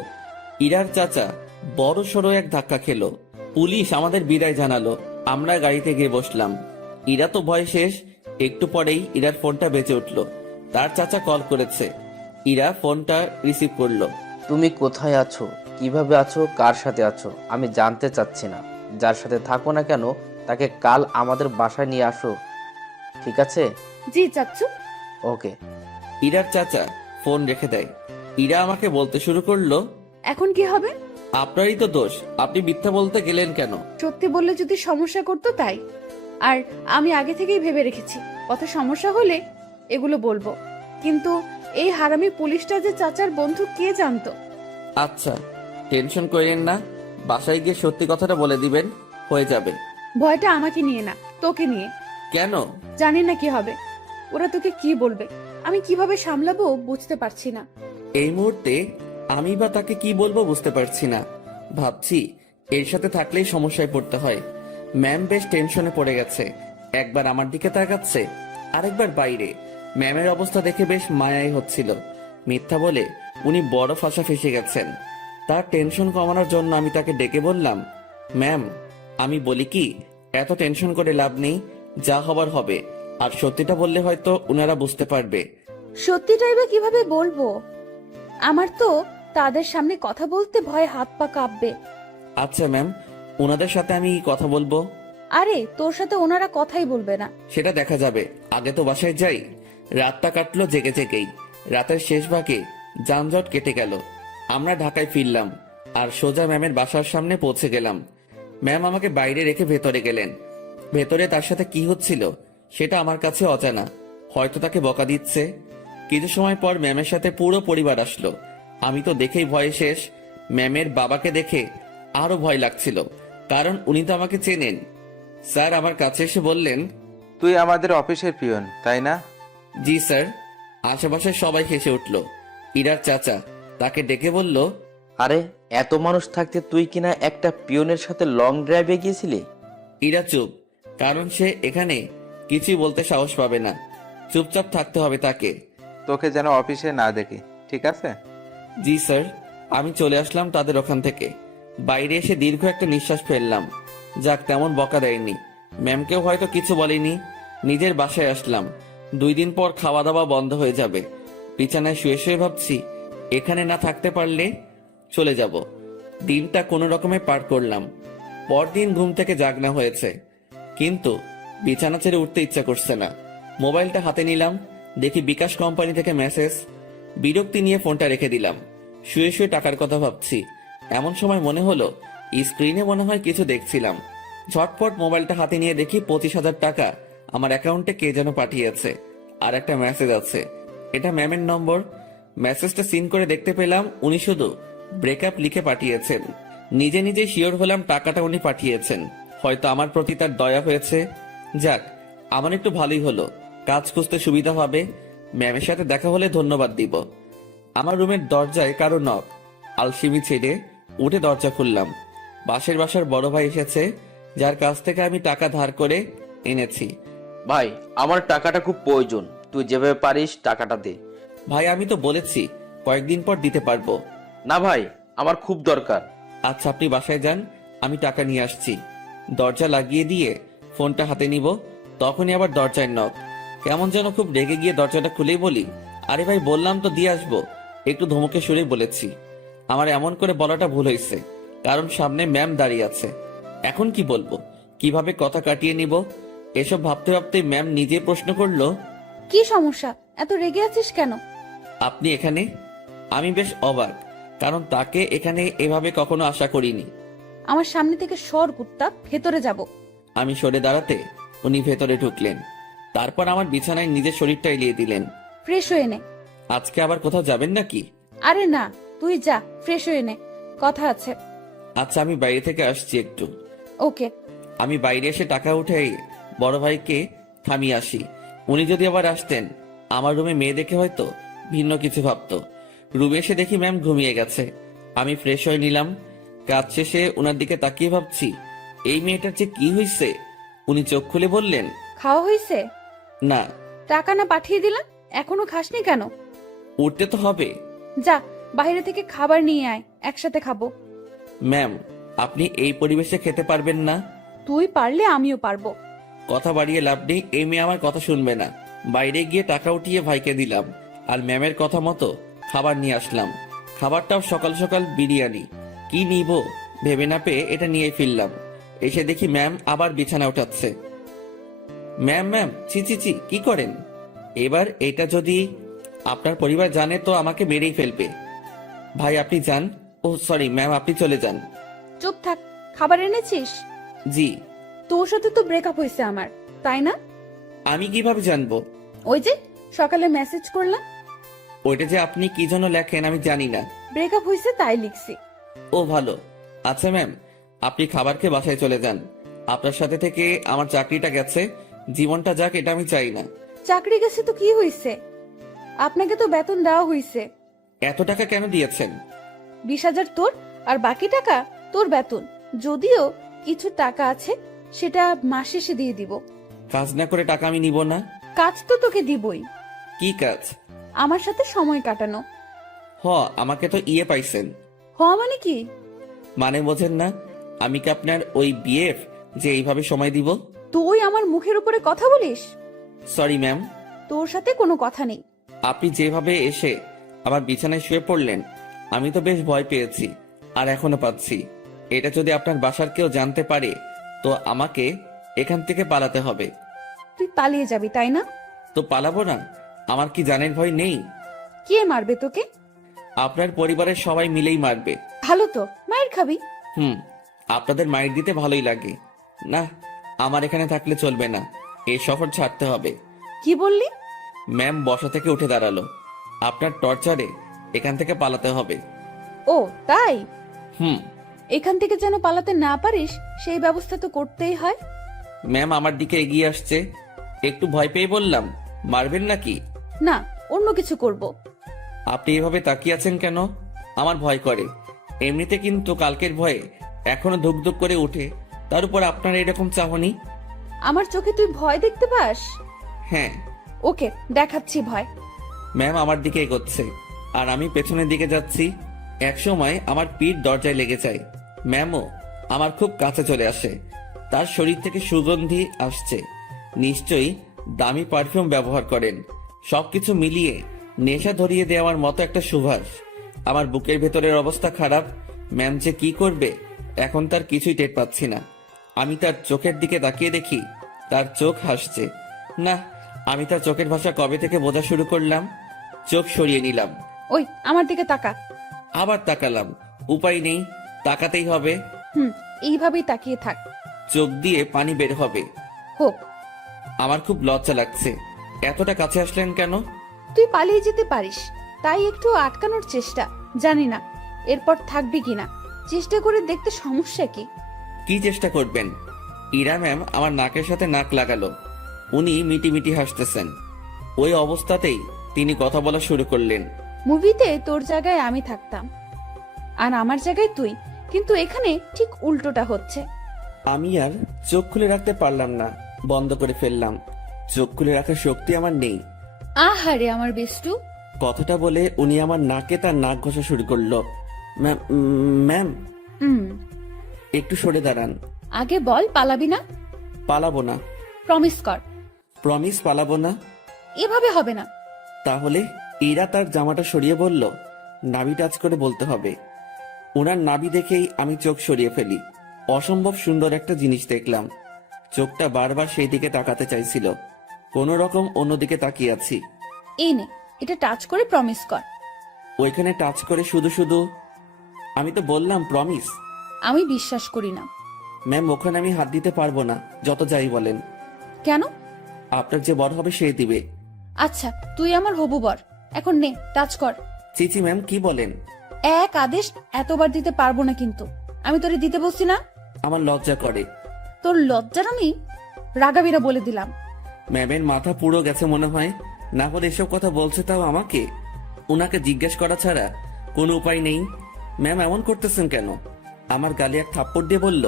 ইরার চাচা বড় সড়ো এক ধাক্কা খেলো। পুলিশ আমাদের বিদায় জানালো। আমরা গাড়িতে গিয়ে বসলাম। ইরা তো ভয় শেষ। একটু পরেই ইরার ফোনটা বেজে উঠলো। তার চাচা কল করেছে। ইরা ফোনটা রিসিভ করলো। তুমি কোথায় আছো, কিভাবে আছো, কার সাথে আছো আমি জানতে চাচ্ছি না। যার সাথে থাকো না কেন তাকে কাল আমাদের বাসায় নিয়ে আসো, ঠিক আছে? জি চাচ্চু। ওকে। ইরার চাচা ফোন রেখে দেয়। ইরা আমাকে বলতে শুরু করলো, এখন কি হবে? আপনারই তো দোষ, আপনি মিথ্যা বলতে গেলেন কেন? সত্যি বললে যদি সমস্যা করতো তাই। আর আমি আগে থেকেই ভেবে রেখেছি কত সমস্যা হলে এগুলো বলবো। কিন্তু এই হারামি পুলিশটা যে চাচার বন্ধু কে জানতো? আচ্ছা, টেনশন করেন না, বাসায় গিয়ে সত্যি কথাটা বলে দিবেন, হয়ে যাবে। ভয়টা আমাকে নিয়ে না, তোকে নিয়ে। কেন? জানি না কি হবে। ওরা তোকে কি বলবে, আমি কিভাবে সামলাবো বুঝতে পারছি না। এই মুহূর্তে আমি বা তাকে কি বলবো বুঝতে পারছি না। ভাবছি এর সাথে থাকলেই সমস্যায় পড়তে হয়। ম্যাম বেশ টেনশনে পড়ে গেছে, একবার আমার দিকে তাকাচ্ছে, আরেকবার বাইরে। ম্যামের অবস্থা দেখে বেশ মায়াই হচ্ছিল। মিথ্যা বলে উনি বড় ফাঁসা ফেসে গেছেন। তার টেনশন কমানোর জন্য আমি তাকে ডেকে বললাম, ম্যাম আমি বলি কি, এত টেনশন করে লাভ নেই, যা হবার হবে। আর সত্যিটা বললে হয়তো উনারা বুঝতে পারবে। সত্যিটাই বা কিভাবে বলবো? আমার তো তাদের সামনে কথা বলতে ভয়ে হাত পা কাঁপবে। আচ্ছা ম্যাম, ওনাদের সাথে আমি কথা বলবো। আরে তোর সাথে ওনারা কথাই বলবে না। সেটা দেখা যাবে, আগে তো বাসায় যাই। রাতটা কাটলো জেগে জেগেই। রাতের শেষ ভাগে যানজট কেটে গেল। আমরা ঢাকায় ফিরলাম আর সোজা ম্যামের বাসার সামনে পৌঁছে গেলাম। ম্যাম আমাকে বাইরে রেখে ভেতরে গেলেন। ভেতরে তার সাথে কি হচ্ছিল সেটা আমার কাছে অজানা। হয়তো তাকে বকা দিচ্ছে। কিছু সময় পর ম্যামের সাথে পুরো পরিবার আসলো। আমি তো দেখেই ভয়ে শেষ। ম্যামের বাবাকে দেখে আরো ভয় লাগছিল, কারণ উনি তো আমাকে চেনেন। স্যার আমার কাছে এসে বললেন, তুই আমাদের অফিসের পিয়ন তাই না? জি স্যার। আশেপাশে সবাই হেসে উঠল। ইরার চাচা তাকে ডেকে বলল, আরে এত মানুষ থাকতে তুই কিনা একটা পিয়নের সাথে লং ড্রাইভে গিয়েছিলি? ইরা চুপ, কারণ সে এখানে কিছুই বলতে সাহস পাবে না। চুপচাপ থাকতে হবে তাকে। তোকে যেন অফিসে না দেখি, ঠিক আছে? জি স্যার। আমি চলে আসলাম তাদের ওখান থেকে। বাইরে এসে দীর্ঘ একটা নিঃশ্বাস ফেললাম। যাক, তেমন বকা দেয়নি। ম্যামকেও হয়তো কিছু বলেনি। নিজের বাসায় আসলাম। 2 দিন পর খাওয়া দাওয়া বন্ধ হয়ে যাবে। বিছানায় শুয়ে শুয়ে ভাবছি, এখানে না থাকতে পারলে চলে যাব। দিনটা কোনো রকমে পার করলাম। পরদিন ঘুম থেকে জাগনা হয়েছে, কিন্তু বিছানা ছেড়ে উঠতে ইচ্ছা করছে না। মোবাইলটা হাতে নিলাম, দেখি বিকাশ কোম্পানি থেকে মেসেজ। বিরক্তি নিয়ে ফোনটা রেখে দিলাম। শুয়ে শুয়ে টাকার কথা ভাবছি। এমন সময় মনে হলো স্ক্রিনে মনে হয় কিছু দেখছিলাম। ঝটপট মোবাইলটা হাতে নিয়ে দেখি 25,000 টাকা আমার অ্যাকাউন্টে কে যেন পাঠিয়েছে। আর একটা মেসেজ আছে, এটা ম্যামের নম্বর। মেসেজটা সিন করে দেখতে পেলাম উনি শুধু ব্রেকআপ লিখে পাঠিয়েছেন। নিজে নিজে শিওর হলাম টাকাটা উনি পাঠিয়েছেন। হয়তো আমার প্রতি তার দয়া হয়েছে। যাক, আমার একটু ভালোই হলো, কাজ খুঁজতে সুবিধা হবে। ম্যামের সাথে দেখা হলে ধন্যবাদ দিব। আমার রুমের দরজায় কারো নক। আলসিমি ছেড়ে উঠে দরজা খুললাম। বাসার বড় ভাই এসেছে, যার কাছ থেকে আমি টাকা ধার করে এনেছি। ভাই আমার টাকাটা খুব প্রয়োজন, তুই যেভাবে পারিস টাকাটা দে। ভাই আমি তো বলেছি কয়েকদিন পর দিতে পারবো। না ভাই, আমার খুব দরকার। আচ্ছা আপনি বাসায় যান, আমি টাকা নিয়ে আসছি। দরজা লাগিয়ে দিয়ে ফোনটা হাতে নিব, তখনই আবার দরজায় নক। কেমন যেন খুব রেগে গিয়ে দরজাটা খুলেই বলি, আরে ভাই বললাম তো দিয়ে আসবো। একটু ধমকে সুরে বলেছি। আমার এমন করে বলাটা ভুল হয়েছে, কারণ সামনে ম্যাম দাঁড়িয়ে আছে। এখন কি বলবো, কিভাবে কথা কাটিয়ে নিব, এসব ভাবতে ভাবতে ম্যাম নিজে প্রশ্ন করলো, কি সমস্যা? এত রেগে আছিস কেন? আপনি এখানে? আমি বেশ অবাক, কারণ তাকে এখানে এভাবে কখনো আশা করিনি। আমার সামনে থেকে সর কুত্তা, ভেতরে যাব। আমি সরে দাঁড়াতে উনি ভেতরে ঢুকলেন। তারপর আমার বিছানায় নিজের শরীরটা এলিয়ে দিলেন। ফ্রেশ হয়ে নে। আজকে আবার কোথাও যাবেন নাকি? আরে না, তুই যা, ফ্রেশ হয়ে নে, কথা আছে। আচ্ছা আমি বাইরে থেকে আসছি একটু। ওকে। আমি বাইরে এসে টাকা উঠে বড় ভাইকে থামিয়ে আসি। উনি যদি আবার আসতেন, আমার রুমে মেয়ে দেখে হয়তো ভিন্ন কিছু ভাবতো। রুমে এসে দেখি ম্যাম ঘুমিয়ে গেছে। আমি ফ্রেশ হয়ে নিলাম। কাজ শেষে ওনার দিকে তাকিয়ে ভাবছি, এই মেয়েটার যে কি হয়েছে। উনি চোখ খুলে বললেন, খাওয়া হয়েছে? না। টাকা না পাঠিয়ে দিলাম, এখনো খাসনি কেন? উঠতে তো হবে। যা, বাইরে থেকে খাবার নিয়ে আয়, একসাথে খাবো। ম্যাম আপনি এই পরিবেশে খেতে পারবেন না। তুই পারলে আমিও পারবো। কথা বাড়িয়ে লাভ নেই, এই মেয়ে আমার কথা শুনবে না। বাইরে গিয়ে টাকা উঠিয়ে ভাইকে দিলাম, আর ম্যামের কথা মতো খাবার নিয়ে আসলাম। খাবারটাও সকাল সকাল বিরিয়ানি। কি নিব ভেবে না পেয়ে এটা নিয়ে ফিরলাম। এসে দেখি ম্যাম আবার বিছানা উঠাচ্ছে। ম্যাম ছি ছি ছি, কি করেন? এবার এটা যদি আপনার পরিবার জানে তো আমাকে মেরেই ফেলবে। ভাই আপনি যান। ও সরি ম্যাম, আপনি চলে যান। চুপ থাক। খাবার এনেছিস? জি। তোর সাথে তো ব্রেকআপ হয়েছে আমার, তাই না? আমি কিভাবে জানবো? ওই যে সকালে মেসেজ করলাম। ওইটা যে আপনি কি জন্য লেখেন আমি জানি না। ব্রেকআপ হয়েছে তাই লিখছি। ও ভালো। আচ্ছা ম্যাম, আপনি খাবার খেয়ে বাসায় চলে যান। আপনার সাথে থেকে আমার চাকরিটা গেছে, জীবনটা যাক এটা আমি চাই না। চাকরি গেছে তো কি হয়েছে? আপনাকে তো বেতন দেওয়া হয়েছে। এত টাকা কেন দিয়েছেন? 20,000 তোর, আর বাকি টাকা তোর বেতন। যদিও কিছু টাকা আছে, সেটা মাস শেষে দিয়ে দিব। কাজ না করে টাকা আমি নিব না। কাজ তো তোকে দিবই, কি কাজ? আমার সাথে সময় কাটানো। আমাকে তো পাইছেন। মানে কি? মানে বোঝেন না? আমি কি আপনার ওই বিএফ যে এইভাবে সময় দিব? তুই আমার মুখের উপরে কথা বলিস? Sorry ma'am. তোর সাথে কোনো কথা নেই। আপনি যেভাবে এসে আমার বিছানায় শুয়ে পড়লেন, আমি তো বেশ ভয় পেয়েছি, আর এখনো পাচ্ছি। এটা যদি আপনার বাসার কেউ জানতে পারে, তো আমাকে এখান থেকে পালাতে হবে। তুই পালিয়ে যাবি তাই না? তো পালাবো না? আমার কি জানের ভয় নেই? কে মারবে তোকে? আপনার পরিবারের সবাই মিলেই মারবে। ভালো তো, মায়ের খাবি। আপনাদের মাইর দিতে ভালোই লাগে না। আমার এখানে থাকলে চলবে না, এই শহর ছাড়তে হবে। কি বললি? ম্যাম বসা থেকে উঠে দাঁড়ালো। আপনার টর্চারে এখান থেকে পালাতে হবে। ও তাই? হুম। এখান থেকে যেন পালাতে না পারিস, সেই ব্যবস্থা তো করতেই হয়। ম্যাম আমার দিকে এগিয়ে আসছে, একটু ভয় পেয়ে বললাম, মারবেন নাকি? না, অন্য কিছু করব। আপনি এভাবে তাকিয়ে আছেন কেন? আমার ভয় করে এমনিতে, কিন্তু কালকের ভয়ে এখনো ধুকধুক করে উঠে, তার উপর আপনার এরকম চাহনি। আমার চোখে তুই ভয় দেখতে পাস? হ্যাঁ। ওকে, দেখাচ্ছি ভয়। ম্যাম আমার দিকে এগোচ্ছে, আর আমি পেছনের দিকে যাচ্ছি। একসময় আমার পিঠ দরজায় লেগে যায়। ম্যামও আমার খুব কাছে চলে আসে। তার শরীর থেকে সুগন্ধি আসছে, নিশ্চয়ই দামি পারফিউম ব্যবহার করেন। সবকিছু মিলিয়ে নেশা ধরিয়ে দেওয়ার মতো একটা সুবাস। আমার বুকের ভেতরের অবস্থা খারাপ। ম্যাম যে কি করবে এখন তার কিছুই টের পাচ্ছি না। আমি তার চোখের দিকে তাকিয়ে দেখি তার চোখ হাসছে। না, আমি তার চোখের ভাষা কবে থেকে বোঝা শুরু করলাম। চোখ সরিয়ে নিলাম। ওই আমার দিকে তাকা। আবার তাকালাম, উপায় নেই, তাকাতেই হবে। এইভাবেই তাকিয়ে থাক। চোখ দিয়ে পানি বের হবে। হোক। আমার খুব লজ্জা লাগছে। এতটা কাছে আসলেন কেন? তুই পালিয়ে যেতে পারিস, তাই একটু আটকানোর চেষ্টা। জানি না এরপর থাকবি কিনা, চেষ্টা করে দেখতে সমস্যা কি? কি চেষ্টা করবেন? ইরা ম্যাম আমার নাকের সাথে নাক লাগালো। উনি মিটি মিটি হাসতেছেন। ওই অবস্থাতেই তিনি কথা বলা শুরু করলেন। মুভিতে তোর জায়গায় আমি থাকতাম, আর আমার জায়গায় তুই, কিন্তু এখানে ঠিক উল্টোটা হচ্ছে। আমি আর চোখ খুলে রাখতে পারলাম না, বন্ধ করে ফেললাম। চোখ খুলে রাখার শক্তি আমার নেই। আহারে আমার বেষ্টু। কথাটা বলে উনি আমার নাকে তার নাক ঘষা শুরু করলো। ম্যাম ম্যাম একটু সরে দাঁড়ান। আগে বল পালাবি না? পালাবো না। প্রমিস কর। প্রমিস, পালাবো না। এভাবে হবে না। তাহলে? ইরা তার জামাটা সরিয়ে বলল, নাভি টাচ করে বলতে হবে। ওনার নাভি দেখেই আমি চোখ সরিয়ে ফেলি। অসম্ভব সুন্দর একটা জিনিস দেখলাম। চোখটা বারবার সেই দিকে তাকাতে চাইছিল, কোনো রকম অন্যদিকে তাকিয়ে আছি। এই নে, এটা টাচ করে প্রমিস কর। ওইখানে টাচ করে শুধু শুধু? আমি তো বললাম প্রমিস। আমি বিশ্বাস করি না। ম্যাম ওখানে আমি হাত দিতে পারবো না, যত যাই বলেন। কেন? আপনার যে বর হবে সে দিবে। আচ্ছা, তুই আমার হবু বর, এখন নে টাচ কর। চিচি ম্যাম কি বলেন? এক আদেশ এতবার দিতে পারবো না, কিন্তু আমি তোরে দিতে বলছি না। আমার লজ্জা করে। তোর লজ্জার আমি রাগাবিরা বলে দিলাম। ম্যামের মাথা পুরো গেছে মনে হয়, না হলে এসব কথা বলছে তাও আমাকে। ওনাকে জিজ্ঞেস করা ছাড়া কোনো উপায় নেই। ম্যাম এমন করতেছেন কেন? আমার গালে এক থাপ্পড় দিয়ে বলল,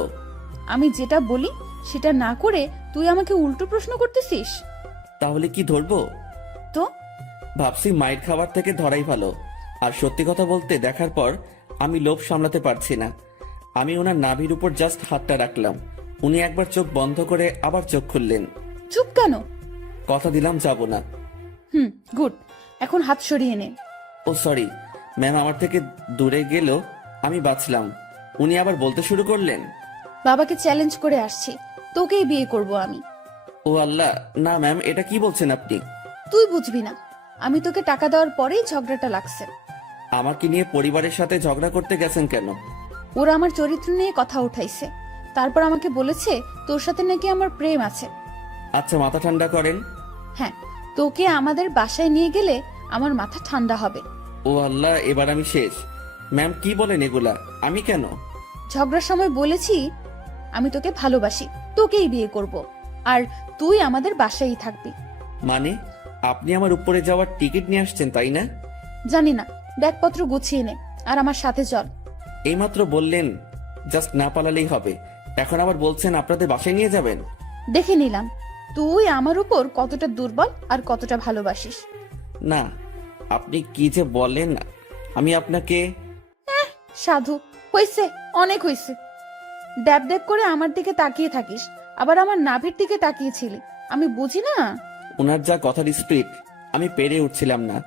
আমি যেটা বলি সেটা না করে তুই আমাকে উল্টো প্রশ্ন করতেছিস। তাহলে কি ধরবো? তো ভাবছি মাইর খাবার থেকে ধরাই ভালো। আর সত্যি কথা বলতে, দেখার পর আমি লোভ সামলাতে পারছি না। আমি ওনার নাভির উপর জাস্ট হাতটা রাখলাম। উনি একবার চোখ বন্ধ করে আবার চোখ খুললেন। চুপ কেন? কথা দিলাম যাব না। গুড, এখন হাত সরিয়ে নে। ও সরি ম্যাম, আমার থেকে দূরে গেল, আমি বাঁচলাম। উনি আবার বলতে শুরু করলেন, বাবাকে চ্যালেঞ্জ করে আসছি, তোকেই বিয়ে করব আমি। ও আল্লাহ, না ম্যাম, এটা কি বলছেন আপনি? তুই বুঝবি না, আমি তোকে টাকা দেওয়ার পরেই ঝগড়াটা লাগছে। আমাকে নিয়ে পরিবারের সাথে ঝগড়া করতে গেছেন কেন? ওরা আমার চরিত্র নিয়ে কথা উঠাইছে, তারপর আমাকে বলেছে তোর সাথে নাকি আমার প্রেম আছে। আচ্ছা, মাথা ঠান্ডা করেন। হ্যাঁ, তোকে আমাদের বাসায় নিয়ে গেলে আমার মাথা ঠান্ডা হবে। ও আল্লাহ, এবার আমি শেষ। ম্যাম কি বলেন এগুলা? আমি কেন? ঝগড়ার সময় বলেছি আমি তোকে ভালোবাসি, তোকেই বিয়ে করব, আর তুই আমাদের বাসায়ই থাকবি। মানে আপনি আমার উপরে যাওয়ার টিকিট নিয়ে আসছেন তাই না? জানি না, ব্যাগপত্র গুছিয়ে নে, আর আমার সাথে চল। এইমাত্র বললেন জাস্ট না পালালেই হবে, এখন আবার বলছেন আপনাদের বাসায় নিয়ে যাবেন। দেখে নিলাম তুই আমার উপর কতটা দুর্বল আর কতটা ভালোবাসিস। না, আপনি কি যে বলেন, আমি আপনাকে সাধু, হইছে, অনেক হইছে। ড্যাব ড্যাব করে আমার দিকে তাকিয়ে থাকিস, আবার আমার নাভির দিকে তাকিয়েছিলি, আমি বুঝি না। ওনার যা কথার স্পিড আমি পেরে উঠছিলাম না।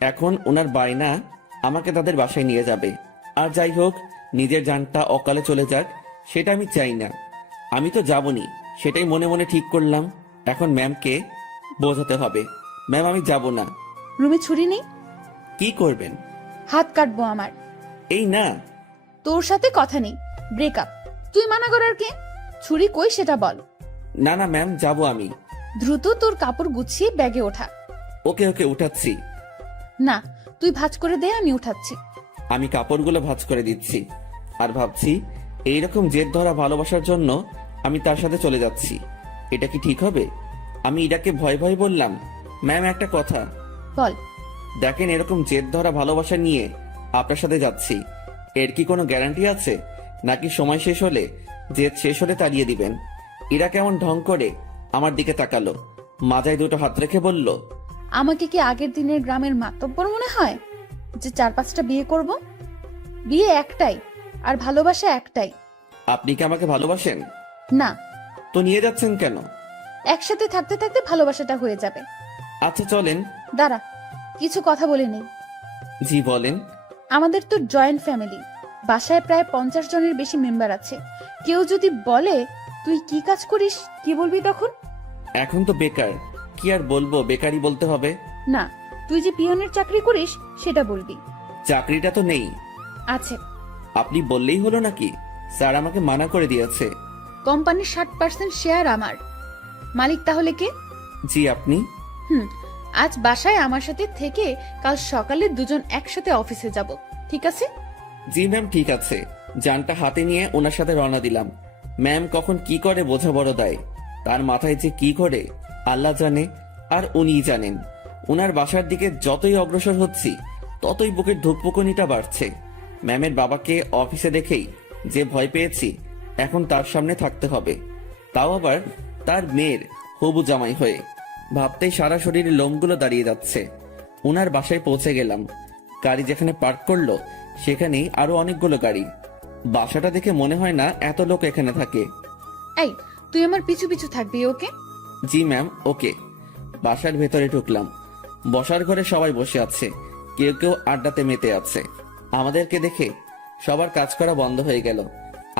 এখন ওনার বায়না আমাকে তাদের বাসায় নিয়ে যাবে। আর যাই হোক, নিজের জানটা অকালে চলে যাক সেটা আমি চাই না। আমি তো যাবনি, সেটাই মনে মনে ঠিক করলাম। এখন ম্যামকে বোঝাতে হবে, ম্যাম আমি যাব না। রুমে ছুরি নেই? কি করবেন? হাত কাটবো আমার। এই না, তোর সাথে কথা নেই, ব্রেকআপ। তুই মানা করার কে? ছুরি কই সেটা বল। না না ম্যাম, যাব আমি। দ্রুত তোর কাপড় গুছিয়ে ব্যাগে ওঠা। ওকে ওকে, উঠাচ্ছি। না, তুই ভাঁজ করে দে, আমি উঠাচ্ছি। আমি কাপড়গুলো ভাঁজ করে দিচ্ছি আর ভাবছি এইরকম জেদ ধরা ভালোবাসার জন্য আমি তার সাথে চলে যাচ্ছি। এটা কি ঠিক হবে? আমি ইরাকে ভয় ভয় বললাম, ম্যাম একটা কথা। বল। দেখেন, এরকম জেদ ধরা ভালোবাসা নিয়ে আপনার সাথে যাচ্ছি, এর কি কোনো গ্যারান্টি আছে? নাকি সময় শেষ হলে, জেদ শেষ হলে তাড়িয়ে দিবেন? ইরা কেমন ঢং করে আমার দিকে তাকালো, মাজায় দুটো হাত রেখে বলল, আমাকে কি আগের দিনের গ্রামের মাতব্বর মনে হয় যে 4-5টা বিয়ে করব? বিয়ে একটাই, আর ভালোবাসা একটাই। আপনি কি আমাকে ভালোবাসেন? না, তো নিয়ে যাচ্ছেন কেন? একসাথে থাকতে থাকতে ভালোবাসাটা হয়ে যাবে। আচ্ছা চলেন। দাঁড়া, কিছু কথা বলে নেই। জি বলেন। আমাদের তো জয়েন্ট ফ্যামিলি, বাসায় প্রায় 50 জনের বেশি মেম্বার আছে। কেউ যদি বলে তুই কি কাজ করিস, কি বলবি তখন? এখন তো বেকার, কি আর বলবো, বেকারই বলতে হবে। না, তুই যে পিয়নের চাকরি করিস সেটা বলবি। চাকরিটা তো নেই। আছে। আপনি বললেই হলো নাকি? স্যার আমাকে মানা করে দিয়েছে। কোম্পানির 60% শেয়ার আমার। মালিক তাহলে কে? জি আপনি। আজ বাসায় আমার সাথে থেকে কাল সকালে দুজন একসাথে অফিসে যাব, ঠিক আছে? জি ম্যাম, ঠিক আছে। যানটা হাতে নিয়ে ওনার সাথে রওনা দিলাম। ম্যাম কখন কি করে বোঝা বড় দায়, তার মাথায় যে কি করে আল্লাহ জানে, আর উনিই জানেন। ওনার বাসার দিকে যতই অগ্রসর হচ্ছি ততই বুকের ধুকপুকুনিটা বাড়ছে। ম্যামের বাবাকে অফিসে দেখেই যে ভয় পেয়েছি, এখন তার সামনে থাকতে হবে, তাও আবার তার মেয়ের হবু জামাই হয়ে। ভাবতেই সারা শরীরে লোমগুলো দাঁড়িয়ে যাচ্ছে। ওনার বাসায় পৌঁছে গেলাম। গাড়ি যেখানে পার্ক করলো সেখানেই আরো অনেকগুলো গাড়ি। বাসাটা দেখে মনে হয় না এত লোক এখানে থাকে। এই, তুই আমার পিছু পিছু থাকবি, ওকে? জি ম্যাম, ওকে। বাসার ভেতরে ঢুকলাম। বসার ঘরে সবাই বসে আছে, কেউ কেউ আড্ডাতে মেতে আছে। আমাদেরকে দেখে সবার কাজ করা বন্ধ হয়ে গেল।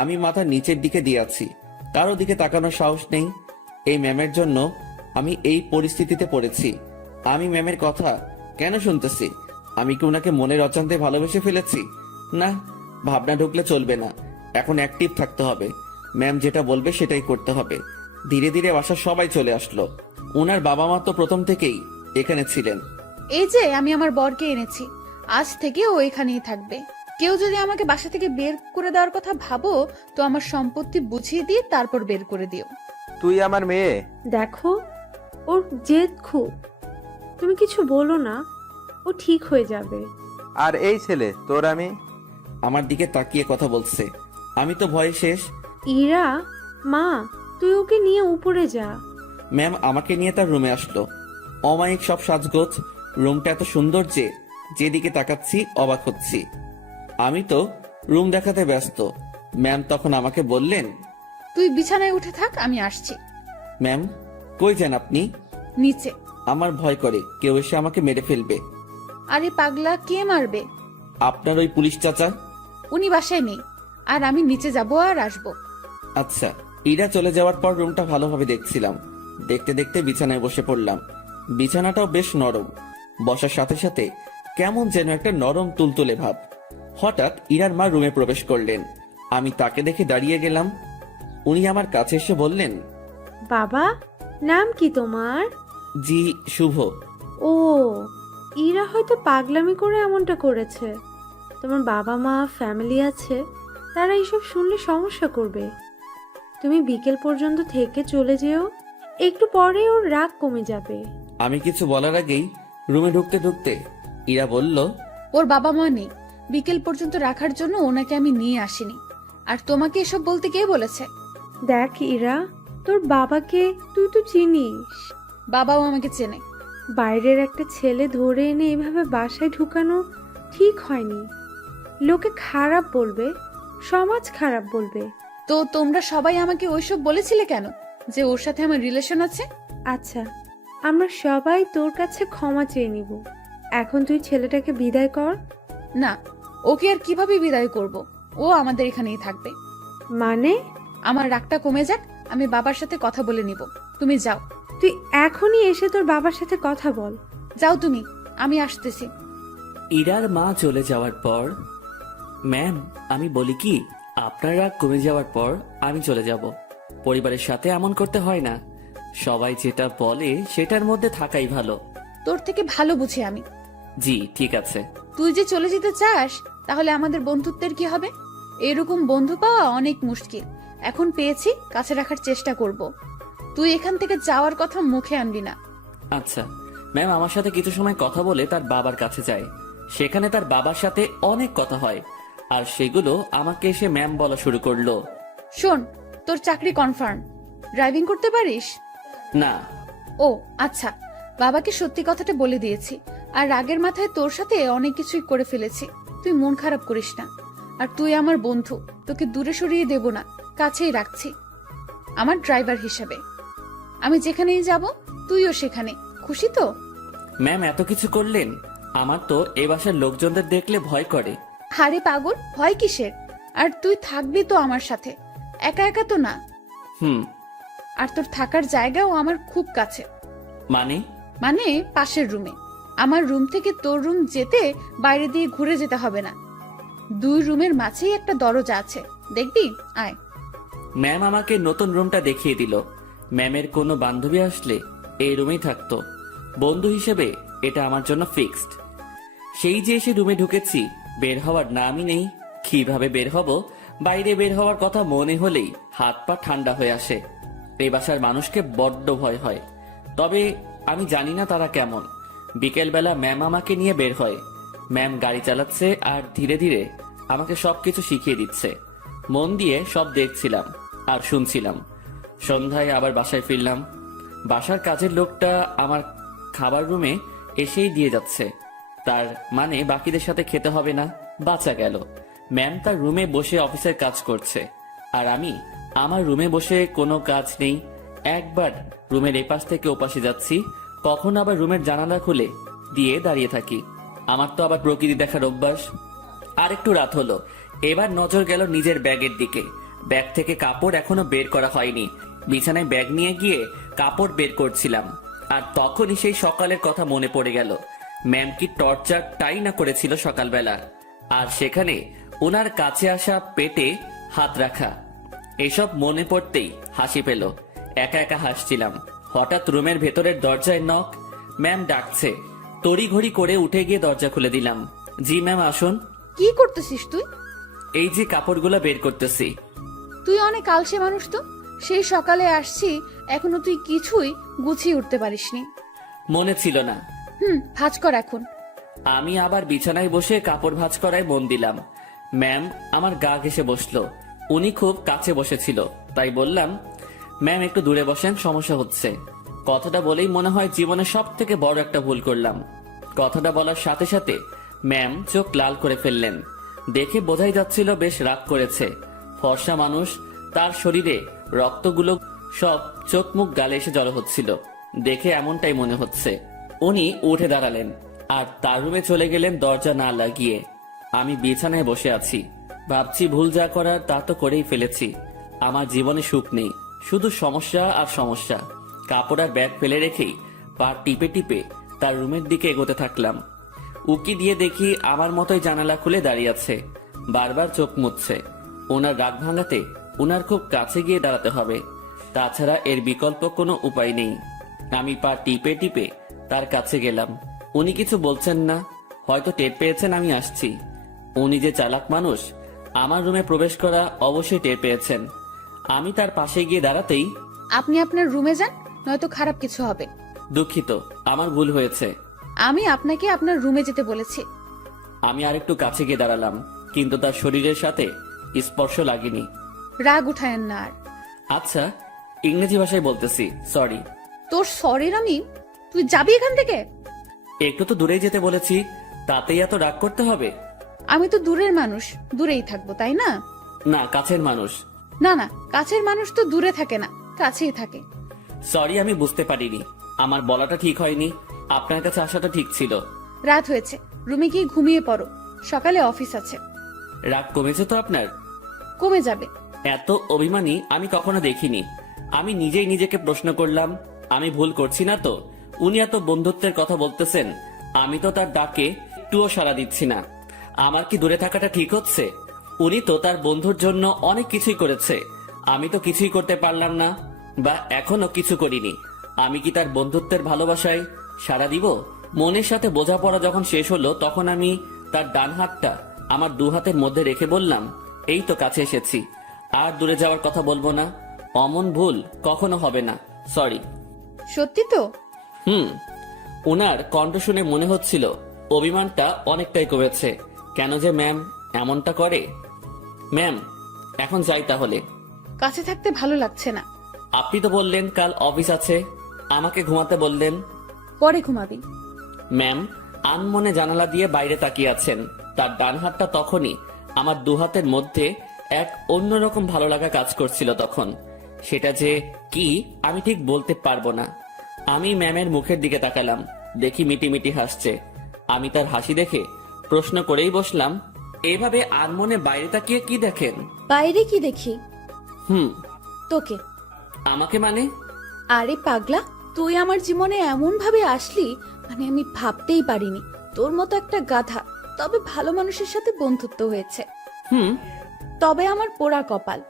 আমি মাথা নিচের দিকে দিয়ে আছি, কারো দিকে তাকানোর সাহস নেই। এই ম্যামের জন্য আমি এই পরিস্থিতিতে পড়েছি। আমি ম্যামের কথা কেন শুনতেছি? আমি কি ওনাকে মনের অজান্তে ভালোবেসে ফেলেছি? না, ভাবনা ঢুকলে চলবে না, এখন অ্যাক্টিভ থাকতে হবে। ম্যাম যেটা বলবে সেটাই করতে হবে। ধীরে ধীরে বাসার সবাই চলে আসলো। ওনার বাবা মা তো প্রথম থেকেই এখানে ছিলেন। এই যে আমি আমার বরকে এনেছি, আজ থেকে ও এখানেই থাকবে। কেউ যদি আমাকে বাসা থেকে বের করে দেওয়ার কথা ভাবো, তো আমার সম্পত্তি বুঝিয়ে দিয়ে তারপর বের করে দিও। তুই আমার মেয়ে। দেখো, ওর জেদ খুব। তুমি কিছু বলো না, ও ঠিক হয়ে যাবে। আর এই ছেলে তোর আমি। আমার দিকে তাকিয়ে কথা বলছে। আমি তো ভয়ে শেষ। ইরা, মা, তুই ওকে নিয়ে উপরে যা। ম্যাম আমাকে নিয়ে তার রুমে আসলো। অমায়িক সব সাজগোজ, রুমটা এত সুন্দর যে যেদিকে তাকাচ্ছি অবাক হচ্ছি। আমি তো রুম দেখাতে ব্যস্ত। ম্যাম তখন আমাকে বললেন, তুই বিছানায় উঠে থাক, আমি আসছি। ম্যাম কই যান আপনি? নিচে। আমার ভয় করে কেউ এসে আমাকে মেরে ফেলবে। আরে পাগলা, কে মারবে? আপনার ওই পুলিশ চাচা। উনি বাসায় নেই, আর আমি নিচে যাব আর আসবো। আচ্ছা। ইরা চলে যাওয়ার পর রুমটা ভালোভাবে দেখছিলাম। দেখতে দেখতে বিছানায় বসে পড়লাম। বিছানাটাও বেশ নরম, বসার সাথে সাথে কেমন যেন একটা নরম তুলতুলে ভাব। হঠাৎ ইরার মা রুমে প্রবেশ করলেন। আমি তাকে দেখে দাঁড়িয়ে গেলাম। উনি আমার কাছে এসে বললেন, বাবা, নাম কি তোমার? জি শুভ। ও, ইরা হয়তো পাগলামি করে এমনটা করেছে। তোমার বাবা মা, ফ্যামিলি আছে, তারা এইসব শুনলে সমস্যা করবে। তুমি বিকেল পর্যন্ত থেকে চলে যেও, একটু পরে ওর রাগ কমে যাবে। আমি কিছু বলার আগেই রুমে ঢুকতে ঢুকতে ইরা বলল, ওর বাবা মা নেই, বিকেল পর্যন্ত রাখার জন্য ওনাকে আমি নিয়ে আসিনি। আর তোমাকে এসব বলতে কে বলেছে? দেখ ইরা, তোর বাবাকে তুই তো চিনিস। বাবাও আমাকে চেনে। বাইরের একটা ছেলে ধরে এনে এভাবে বাসায় ঢুকানো ঠিক হয়নি। লোকে খারাপ বলবে, সমাজ খারাপ বলবে। তো তোমরা সবাই আমাকে ওইসব বলেছিলে কেন, যে ওর সাথে আমার রিলেশন আছে? আচ্ছা, আমরা সবাই তোর কাছে ক্ষমা চেয়ে নিব। এখন তুই ছেলেটাকে বিদায় কর। না, ওকে আর কিভাবে বিদায় করব? ও আমাদের এখানেই থাকবে। মানে? আমার রাগটা কমে যাক, আমি বাবার সাথে কথা বলে নিব। তুমি যাও। তুই এখনই এসে তোর বাবার সাথে কথা বল। যাও তুমি, আমি আসতেছি। ইরার মা চলে যাওয়ার পর, ম্যাম আমি বলি কি, আপনার রাগ কমে যাওয়ার পর আমি চলে যাব। পরিবারের সাথে এমন করতে হয় না। সবাই যেটা বলে সেটার মধ্যে থাকাই ভালো। তোর থেকে ভালো বুঝি আমি। জি ঠিক আছে। তুই যে চলে যেতে চাস, তাহলে আমাদের বন্ধুত্বের কি হবে? এরকম বন্ধু পাওয়া অনেক মুশকিল। এখন পেয়েছি, কাছে রাখার চেষ্টা করব। তুই এখান থেকে যাওয়ার কথা মুখে আনবি না। আচ্ছা ম্যাম, আমার সাথে কিছু সময় কথা বলে তার বাবার কাছে যায়। সেখানে তার বাবার সাথে অনেক কথা হয়, আর সেগুলো আমাকে এসে ম্যাম বলা শুরু করলো। শোন, তোর চাকরি কনফার্ম। ড্রাইভিং করতে পারিস? না। ও আচ্ছা, বাবাকে সত্যি কথাটা বলে দিয়েছি। আর রাগের মাথায় তোর সাথে অনেক কিছুই করে ফেলেছি। তুই মন খারাপ করিস না। আর তুই আমার বন্ধু, তোকে দূরে সরিয়ে দেব না, কাছেই রাখছি আমার ড্রাইভার হিসেবে। আমি যেখানেই যাব তুইও সেখানে। খুশি তো? ম্যাম এত কিছু করলেন, আমার তো এ বাসার লোকজনদের দেখলে ভয় করে। হারে পাগল, ভয় কিসের? আর তুই থাকবি তো আমার সাথে, একা একা তো না। হুম। আর তোর থাকার জায়গাও আমার খুব কাছে। মানে? মানে পাশের রুমে। আমার রুম থেকে তোর রুম যেতে বাইরে দিয়ে ঘুরে যেতে হবে না। 2 রুমের মাঝেই একটা দরজা আছে, দেখবি? আয়। ম্যাম আমাকে নতুন রুমটা দেখিয়ে দিল। ম্যামের কোনো বান্ধবী আসলে এই রুমেই থাকতো। বন্ধু হিসেবে এটা আমার জন্য ফিক্সড। সেই যে এসে রুমে ঢুকেছি, বের হওয়ার নামই নেই। কিভাবে বের হব? বাইরে বের হওয়ার কথা মনে হলেই হাত পা ঠান্ডা হয়ে আসে। এই বাসার মানুষকে বড্ড ভয় হয়। তবে আমি জানি না তারা কেমন। বিকেলবেলা ম্যাম আমাকে নিয়ে বের হয়। ম্যাম গাড়ি চালাচ্ছে আর ধীরে ধীরে আমাকে সবকিছু শিখিয়ে দিচ্ছে। মন দিয়ে সব দেখছিলাম আর শুনছিলাম। সন্ধ্যায় আবার বাসায় ফিরলাম। বাসার কাজের লোকটা আমার খাবার রুমে এসেই দিয়ে যাচ্ছে। তার মানে বাকিদের সাথে খেতে হবে না। বাঁচা গেল। ম্যাম তার রুমে বসে অফিসের কাজ করছে, আর আমি আমার রুমে বসে কোনো কাজ নেই। একবার রুমের এপাশ থেকে ওপাশে যাচ্ছি, কখন আবার রুমের জানালা খুলে দিয়ে দাঁড়িয়ে থাকি। আমার তো আবার প্রকৃতি দেখার অভ্যাস। আর একটু রাত হলো। এবার নজর গেল নিজের ব্যাগের দিকে। ব্যাগ থেকে কাপড় এখনো বের করা হয়নি। বিছানায় ব্যাগ নিয়ে গিয়ে কাপড় বের করছিলাম, আর তখনই সেই সকালের কথা মনে পড়ে গেল। ম্যাম কি টর্চারটাই না করেছিল সকালবেলা, আর সেখানে ওনার কাছে আসা পেটে হাত রাখা। এসব মনে পড়তেই হাসি পেল। একা একা হাসছিলাম। হঠাৎ রুমের ভেতরের দরজায় নক। ম্যাম ডাকছে। তড়িঘড়ি করে উঠে গিয়ে দরজা খুলে দিলাম। জি ম্যাম আসুন। কি করতেছিস তুই? এই যে কাপড়গুলো বের করতেছি। তুই অনেক আলসে মানুষ তো। সেই সকালে আসছি, এখনো তুই কিছুই গুছিয়ে উঠতে পারিসনি। মনে ছিল না। ভাঁজ কর এখন। আমি আবার বিছানায় বসে কাপড় ভাঁজ করায় মন দিলাম। ম্যাম আমার গা ঘেঁষে বসলো। উনি খুব কাছে বসেছিল, তাই বললাম, ম্যাম একটু দূরে বসেন, সমস্যা হচ্ছে। কথাটা বলেই মনে হয় জীবনে সব থেকে বড় একটা ভুল করলাম। কথাটা বলার সাথে সাথে ম্যাম চোখ লাল করে ফেললেন। দেখে বোঝাই যাচ্ছিল বেশ রাগ করেছে। ফর্সা মানুষ, তার শরীরে রক্তগুলো সব চোখ মুখ গালে এসে জড়ো হচ্ছিল। দেখে এমনটাই মনে হচ্ছে। উনি উঠে দাঁড়ালেন আর তার রুমে চলে গেলেন দরজা না লাগিয়ে। আমি বিছানায় বসে আছি, ভাবছি ভুল যা করার তা তো করেই ফেলেছি। আমার জীবনে সুখ নেই, শুধু সমস্যা আর সমস্যা। কাপড় আর ব্যাগ ফেলে রেখেই পা টিপে টিপে তার রুমের দিকে এগোতে থাকলাম। উকি দিয়ে দেখি আমার মতোই জানালা খুলে দাঁড়িয়ে আছে, বারবার চোখ মুছছে। ওনার রাগ ভাঙাতে ওনার খুব কাছে গিয়ে দাঁড়াতে হবে, তাছাড়া এর বিকল্প কোনো উপায় নেই। আমি পা টিপে টিপে তার কাছে গেলাম। উনি কিছু বলছেন না, হয়তো টের পেয়েছেন আমি আসছি। উনি যে চালাক মানুষ, আমার রুমে প্রবেশ করা অবশ্যই টের পেয়েছেন। আমি তার পাশে গিয়ে দাঁড়াতেই, আপনি আপনার রুমে যান, নয়তো খারাপ কিছু হবে। দুঃখিত, আমার ভুল হয়েছে। আমি আপনাকে আপনার রুমে যেতে বলেছি। আমি আরেকটু কাছে গিয়ে দাঁড়ালাম, কিন্তু তার শরীরের সাথে স্পর্শ লাগেনি। রাগ উঠায়েন না আর। আচ্ছা, ইংরেজি ভাষায় বলতেছি, সরি। তোর সরির আমি, তুই যাবি এখান থেকে? একটু তো দূরেই যেতে বলেছি, তাতেই এত রাগ করতে হবে? আমি তো দূরের মানুষ, দূরেই থাকবো, তাই না? না, কাছের মানুষ। না না, কাছের মানুষ তো দূরে থাকে না, কাছেই থাকে। সরি, আমি বুঝতে পারিনি। আমার বলাটা ঠিক হয়নি, আপনার কাছে আসাটা ঠিক ছিল। রাত হয়েছে, রুমে গিয়ে ঘুমিয়ে পড়ো, সকালে অফিস আছে। রাগ কমেছে তো আপনার? কমে যাবে। এত অভিমানী আমি কখনো দেখিনি। আমি নিজেই নিজেকে প্রশ্ন করলাম, আমি ভুল করছি না তো? উনি এত বন্ধুত্বের কথা বলতেছেন, আমি তো তার ডাকে একটুও সাড়া দিচ্ছি না। আমার কি দূরে থাকাটা ঠিক হচ্ছে? উনি তো তার বন্ধুর জন্য অনেক কিছুই করেছে, আমি তো কিছুই করতে পারলাম না, বা এখনো কিছু করিনি। আমি কি তার বন্ধুত্বের ভালোবাসায় সাড়া দিব? মনের সাথে বোঝাপড়া যখন শেষ হলো, তখন আমি তার ডান হাতটা আমার দু হাতের মধ্যে রেখে বললাম, এই তো কাছে এসেছি, আর দূরে যাওয়ার কথা বলবো না। অমন ভুল কখনো হবে না, সরি। সত্যি তো? ওনার কণ্ঠ শুনে মনে হচ্ছিল অভিমানটা অনেকটাই কমেছে। কেন যে ম্যাম এমনটা করে? ম্যাম, এখন যাই তাহলে। কাছে থাকতে ভালো লাগছে না। আপনি তো বললেন কাল অফিস আছে, আমাকে ঘুমাতে বললেন। পরে ঘুমাবি। ম্যাম আনমনে জানালা দিয়ে বাইরে তাকিয়ে আছেন। তার ডান হাতটা তখনই আমার দু হাতের মধ্যে এক অন্যরকম ভালো লাগা কাজ করছিল তখন। সেটা যে কি আমি ঠিক বলতে পারবো না। আমি ম্যামের মুখের দিকে তাকালাম, দেখি মিটিমিটি হাসছে। আমি তার হাসি দেখে প্রশ্ন করেই বসলাম, এভাবে আনমনে বাইরে তাকিয়ে কি দেখেন? বাইরে কি দেখি? হুম। তোকে। আমাকে মানে? আরে পাগলা, তুই আমার জীবনে এমন ভাবে আসলি, মানে আমি ভাবতেই পারিনি। তোর মতো একটা গাধা, তবে ভালো মানুষের সাথে বন্ধুত্ব হয়েছে। তবে আমার পোড়া কপাল।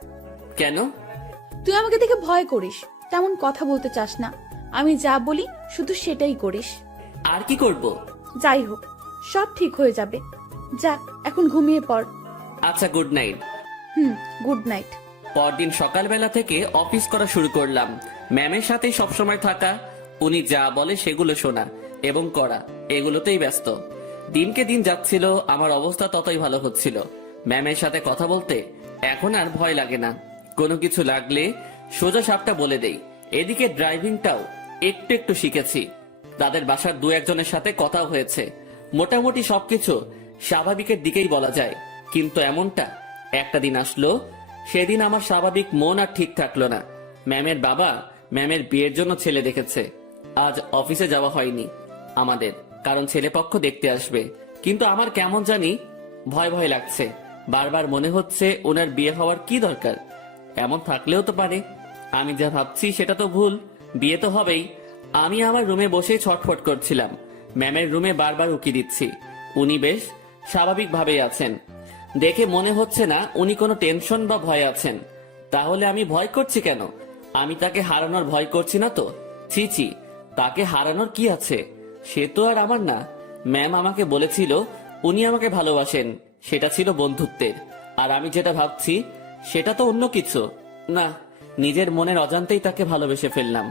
কেন? তুই আমাকে দেখে ভয় করিস, তেমন কথা বলতে চাস না। আমি যা বলি শুধু সেটাই করিস। আর কি করব? যাই হোক, সব ঠিক হয়ে যাবে। যা, এখন ঘুমিয়ে পড়। আচ্ছা, গুড নাইট। Good night. পরদিন সকালবেলা থেকে অফিস করা শুরু করলাম। ম্যামের সাথেই সবসময় থাকা, উনি যা বলে সেগুলো শোনা এবং করা, এগুলোতেই ব্যস্ত। দিনকে দিন যাচ্ছিল, আমার অবস্থা ততই ভালো হচ্ছিল। ম্যামের সাথে কথা বলতে এখন আর ভয় লাগে না। কোনো কিছু লাগলে সোজা সাপটা বলে দেই। এদিকে ড্রাইভিংটাও একটু একটু শিখেছি। তাদের বাসার দু একজনের সাথে কথাও হয়েছে। মোটামুটি সবকিছু স্বাভাবিকের দিকেই বলা যায়। কিন্তু এমনটা একটা দিন আসলো, সেদিন আমার স্বাভাবিক মন আর ঠিক থাকলো না। ম্যামের বাবা ম্যামের বিয়ের জন্য ছেলে দেখেছে। আজ অফিসে যাওয়া হয়নি আমাদের, কারণ ছেলেপক্ষ দেখতে আসবে। কিন্তু আমার কেমন জানি ভয় ভয় লাগছে। বারবার মনে হচ্ছে ওনার বিয়ে হওয়ার কি দরকার? এমন থাকলেও তো পারে। আমি যা ভাবছি সেটা তো ভুল, বিয়ে তো হবেই। আমি আমার রুমে বসে ছটফট করছিলাম। ম্যামের রুমে বারবার উকি দিচ্ছি। উনি বেশ স্বাভাবিকভাবেই আছেন। দেখে মনে হচ্ছে না উনি কোনো টেনশন বা ভয় আছেন। তাহলে আমি ভয় করছি কেন? আমি তাকে হারানোর ভয় করছি না তো? ছি ছি, তাকে হারানোর কি আছে? সে তো আর আমার না। ম্যাম আমাকে বলেছিল উনি আমাকে ভালোবাসেন, সেটা ছিল বন্ধুত্বের। আর আমি যেটা ভাবছি সেটা তো অন্য কিছু। না, নিজের মনের অজান্তেই তাকে ভালোবেসে ফেললাম।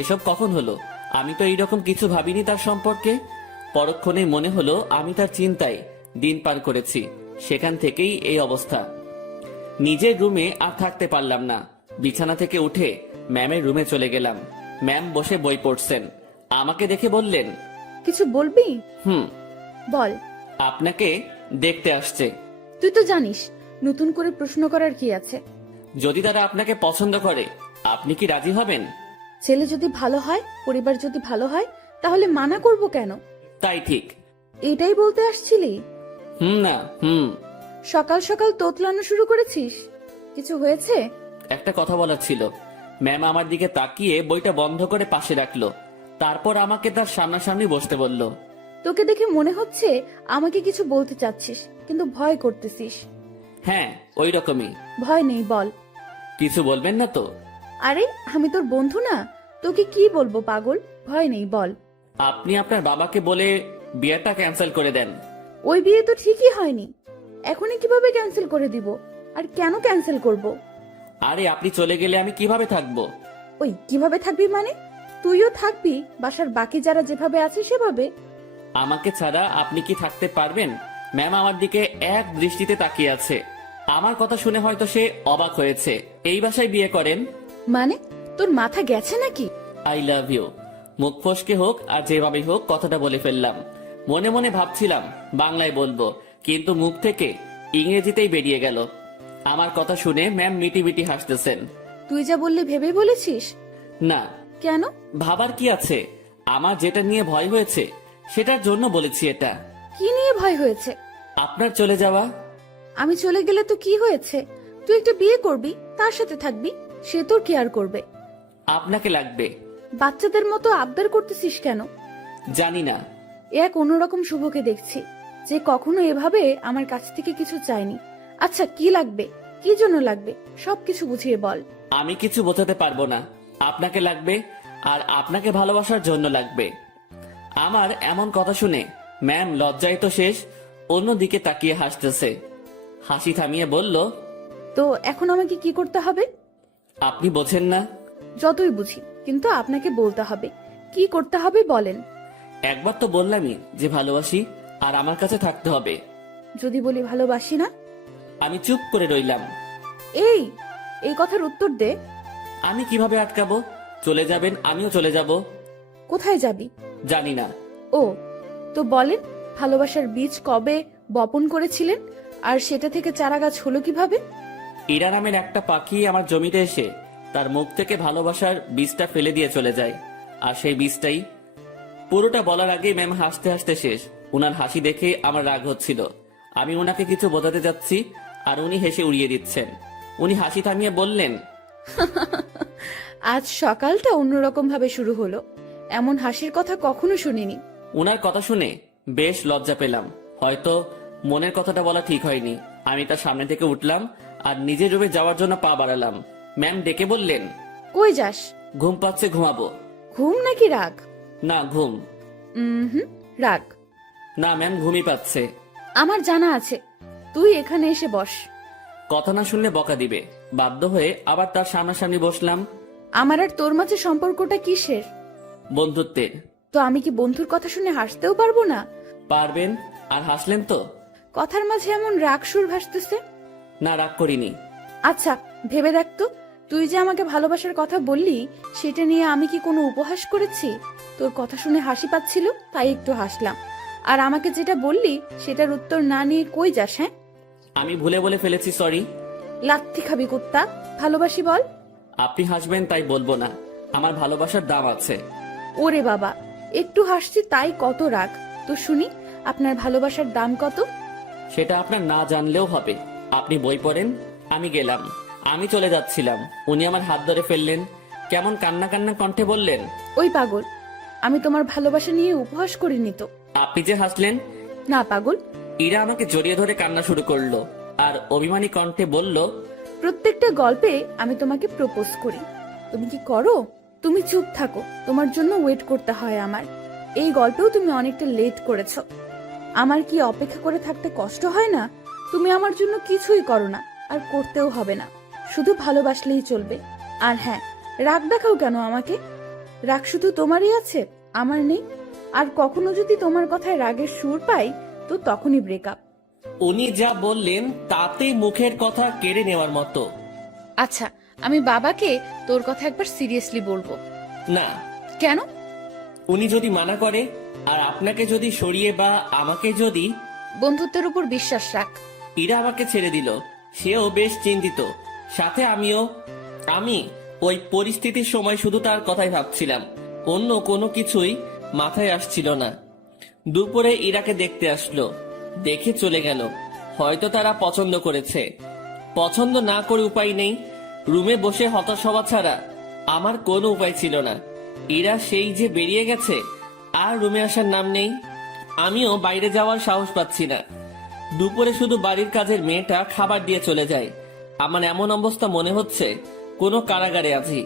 এসব কখন হলো? আমি তো এইরকম কিছু ভাবিনি তার সম্পর্কে। পরক্ষণে মনে হলো আমি তার চিন্তায় দিন পার করেছি, সেখান থেকেই এই অবস্থা। নিজের রুমে আর থাকতে পারলাম না। বিছানা থেকে উঠে ম্যামের রুমে চলে গেলাম। ম্যাম বসে বই পড়ছেন। আমাকে দেখে বললেন, কিছু বলবি? হুম। বল। আপনাকে দেখতে আসছে। তুই তো জানিস, নতুন করে প্রশ্ন করার কি আছে? যদি তারা আপনাকে পছন্দ করে, আপনি কি রাজি হবেন? ছেলে যদি ভালো হয়, পরিবার যদি ভালো হয়, তাহলে মানা করব কেন? তাই ঠিক। এটাই বলতে আসছিলি? না। সকাল সকাল তোতলানো শুরু করেছিস? কিছু হয়েছে? একটা কথা বলার ছিল। ম্যাম আমার দিকে তাকিয়ে বইটা বন্ধ করে পাশে রাখলো। তারপর আমাকে তার সামনাসামনি বসতে বলল। তোকে দেখে মনে হচ্ছে আমাকে কিছু বলতে চাচ্ছিস, কিন্তু ভয় করতেছিস। হ্যাঁ, ওই রকমই। ভয় নেই, বল। কিছু বলবেন না তো? আরে আমি তোর বন্ধু না, তোকে কি বলবো পাগল? ভয় নেই, বল। আপনি আপনার বাবাকে বলে বিয়েটা ক্যান্সেল করে দেন। ওই বিয়ে তো ঠিকই হয়নি, এখনই কিভাবে ক্যান্সেল করে দিব? আর কেন ক্যান্সেল করব? আরে আপনি চলে গেলে আমি কিভাবে থাকবো? ওই কিভাবে থাকবি মানে? তুইও থাকবি বাসার বাকি যারা যেভাবে আছে সেভাবে। আমাকে ছাড়া আপনি কি থাকতে পারবেন? ম্যাম আমার দিকে এক দৃষ্টিতে তাকিয়ে আছে। আমার কথা শুনে হয়তো সে অবাক হয়েছে। এই বাসায় বিয়ে করেন? মানে তোর মাথা গেছে নাকি? I love you. মুখ ফসকে হোক আর যেভাবে হোক কথাটা বলে ফেললাম। মনে মনে ভাবছিলাম বাংলায় বলবো, কিন্তু মুখ থেকে ইংরেজিতেই বেরিয়ে গেল। আমার কথা শুনে ম্যাম মিটি মিটি হাসতেছেন। তুই যা বললি ভেবে বলেছিস? না, কেন? ভাবার কি আছে? আমার যেটা নিয়ে ভয় হয়েছে সেটার জন্য বলেছি এটা। কি নিয়ে ভয় হয়েছে? আপনার চলে যাওয়া। আমি চলে গেলে তো কি হয়েছে? তুই একটা বিয়ে করবি, তার সাথে থাকবি, সে তোর কেয়ার করবে। আপনাকে লাগবে। বাচ্চাদের মতো আবদার করতেছিস কেন? জানি না। এ এক অন্যরকম শুভকে দেখছি, যে কখনো এভাবে আমার কাছ থেকে কিছু চায়নি। আচ্ছা কি লাগবে, কি জন্য লাগবে, সবকিছু বুঝিয়ে বল। আমি কিছু বোঝাতে পারবো না। আপনাকে লাগবে, আর আপনাকে ভালোবাসার জন্য লাগবে। আমার এমন কথা শুনে ম্যাম লজ্জায় তো শেষ, অন্যদিকে তাকিয়ে হাসতেছে। হাসি থামিয়ে বলল, তো এখন আমাকে কি করতে হবে? আপনি বোঝেন না? যতই বুঝি, কিন্তু আপনাকে বলতে হবে। কি করতে হবে বলেন। একবার তো বললামই যে ভালোবাসি, আর আমার কাছে থাকতে হবে। যদি বলি ভালোবাসি না? আমি চুপ করে রইলাম। এই এই কথার উত্তর দে। আমি কিভাবে আটকাবো? চলে যাবেন, আমিও চলে যাব। কোথায় যাবি? জানি না। ও, তো বলেন, ভালোবাসার বীজ কবে বপন করেছিলেন, আর সেটা থেকে চারা গাছ হলো কিভাবে? ইরা নামের একটা পাখি আমার জমিতে এসে তার মুখ থেকে ভালোবাসার বীজটা ফেলে দিয়ে চলে যায়, আর সেই বীজটাই। পুরোটা বলার আগেই ম্যাম হাসতে হাসতে শেষ। উনার হাসি দেখে আমার রাগ হচ্ছিল। আমি উনাকে কিছু বোঝাতে যাচ্ছি, আর উনি হেসে উড়িয়ে দিচ্ছেন। উনি হাসি থামিয়ে বললেন, আজ সকালটা অন্যরকম ভাবে শুরু হলো। এমন হাসির কথা কখনো শুনিনি। উনার কথা শুনে বেশ লজ্জা পেলাম। হয়তো মনের কথাটা বলা ঠিক হয়নি। আমি তার সামনে থেকে উঠলাম আর নিজের রুমে যাওয়ার জন্য পা বাড়ালাম। ম্যাম ডেকে বললেন, কই যাস? ঘুম পাচ্ছে, ঘুমাবো। ঘুম নাকি রাগ? না, ঘুম। রাগ। না ম্যাম, ঘুমই পাচ্ছে। আমার জানা আছে, তুই এখানে এসে বস। কথা না শুনলে বকা দিবে। বাধ্য হয়ে আবার তার সামনাসামনি বসলাম। আমার আর তোর মাঝে সম্পর্কটা কিসের? বন্ধুত্বের। তো আমি কি বন্ধুর কথা শুনে হাসতেও পারবো না? পারবেন। আর হাসলেন তো? কথার মাঝে এমন রাগ সুর ভাসতেছে। না, রাগ করিনি। আচ্ছা ভেবে দেখ তো, তুই যে আমাকে ভালোবাসার কথা বললি, সেটা নিয়ে আমি কি কোনো উপহাস করেছি? তোর কথা শুনে হাসি পাচ্ছিল তাই একটু হাসলাম। আর আমাকে যেটা বললি সেটার উত্তর না নিয়ে কই যাস? হ্যাঁ, আমি ভুলে বলে ফেলেছি, সরি। লাথি খাবি কুত্তা। ভালোবাসি বল। আপনি হাসবেন তাই বলবো না। আমার ভালোবাসার দাম আছে। ওরে বাবা, একটু হাসছি তাই কত রাগ? তো শুনি, আপনার ভালোবাসার দাম কত? সেটা আপনার না জানলেও হবে। আপনি বই পড়েন। আমি গেলাম। আমি চলে যাচ্ছিলাম, উনি আমার হাত ধরে ফেললেন। কেমন কান্না কান্না কণ্ঠে বললেন, ওই পাগল, আমি তোমার ভালোবাসা নিয়ে উপহাস করিনি তো। আপনি যে হাসলেন। না পাগল। ইরা আমাকে জড়িয়ে ধরে কান্না শুরু করলো, আর অভিমানী কণ্ঠে বলল, প্রত্যেকটা গল্পে আমি তোমাকে প্রপোজ করি, তুমি কি করো? তুমি চুপ থাকো, তোমার জন্য ওয়েট করতে হয় আমার। এই গল্পেও তুমি অনেকটা লেট করেছো। আমার কি অপেক্ষা করে থাকতে কষ্ট হয় না? তুমি আমার জন্য কিছুই করো না, আর করতেও হবে না। শুধু ভালোবাসলেই চলবে। আর হ্যাঁ, রাগ দেখাও কেন আমাকে? রাগ শুধু তোমারই আছে, আমার নেই। আর কখনো যদি তোমার কথায় রাগের সুর পাই, তো তখনই ব্রেকআপ। উনি যা বললেন তাতেই মুখের কথা কেড়ে নেওয়ার মতো। আচ্ছা, আমি বাবাকে তোর কথা একবার সিরিয়াসলি বলবো। না, কেন? উনি যদি মানা করে, আর আপনাকে যদি সরিয়ে বা আমাকে যদি। বন্ধুত্বের উপর বিশ্বাস রাখ। ইরা আমাকে ছেড়ে দিল, সেও বেশ চিন্তিত, সাথে আমিও। আমি ওই পরিস্থিতির সময় শুধু তার কথাই ভাবছিলাম, অন্য কোনো কিছুই মাথায় আসছিল না। দুপুরে ইরাকে দেখতে আসলো, দেখে চলে গেল। হয়তো তারা পছন্দ করেছে। পছন্দ না করে উপায় নেই। রুমে বসে হতাশ হওয়া ছাড়া আমার কোনো উপায় ছিল না। ইরা সেই যে বেরিয়ে গেছে, আর রুমে আসার নাম নেই। আমিও বাইরে যাওয়ার সাহস পাচ্ছি না। দুপুরে শুধু বাড়ির কাজের মেয়েটা খাবার দিয়ে চলে যায়। আমার এমন অবস্থা মনে হচ্ছে কোনো কারাগারে আছি।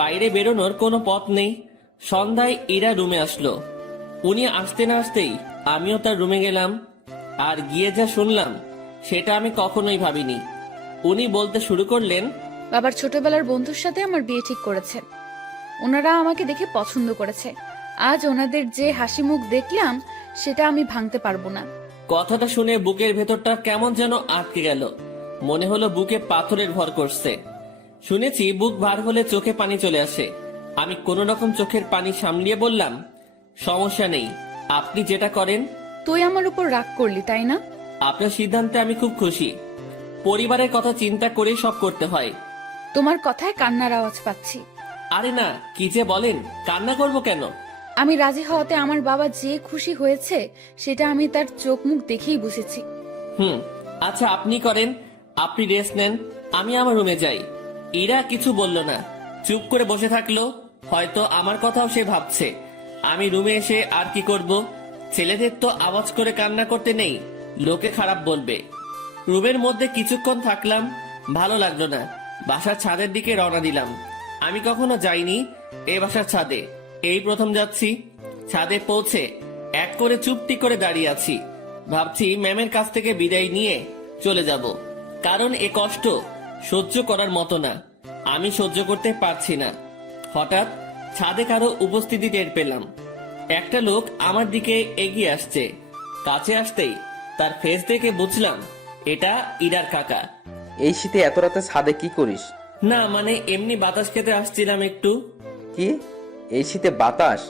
বাইরে বেরোনোর কোনো পথ নেই। সন্ধ্যায় ইরা রুমে আসলো। উনি আসতে না আসতেই আমিও তার রুমে গেলাম। আর গিয়ে যা শুনলাম সেটা আমি কখনোই ভাবিনি। উনি বলতে শুরু করলেন, বাবার ছোটবেলার বন্ধুর সাথে আমার বিয়ে ঠিক করেছে। ওনারা আমাকে দেখে পছন্দ করেছে। আজ ওনাদের যে হাসি মুখ দেখলাম, সেটা আমি ভাঙতে পারবো না। কথাটা শুনে বুকের ভেতরটা কেমন যেন আটকে গেল। মনে হলো বুকে পাথরের ভর করছে। শুনেছি বুক ভার হলে চোখে পানি চলে আসে। আমি কোন রকম চোখের পানি সামলিয়ে বললাম, সমস্যা নেই, আপনি যেটা করেন। তুই আমার উপর রাগ করলি তাই না? আপনার সিদ্ধান্তে আমি খুব খুশি। পরিবারের কথা চিন্তা করে সব করতে হয়। তোমার কথায় কান্নার আওয়াজ পাচ্ছি। আরে না, কি যে বলেন, কান্না করব কেন? আমি রাজি হওয়াতে আমার বাবা যে খুশি হয়েছে সেটা আমি তার চোখ মুখ দেখেই বুঝেছি। আচ্ছা আপনি করেন, আপনি রেস্ট নেন, আমি আমার রুমে যাই। ইরা কিছু বলল না, চুপ করে বসে থাকলো। হয়তো আমার কথাও সে ভাবছে। আমি রুমে এসে আর কি করব? ছেলেদের তো আওয়াজ করে কান্না করতে নেই, লোকে খারাপ বলবে। রুমের মধ্যে কিছুক্ষণ থাকলাম, ভালো লাগলো না। বাসার ছাদের দিকে রওনা দিলাম। আমি কখনো যাইনি এই বাসার ছাদে, এই প্রথম যাচ্ছি। ছাদে পৌঁছে এক করে চুপটি করে দাঁড়িয়ে আছি। ভাবছি ম্যামের কাছ থেকে বিদায় নিয়ে চলে যাব, কারণ এ কষ্ট সহ্য করার মতো না, আমি সহ্য করতে পারছি না। হঠাৎ ছাদে কারো উপস্থিতি টের পেলাম। একটা লোক আমার দিকে এগিয়ে আসছে। কাছে আসতেই তার ফেস দেখে বুঝলাম এটা ইরার কাকা। এই শীতে এত রাতে ছাদে কি করিস? না মানে এমনি বাতাস খেতে আসছিলাম একটু। কি, এই শীতে বাতাস?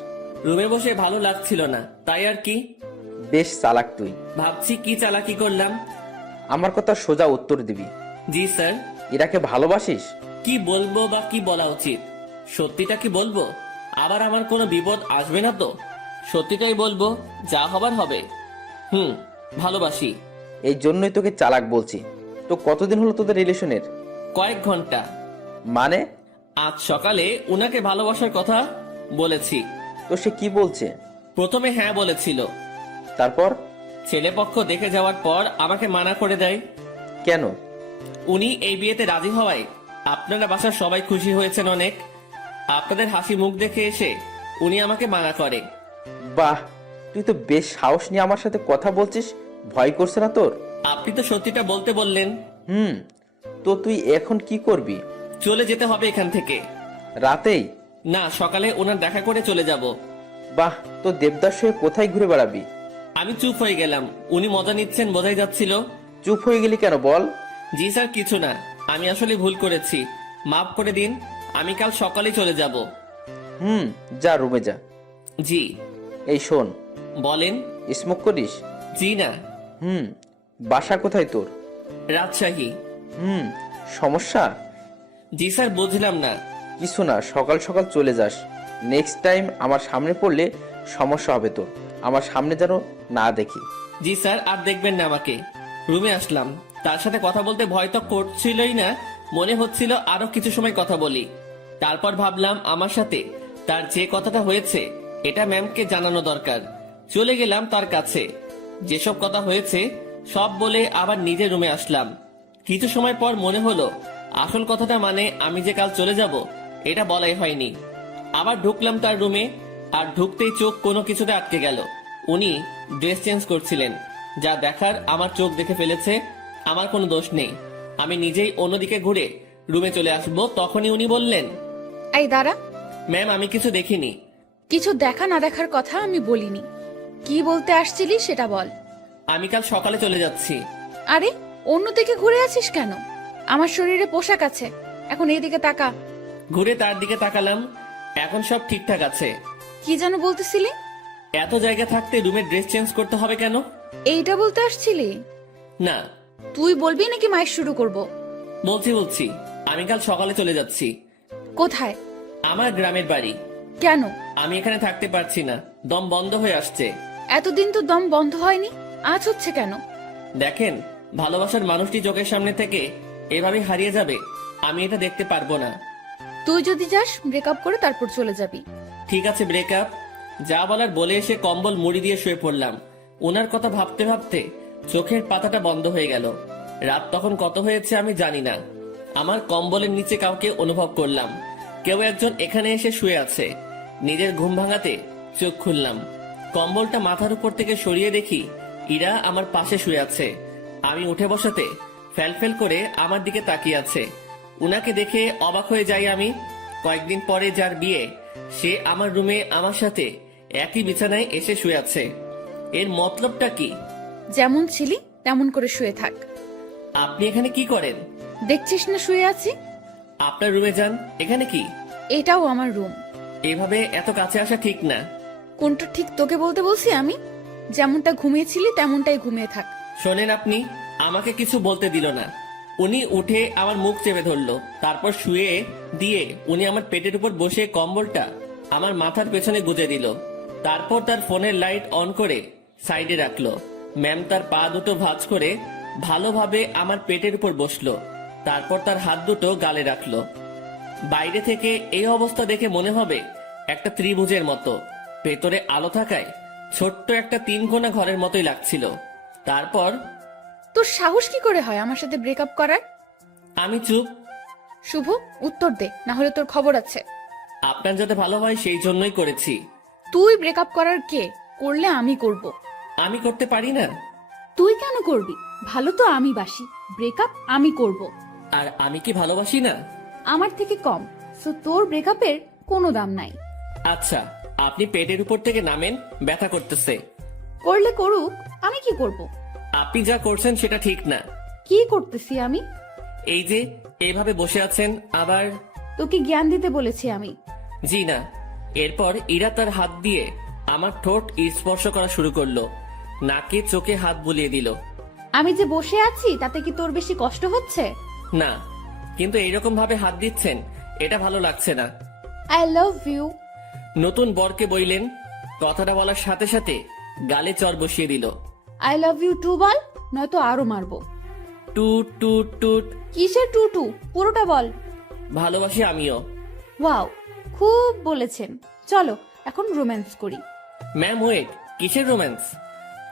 রুমে বসে ভালো লাগছিল না, তাই আর কি। বেশ চালাক তুই। ভাবছি কি চালাকি করলাম। আমার কথা সোজা উত্তর দিবি। জি স্যার। ইরাকে ভালোবাসিস? কি বলবো বা কি বলা উচিত? সত্যিটা কি বলবো? আবার আমার কোনো বিপদ আসবে না তো? সত্যিটাই বলবো, যা হবার হবে। ভালোবাসি। এই জন্যই তোকে চালাক বলছি। তো কতদিন হলো তোদের রিলেশনের? কয়েক ঘন্টা। মানে? আজ সকালে উনাকে ভালোবাসার কথা বলেছি। তো সে কি বলছে? প্রথমে হ্যাঁ বলেছিল, তারপর? ছেলেপক্ষ দেখে যাওয়ার পর আমাকে মানা করে দেয়। কেন? উনি এই বিয়েতে রাজি হওয়ায় আপনারা বাসার সবাই খুশি হয়েছেন অনেক। আপনাদের হাসি মুখ দেখে এসে উনি আমাকে মানা করে। বাহ, তুই তো বেশ সাহস নিয়ে আমার সাথে কথা বলছিস। ভয় করছে না তোর? আপনি তো সত্যিটা বলতে বললেন। তো তুই এখন কি করবি? চলে যেতে হবে এখান থেকে। রাতেই? না, সকালে ওনার দেখা করে চলে যাব। বাহ, তো দেবদাস হয়ে কোথায় ঘুরে বেড়াবি? আমি চুপ হয়ে গেলাম। উনি মজা নিচ্ছেন বোঝাই যাচ্ছিল। চুপ হয়ে গেলি কেন বল? জি স্যার, কিছু না, আমি আসলে ভুল করেছি, মাফ করে দিন। আমি কাল সকালে চলে যাব। যা রুমে যা। জি। এই শোন। বলেন। স্মোক করিস? জি না। বাসা কোথায় তোর? রাজশাহী। সমস্যা? জি স্যার, বুঝলাম না। কিছু না, সকাল সকাল চলে যাস। নেক্সট টাইম আমার সামনে পড়লে সমস্যা হবে তোর। আমার সামনে যেন না দেখি। জি স্যার, আর দেখবেন না আমাকে। রুমে আসলাম, তার সাথে কথা বলতে ভয় তো করছিলই না, মনে হচ্ছিল আরো কিছু সময় কথা বলি। তারপর ভাবলাম আমার সাথে তার যে কথাটা হয়েছে এটা ম্যামকে জানানো দরকার। চলে গেলাম তার কাছে, যেসব কথা হয়েছে সব বলে আবার নিজের রুমে আসলাম। কিছু সময় পর মনে হলো আসল কথাটা মানে আমি যে কাল চলে যাব এটা বলাই হয়নি। আবার ঢুকলাম তার রুমে, আর ঢুকতেই চোখ কোনো কিছুতে আটকে গেল। উনি ড্রেস চেঞ্জ করছিলেন, যা দেখার আমার চোখ দেখে ফেলেছে, আমার কোনো দোষ নেই। আমি নিজেই অন্যদিকে ঘুরে রুমে চলে আসবো, তখনই উনি বললেন, এই দাঁড়া। ম্যাম আমি কিছু দেখিনি। কিছু দেখা না দেখার কথা আমি বলিনি। কি বলতে আসছিলি সেটা বল। আমি কাল সকালে চলে যাচ্ছি। আরে, অন্যদিকে ঘুরে আছিস কেন? আমার শরীরে পোশাক আছে, এখন এইদিকে তাকা। ঘুরে তার দিকে তাকালাম, এখন সব ঠিকঠাক আছে। কি যেন বলতেছিলি? এত জায়গা থাকতে রুমে ড্রেস চেঞ্জ করতে হবে কেন? এইটা বলতে আসছিলি? না। তুই বলবি নাকি মাইক শুরু করব? বলছি, আমি কাল সকালে চলে যাচ্ছি। কোথায়? আমার গ্রামের বাড়ি। কেন? আমি এখানে থাকতে পারছি না, দম বন্ধ হয়ে আসছে। এতদিন তো দম বন্ধ হয়নি, আজ হচ্ছে কেন? দেখেন, ভালোবাসার মানুষটি চোখের সামনে থেকে এভাবে হারিয়ে যাবে, আমি এটা দেখতে পারবো না। তুই যদি যাস ব্রেকআপ করে তারপর চলে যাবি। ঠিক আছে, ব্রেকআপ। যা বলার বলে এসে কম্বল মুড়ি দিয়ে শুয়ে পড়লাম। ওনার কথা ভাবতে ভাবতে চোখের পাতাটা বন্ধ হয়ে গেল। রাত তখন কত হয়েছে আমি জানি না। আমার কম্বলের নিচে কাউকে অনুভব করলাম, কেউ একজন এখানে এসে শুয়ে আছে। নিজের ঘুম ভাঙাতে চোখ খুললাম, কম্বলটা মাথার উপর থেকে সরিয়ে দেখি ইরা আমার পাশে শুয়ে আছে। আমি উঠে বসাতে ফ্যালফেল করে আমার দিকে তাকিয়ে আছে। উনাকে দেখে অবাক হয়ে যাই আমি। কয়েকদিন পরে যার বিয়ে, সে আমার রুমে আমার সাথে একই বিছানায় এসে শুয়ে আছে। এর মতলবটা কি? যেমন ছিলি তেমন করে শুয়ে থাক। আপনি এখানে কি করেন? দেখছিস না শুয়ে আছি? আপনার রুমে যান। এখানে কি? এটাও আমার রুম। এভাবে এত কাছে আসা ঠিক না। কোনটা ঠিক তোকে বলতে বলছি আমি? যেমনটা ঘুমিয়েছিলি তেমনটাই ঘুমিয়ে থাক। শোনেন, আপনি আমাকে কিছু বলতে দিল না। উনি উঠে আমার মুখ চেপে ধরলো, তারপর শুয়ে দিয়ে উনি আমার পেটের উপর বসে কম্বলটা আমার মাথার পেছনে গুজে দিল। তারপর তার ফোনের লাইট অন করে সাইডে রাখলো। ম্যাম তার পা দুটো ভাঁজ করে ভালোভাবে আমার পেটের উপর বসলো। তারপর তার হাত দুটো গালে রাখলো। বাইরে থেকে এই অবস্থা দেখে মনে হবে একটা ত্রিভুজের মতো, ভেতরে আলো থাকায় ছোট্ট একটা 3 কোণা ঘরের মতোই লাগছিল। তারপর তোর সাহস কি করে হয় আমার সাথে ব্রেকআপ করার? আমি চুপ। শুভ, উত্তর দে, না হলে তোর খবর আছে। আপনার যাতে ভালো হয় সেই জন্যই করেছি। তুই ব্রেকআপ করার কে? করলে আমি করব। আমি করতে পারি না। তুই কেন করবি? ভালো তো আমি বাসি, ব্রেকআপ আমি করব। আর আমি কি ভালোবাসি না? আমার থেকে কম, সো তোর ব্রেকআপের কোনো দাম নাই। আচ্ছা, আপনি পেটের উপর থেকে নামেন, ব্যথা করতেছে। করলে করুক, আমি কি করব? আপনি যা করছেন সেটা ঠিক না। কি করতেছি আমি? এই যে এইভাবে বসে আছেন, আবার তোকে জ্ঞান দিতে বলেছি আমি। জি না। এরপর ইরা তার হাত দিয়ে আমার ঠোঁট স্পর্শ করা শুরু করলো, নাকে চোখে হাত বুলিয়ে দিল। আমি যে বসে আছি তাতে কি তোর বেশি কষ্ট হচ্ছে? না, কিন্তু এইরকম ভাবে হাত দিচ্ছেন এটা ভালো লাগছে না। I love you. নতুন বরকে বইলেন, কথাটা বলার সাথে সাথে গালে চর বসিয়ে দিল। আই লাভ ইউ টু বল, নয়তো আরো মারবো। টুট টুট টুট। কিসের টু টু? পুরোটা বল। ভালোবাসি আমিও। ওয়াও, খুব বলেছেন। চলো এখন রোম্যান্স করি। ম্যাম ওয়েট, কিসের রোম্যান্স?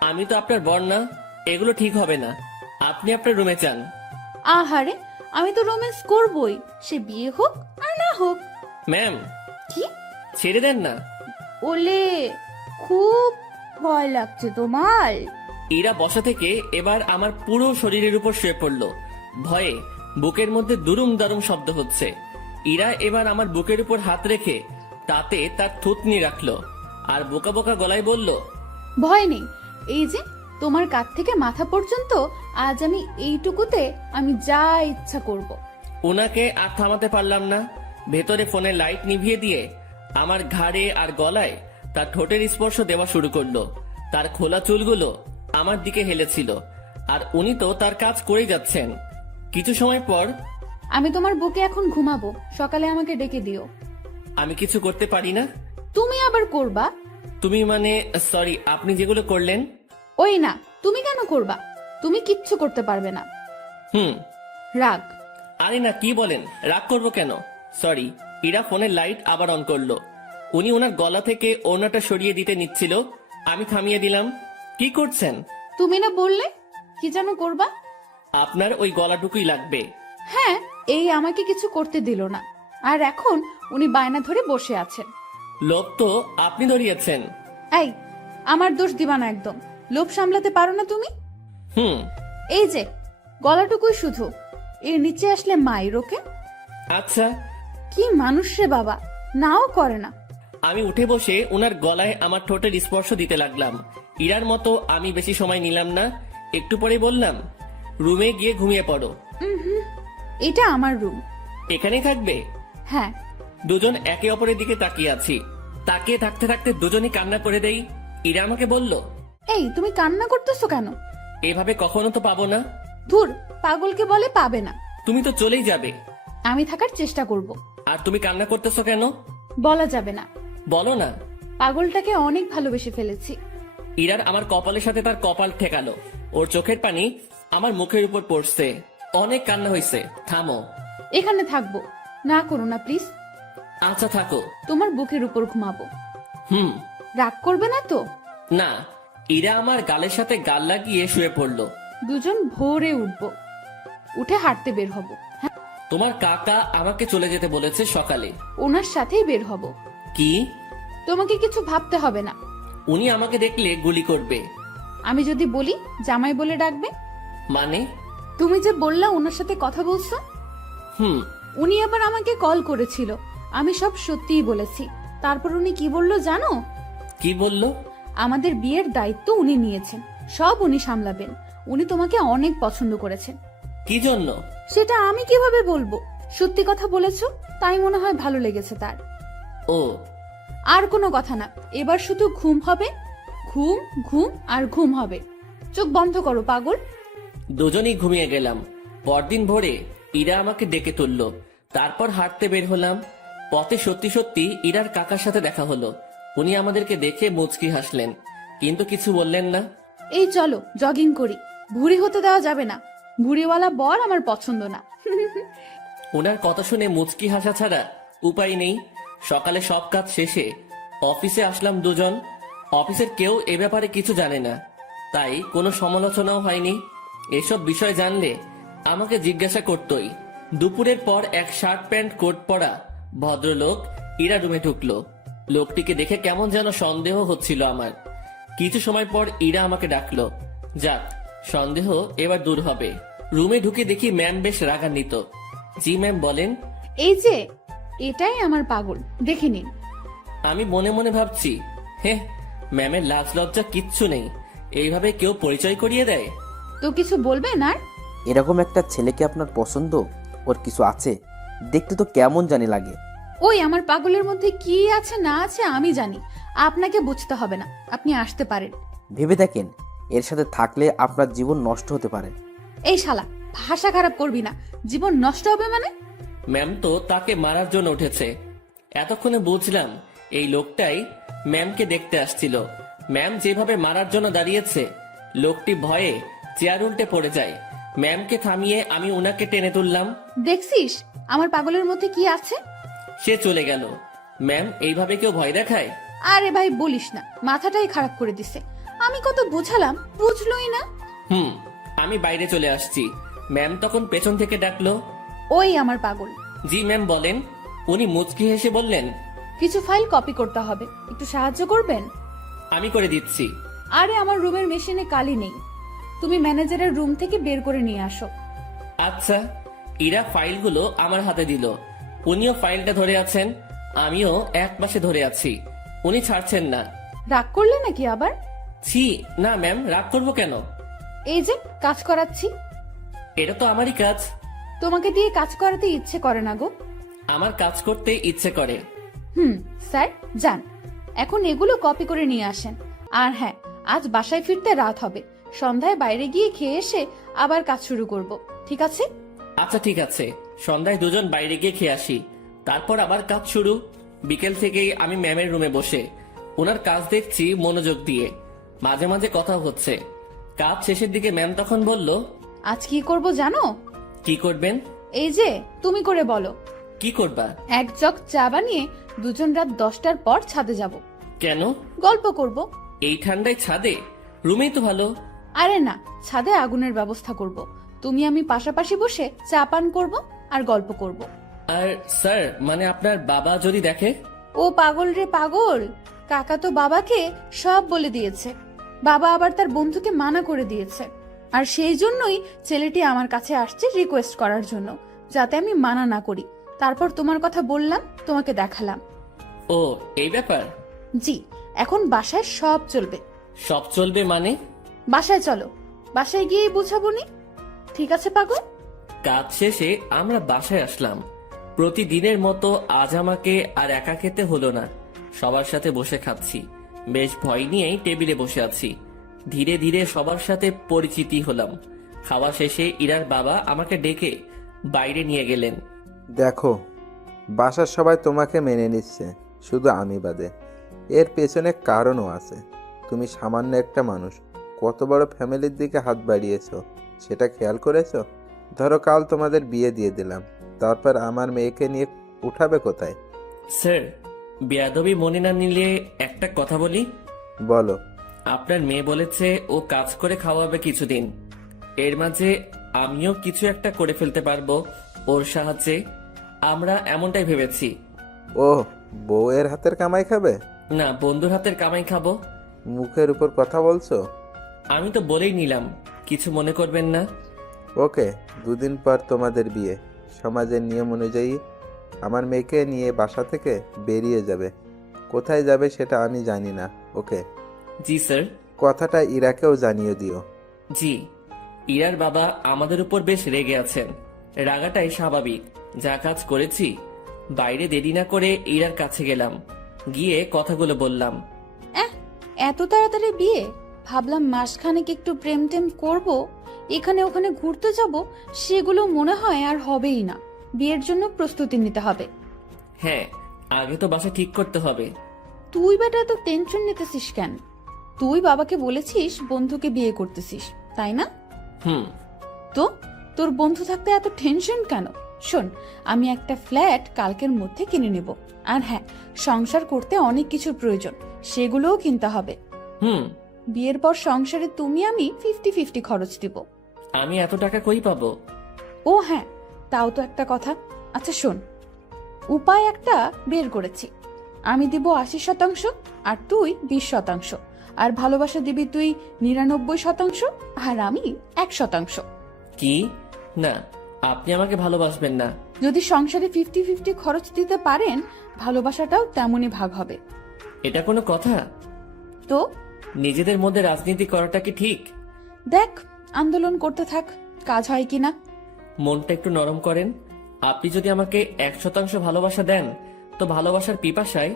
আমি তো আপনার বর না, এগুলো ঠিক হবে না। আপনি আপনার রুমে যান। আহারে, আমি তো রোম্যান্স করবই, সে বিয়ে হোক আর না হোক। ম্যাম কি? ছেড়ে দেন না। ওলে, খুব ভয় লাগছে তোমার? ইরা বসা থেকে এবার আমার পুরো শরীরের উপর শুয়ে পড়লো। ভয়ে বুকের মধ্যে দুরুম দারুম শব্দ হচ্ছে। ইরা এবার আমার বুকের উপর হাত রেখে তাতে তার থুতনি রাখলো আর বোকা বোকা গলায় বলল, ভয় নেই, এই যে তোমার কাঁধ থেকে মাথা পর্যন্ত আজ আমি এইটুকুতে আমি যা ইচ্ছা করব। ওনাকে আর থামাতে পারলাম না। ভেতরে ফোনের লাইট নিভিয়ে দিয়ে আমার ঘাড়ে আর গলায় তার ঠোঁটের স্পর্শ দেওয়া শুরু করলো। তার খোলা চুলগুলো আমার দিকে হেলেছিল, আর উনি তো তার কাজ করেই যাচ্ছেন। কিছু সময় পর, আমি তোমার বুকে এখন ঘুমাবো, সকালে আমাকে ডেকে দিও। আমি কিছু করতে পারি না। তুমি আবার করবা? তুমি মানে, সরি, আপনি যেগুলো করলেন। ওই না, তুমি কেন করবা? তুমি কিচ্ছু করতে পারবে না। হুম। রাগ। আরে না, কি বলেন? রাগ করবো কেন? সরি। ইরা ফোনের লাইট আবার অন করলো। উনি ওনার গলা থেকে ওড়নাটা সরিয়ে দিতে নিচ্ছিল, আমি থামিয়ে দিলাম। কি করছেন? তুমি না বললে কি যেন করবা? আপনার ওই গলাটুকুই লাগবে। হ্যাঁ, এই আমাকে কিছু করতে দিল না, আর এখন উনি বায়না ধরে বসে আছেন। লোভ তো আপনি ধরিয়েছেন। এই, আমার দোষ দিবা না একদম। লোভ সামলাতে পারো না তুমি? হুম। এই যে গলাটুকুই শুধু, এর নিচে আসলে মায়ের ওকে। আচ্ছা। কি মানুষ রে বাবা, নাও করে না। আমি উঠে বসে ওনার গলায় আমার ঠোঁটের স্পর্শ দিতে লাগলাম। ইরার মতো আমি বেশি সময় নিলাম না। একটু পরে বললাম, রুমে গিয়ে ঘুমিয়ে পড়ো। এটা আমার রুম। এখানেই থাকবে? হ্যাঁ। দুজন একে অপরের দিকে তাকিয়ে আছি। তাকিয়ে থাকতে থাকতে দুজনই কান্না করে দেই। ইরা আমাকে বলল, এই তুমি কান্না করতেছো কেন? এভাবে কখনো তো পাবো না। ধুর, পাগলকে বলে পাবে না। তুমি তো চলেই যাবে। আমি থাকার চেষ্টা করব। আর তুমি কান্না করতেছো কেন? বলা যাবে না। বলো না। পাগলটাকে অনেক ভালোবেসে ফেলেছি। ইরার আমার কপালের সাথে তার কপাল ঠেকালো। ওর চোখের পানি আমার মুখের উপর পড়ছে। অনেক কান্না হয়েছে, থামো। এখানে থাকবো, না করো না প্লিজ। আচ্ছা থাকো। তোমার বুকের উপর ঘুমাবো। হুম। রাগ করবে না তো? না। ইরা আমার গালের সাথে গাল লাগিয়ে শুয়ে পড়লো। দুজন ভোরে উঠবো, উঠে হাঁটতে বের হব। হ্যাঁ, তোমার কাকা আমাকে চলে যেতে বলেছে সকালে। ওনার সাথেই বের হব। কি? তোমাকে কিছু ভাবতে হবে না। উনি আমাকে দেখলে গুলি করবে। আমি যদি বলি জামাই বলে ডাকবে। মানে? তুমি যে বললা ওনার সাথে কথা বলছো, হুম। উনি আবার আমাকে কল করেছিল, আমি সব সত্যিই বলেছি। তারপর উনি কি বললো জানো? কি বললো? আমাদের বিয়ের দায়িত্ব উনি নিয়েছেন, সব উনি সামলাবেন। উনি তোমাকে অনেক পছন্দ করেছেন। কি জন্য? সেটা আমি কিভাবে বলবো? সত্যি কথা বলেছো, তাই মনে হয় ভালো লেগেছে তার। ও, আর কোনো কথা না, এবার শুধু ঘুম হবে, ঘুম ঘুম আর ঘুম হবে। চোখ বন্ধ করো পাগল। দুজনেই ঘুমিয়ে গেলাম। পরদিন ভোরে ইরা আমাকে ডেকে তুললো। তারপর হাঁটতে বের হলাম। পথে সত্যি সত্যি ইরার কাকার সাথে দেখা হলো। উনি আমাদেরকে দেখে মুচকি হাসলেন, কিন্তু কিছু বললেন না। এই চলো জগিং করি, ভুঁড়ি হতে দেওয়া যাবে না। ভুঁড়িওয়ালা বর আমার পছন্দ না। ওনার কথা শুনে মুচকি হাসা ছাড়া উপায় নেই। সকালে সব কাজ শেষে অফিসে আসলাম দুজন। অফিসের কেউ এ ব্যাপারে কিছু জানে না, তাই কোনো সমালোচনাও হয়নি। এসব বিষয় জানলে আমাকে জিজ্ঞাসা করতই। দুপুরের পর এক শার্ট প্যান্ট কোট পরা ভদ্রলোক ইরা রুমে ঢুকলো। লোকটিকে দেখে কেমন যেন সন্দেহ হচ্ছিল আমার। কিছু সময় পর ইরা আমাকে ডাকলো। যাক, সন্দেহ এবার দূর হবে। রুমে ঢুকে দেখি ম্যাম বেশ রাগান্বিত। জি ম্যাম, বলেন। এই যে, এটাই আমার পাগল, দেখে নিন। আমি মনে মনে ভাবছি, হে, ম্যামের লাজ লজ্জা কিচ্ছু নেই, এইভাবে কেউ পরিচয় করিয়ে দেয়? তো কিছু বলবেন আর? এরকম একটা ছেলেকে আপনার পছন্দ? ওর কিছু আছে, দেখতে তো কেমন জানি লাগে। ওই আমার পাগলের মধ্যে কি আছে না আছে আমি জানি, আপনাকে বুঝতে হবে না। আপনি আসতে পারেন। ভেবে দেখেন, এর সাথে থাকলে আপনার জীবন নষ্ট হতে পারে। এই শালা, ভাষা খারাপ করবি না। জীবন নষ্ট হবে মানে? ম্যাম তো তাকে মারার জন্য উঠেছে। এতক্ষণে বুঝলাম এই লোকটাই ম্যামকে দেখতে আসছিল। ম্যাম যেভাবে মারার জন্য দাঁড়িয়েছে, লোকটি ভয়ে চেয়ার উল্টে পড়ে যায়। ম্যামকে থামিয়ে আমি ওনাকে টেনে তুললাম। দেখছিস আমার পাগলের মধ্যে কি আছে? সে চলে গেল। ম্যাম, এইভাবে কেউ ভয় দেখায়? আরে ভাই বলিস না, মাথাটাই খারাপ করে দিছে। আমি কত বুঝালাম, বুঝলোই না। আমি বাইরে চলে আসছি। ম্যাম তখন পেছন থেকে ডাকলো। ওই আমার পাগল। জি ম্যাম, বলেন। উনি মুচকি হেসে বললেন, কিছু ফাইল কপি করতে হবে, একটু সাহায্য করবেন? আমি করে দিচ্ছি। আরে আমার রুমের মেশিনে কালি নেই, তুমি ম্যানেজারের রুম থেকে বের করে নিয়ে আসো। আচ্ছা। ইরা ফাইলগুলো আমার হাতে দিল। উনিও ফাইলটা ধরে আছেন, আমিও এক পাশে ধরে আছি। উনি ছাড়ছেন না। রাগ করলে নাকি আবার? ছি, না ম্যাম, রাগ করবো কেন? এই যে কাজ করাচ্ছি। এটা তো আমারই কাজ। তোমাকে দিয়ে কাজ করাতে ইচ্ছে করে না গো। আমার কাজ করতে ইচ্ছে করে। স্যার যান, এখন এগুলো কপি করে নিয়ে আসেন। আর হ্যাঁ, আজ বাসায় ফিরতে রাত হবে, সন্ধ্যায় বাইরে গিয়ে খেয়ে এসে আবার কাজ শুরু করব, ঠিক আছে? আচ্ছা ঠিক আছে, সন্ধ্যায় দুজন বাইরে গিয়ে খেয়ে আসি, তারপর আবার কাজ শুরু। বিকেল থেকেই আমি ম্যামের রুমে বসে ওনার কাজ দেখছি মনোযোগ দিয়ে। মাঝে মাঝে কথা হচ্ছে। কাজ শেষের দিকে ম্যাম তখন বলল, আজ কি করব জানো? কি করবেন? এই যে তুমি করে বলো। কি করবা? এক জগ চা বানিয়ে দুজন রাত 10টার পর ছাদে যাব। কেন? গল্প করব। এই ঠান্ডায় ছাদে? রুমেই তো ভালো। আরে না, ছাদে আগুনের ব্যবস্থা করব। তুমি আমি পাশাপাশি বসে চা পান করব আর গল্প করব। আর স্যার, মানে আপনার বাবা যদি দেখে? ও পাগল রে পাগল, কাকা তো বাবাকে সব বলে দিয়েছে। বাবা আবার তার বন্ধুকে মানা করে দিয়েছে। আর সেই জন্যই ছেলেটি আমার কাছে আসছে রিকোয়েস্ট করার জন্য, যাতে আমি মানা না করি। তারপর তোমার কথা বললাম, তোমাকে দেখালাম। ও, এই ব্যাপার? জি, এখন বাসায় সব চলবে। সব চলবে মানে? বাসায় চলো, বাসায় গিয়েই বুঝাবনি, ঠিক আছে পাগল? কাজ শেষে আমরা বাসায় আসলাম। প্রতিদিনের মতো আজ আমাকে আর একা খেতে হলো না, সবার সাথে বসে খাচ্ছি। বেশ ভয় নিয়েই টেবিলে বসে আছি। ধীরে ধীরে সবার সাথে পরিচিতি হলাম। খাওয়া শেষে ইরার বাবা আমাকে ডেকে বাইরে নিয়ে গেলেন। দেখো, বাসার সবাই তোমাকে মেনে নিচ্ছে, শুধু আমি বাদে। এর পেছনে কারণও আছে। তুমি সামান্য একটা মানুষ, কত বড় ফ্যামিলির দিকে হাত বাড়িয়েছো সেটা খেয়াল করেছো? ধরো কাল তোমাদের বিয়ে দিয়ে দিলাম, তারপর আমার মেয়েকে নিয়ে উঠাবে কোথায়? স্যার, বেয়াদবি মনে না নিলে একটা কথা বলি। বলো। আপনার মেয়ে বলেছে ও কাজ করে খাওয়াবে কিছুদিন। এর মাঝে আমিও কিছু একটা করে ফেলতে পারবো ওর সাহায্যে। আমরা এমনটাই ভেবেছি। ও, বউয়ের হাতের কামাই খাবে? না, বন্ধুর হাতের কামাই খাবো। মুখের উপর কথা বলছো। আমি তো বলেই নিলাম, কিছু মনে করবেন না। ওকে, দুদিন পর তোমাদের বিয়ে। সমাজের নিয়ম অনুযায়ী আমার মেয়েকে নিয়ে বাসা থেকে বেরিয়ে যাবে। কোথায় যাবে সেটা আমি জানি না। ওকে? জি স্যার। কথাটা ইরাকেও জানিয়ে দিও। জি। ইরার বাবা আমাদের উপর বেশ রেগে আছেন। রাগাটাই স্বাভাবিক। যা কাজ করেছি, বাইরে দেরি না করে ইরার কাছে গেলাম, গিয়ে কথাগুলো বললাম। এত তাড়াতাড়ি বিয়ে? ভাবলাম মাসখানেক একটু প্রেম টেম করবো, এখানে ওখানে ঘুরতে যাব, সেগুলো মনে হয় আর হবেই না। বিয়ের জন্য প্রস্তুতি নিতে হবে। হ্যাঁ, আগে তো বাসা ঠিক করতে হবে। তুই বেটা তো টেনশন নিতেছিস কেন? তুই বাবাকে বলেছিস বন্ধুকে বিয়ে করতেছিস, তাই না? হুম। তো তোর বন্ধু থাকতে এত টেনশন কেন? শোন, আমি একটা ফ্ল্যাট কালকের মধ্যে কিনে নেব। আর হ্যাঁ, সংসার করতে অনেক কিছুর প্রয়োজন, সেগুলোও কিনতে হবে। হুম। বিয়ের পর সংসারে তুমি আমি 50-50 খরচ দিব। আমি এত টাকা কই পাবো? ও হ্যাঁ, তাও তো একটা কথা। আচ্ছা শোন, উপায় একটা বের করেছি। আমি দিব 80%, আর তুই 20%, আর ভালোবাসা দিবি তুই 99%, আর আমি 1%। কি? না, আপনি আমাকে ভালোবাসবেন না। যদি সংসারে 50-50 খরচ দিতে পারেন, ভালোবাসাটাও তেমনই ভাগ হবে। এটা কোনো কথা? তো নিজেদের মধ্যে রাজনীতি করাটা কি ঠিক? দেখ, আন্দোলন করতে থাক, কাজ হয় কিনা। মনটা একটু নরম করেন। আপনি যদি আমাকে 100% ভালোবাসা দেন, তো ভালোবাসার পিপাসায়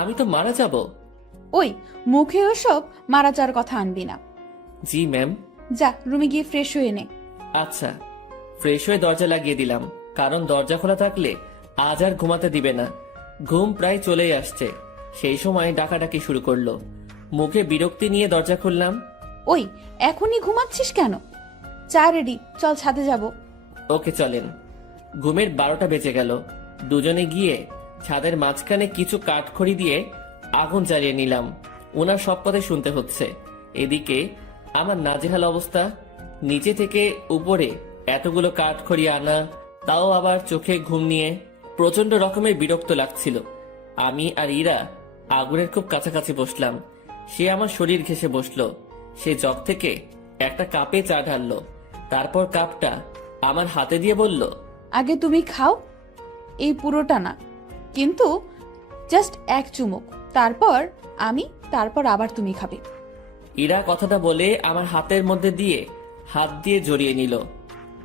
আমি তো মারা যাব। ওই মুখে ওসব মারা যাওয়ার কথা আনবি না। জি ম্যাম। যা রুমে গিয়ে ফ্রেশ হয়ে নে। আচ্ছা। ফ্রেশ হয়ে দরজা লাগিয়ে দিলাম, কারণ দরজা খোলা থাকলে আজ আর ঘুমাতে দিবে না। ঘুম প্রায় চলেই আসছে, সেই সময় ডাকাডাকি শুরু করলো। মুখে বিরক্তি নিয়ে দরজা খুললাম। ওই এখনই ঘুমাচ্ছিস কেন? চা রেডি, চল ছাদে যাব। ওকে চলেন। ঘুমের 12টা বেজে গেল। দুজনে গিয়ে ছাদের মাঝখানে কিছু কাঠখড়ি দিয়ে আগুন জ্বালিয়ে নিলাম। ওনার সব কথা শুনতে হচ্ছে। এদিকে আমার নাজেহাল অবস্থা। নিচে থেকে উপরে এতগুলো কাঠখড়ি আনা, তাও আবার চোখে ঘুম নিয়ে প্রচন্ড রকমের বিরক্ত লাগছিল। আমি আর ইরা আগুনের খুব কাছাকাছি বসলাম। সে আমার শরীর ঘেঁষে বসলো। সে জগ থেকে একটা কাপে চা ঢাললো, তারপর কাপটা আমার হাতে দিয়ে বলল, আগে তুমি খাও, এই পুরোটা না, কিন্তু জাস্ট এক চুমুক, তারপর আমি, তারপর আবার তুমি খাবে। ইরা কথাটা বলে আমার হাতের মধ্যে দিয়ে হাত দিয়ে জড়িয়ে নিল।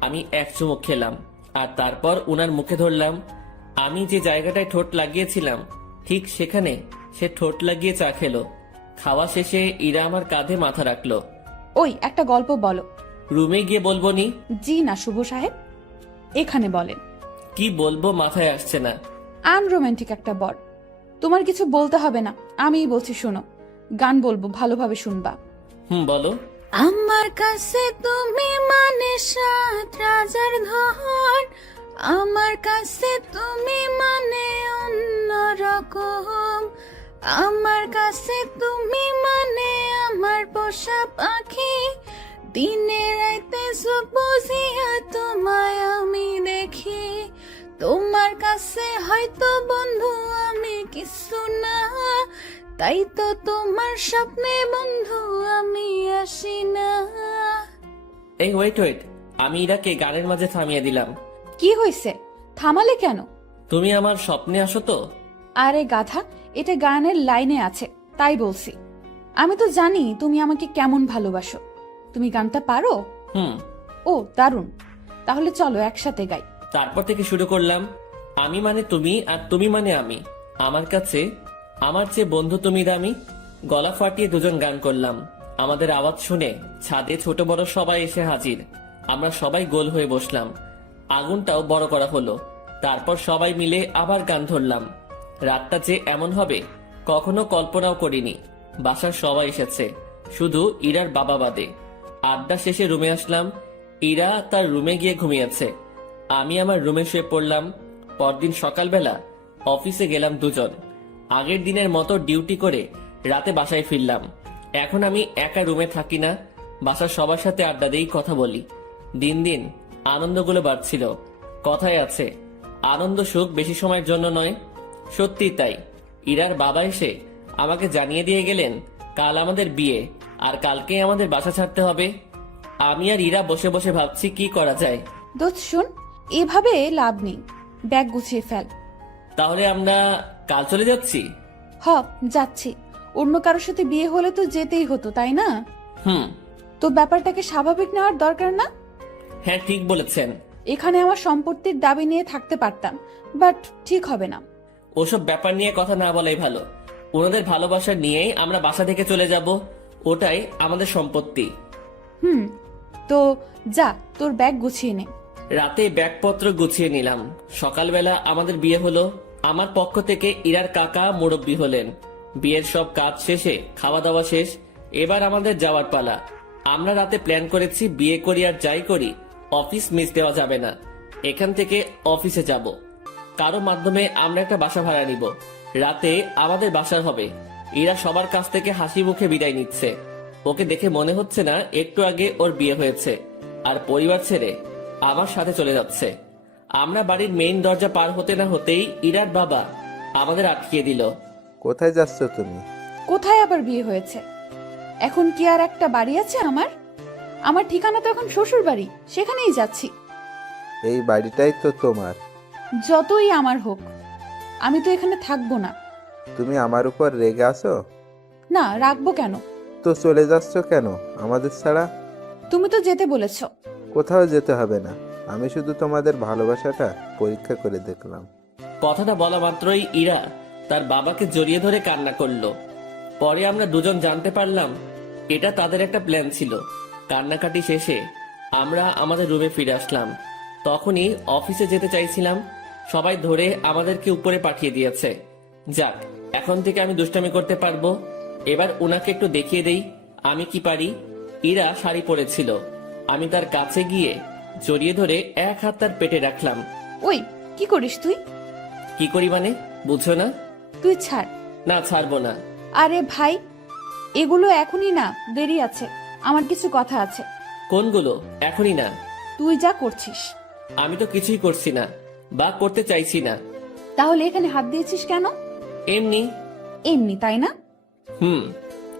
আমি এক চুমুক খেলাম, আর তারপর উনার মুখে ধরলাম। আমি যে জায়গাটায় ঠোঁট লাগিয়েছিলাম, ঠিক সেখানে সে ঠোঁট লাগিয়ে চা খেলো। খাওয়া শেষে ইরা আমার কাঁধে মাথা রাখলো। ওই একটা গল্প বলো। রুমে গিয়ে বলবো নি? জি না শুভ সাহেব, এখানে বলেন। কি বলবো মাথায় আসছে না। আনরোম্যান্টিক একটা বর। তোমার কিছু বলতে হবে না, আমিই বলছি, শোনো। গান বলবো, ভালোভাবে শুনবা। বলো। আমার কাছে তুমি মানে 7 রাজার ধন, আমার কাছে তুমি মানে অন্যরকম, আমার কাছে তুমি মানে আমার পোষা পাখি, দিনে রাইতে চোখ বুজিয়া তোমায় আমি দেখি, তোমার কাছে হয়তো বন্ধু আমি কিছু না, তাই তো তোমার স্বপ্নে বন্ধু আমি আসি না। এই ওয়েট ওয়েট, আমি ইরাকে গানের মাঝে থামিয়ে দিলাম। কি হয়েছে, থামালে কেন? তুমি আমার স্বপ্নে আসো তো? আরে গাধা, এটা গানের লাইনে আছে, তাই বলছি। আমি তো জানি তুমি আমাকে কেমন ভালোবাসো। তুমি গানটা পারো? ও দারুণ, তাহলে চলো একসাথে গাই। তারপর থেকে শুরু করলাম। আমি মানে তুমি, আর তুমি মানে আমি। আমার কাছে আমার চেয়ে বন্ধু তুমি দামি। গলা ফাটিয়ে দুজন গান করলাম। আমাদের আওয়াজ শুনে ছাদে ছোট বড় সবাই এসে হাজির। আমরা সবাই গোল হয়ে বসলাম। আগুনটাও বড় করা হলো। তারপর সবাই মিলে আবার গান ধরলাম। রাতটা যে এমন হবে কখনো কল্পনাও করিনি। বাসার সবাই এসেছে, শুধু ইরার বাবা বাদে। আড্ডা শেষে রুমে আসলাম। ইরা তার রুমে গিয়ে ঘুমিয়েছে, আমি আমার রুমে শুয়ে পড়লাম। পরদিন সকালবেলা অফিসে গেলাম দুজন। আগের দিনের মতো ডিউটি করে রাতে বাসায় ফিরলাম। এখন আমি একা রুমে থাকি না, বাসার সবার সাথে আড্ডা দিয়েই কথা বলি। দিন দিন আনন্দগুলো বাড়ছিল। কথায় আছে, আনন্দ সুখ বেশি সময়ের জন্য নয়। সত্যি তাই। ইরার বাবা এসে আমাকে জানিয়ে দিয়ে গেলেন কাল আমাদের বিয়ে, আর কালকেই আমাদের বাসা ছাড়তে হবে। আমি আর ইরা বসে বসে ভাবছি কি করা যায়। দোস্ত শোন, এভাবে লাভ নেই, ব্যাগ গুছিয়ে ফেল। তাহলে আমরা কাল চলে যাচ্ছি? হ, যাচ্ছি। অন্য কারোর সাথে বিয়ে হলে তো যেতেই হতো, তাই না? হুম। তো ব্যাপারটাকে স্বাভাবিক নেওয়ার দরকার না? হ্যাঁ, ঠিক বলেছেন। এখানে আমার সম্পত্তির দাবি নিয়ে থাকতে পারতাম, বাট ঠিক হবে না। ওসব ব্যাপার নিয়ে কথা না বলাই ভালো। ওনাদের ভালোবাসা নিয়েই আমরা বাসা থেকে চলে যাব, ওটাই আমাদের সম্পত্তি। হুম, তো যা, তোর ব্যাগ গুছিয়ে নে। রাতে ব্যাগপত্র গুছিয়ে নিলাম। সকালবেলা আমাদের বিয়ে হলো। আমার পক্ষ থেকে ইরার কাকা মুরব্বি হলেন। বিয়ের সব কাজ শেষে খাওয়া দাওয়া শেষ, এবার আমাদের যাওয়ার পালা। আমরা রাতে প্ল্যান করেছি বিয়ে করি আর যাই করি অফিস মিস দেওয়া যাবে না। এখান থেকে অফিসে যাব, কারো মাধ্যমে আমরা একটা বাসা ভাড়া নিব। রাতে আমাদের বাসা হবে। ইরা সবার কাছ থেকে হাসি মুখে বিদায় নিচ্ছে। ওকে দেখে মনে হচ্ছে না একটু আগে ওর বিয়ে হয়েছে, আর পরিবার ছেড়ে আমার সাথে চলে যাচ্ছে। আমরা বাড়ির মেইন দরজা পার হতে না হতেই ইরার বাবা আমাদের আটকিয়ে দিল। কোথায় যাচ্ছ তুমি? কোথায় আবার বিয়ে হয়েছে? এখন কি আর একটা বাড়ি আছে আমার? আমার ঠিকানা তো এখন শ্বশুর বাড়ি, সেখানেই যাচ্ছি। এই বাড়িটাই তো তোমার। যতই আমার হোক, আমি তো এখানে থাকবো না। তুমি আমার উপর রেগে আছো? না, রাখবো কেন? তো চলে যাচ্ছ কেন আমাদের ছাড়া? তুমি তো যেতে বলেছো। কোথাও যেতে হবে না, আমি শুধু তোমাদের ভালোবাসাটা পরীক্ষা করে দেখলাম। কথাটা বলা মাত্রই ইরা তার বাবাকে জড়িয়ে ধরে কান্না করলো। পরে আমরা দুজন জানতে পারলাম এটা তাদের একটা প্ল্যান ছিল। কান্নাকাটি শেষে আমরা আমাদের রুমে ফিরে আসলাম। তখনই অফিসে যেতে চাইছিলাম, সবাই ধরে আমাদেরকে উপরে পাঠিয়ে দিয়েছে। যাক, এখন থেকে আমি দুষ্টামি করতে পারবো। এবার ওনাকে একটু দেখিয়ে দেই আমি কি পারি। ইরা শাড়ি পরেছিল, আমি তার কাছে গিয়ে জড়িয়ে ধরে এক হাত তার পেটে রাখলাম। ওই, কি করিস তুই? কি করি মানে, বুঝছো না? তুই ছাড়। না, ছাড়বো না। আরে ভাই, এগুলো এখনই না, দেরি আছে, আমার কিছু কথা আছে। কোনগুলো? এখনই না। তুই যা করছিস। আমি তো কিছুই করছি না, বা করতে চাইছি না। তাহলে এখানে হাত দিয়েছিস কেন? এমনি। এমনি, তাই না? হুম।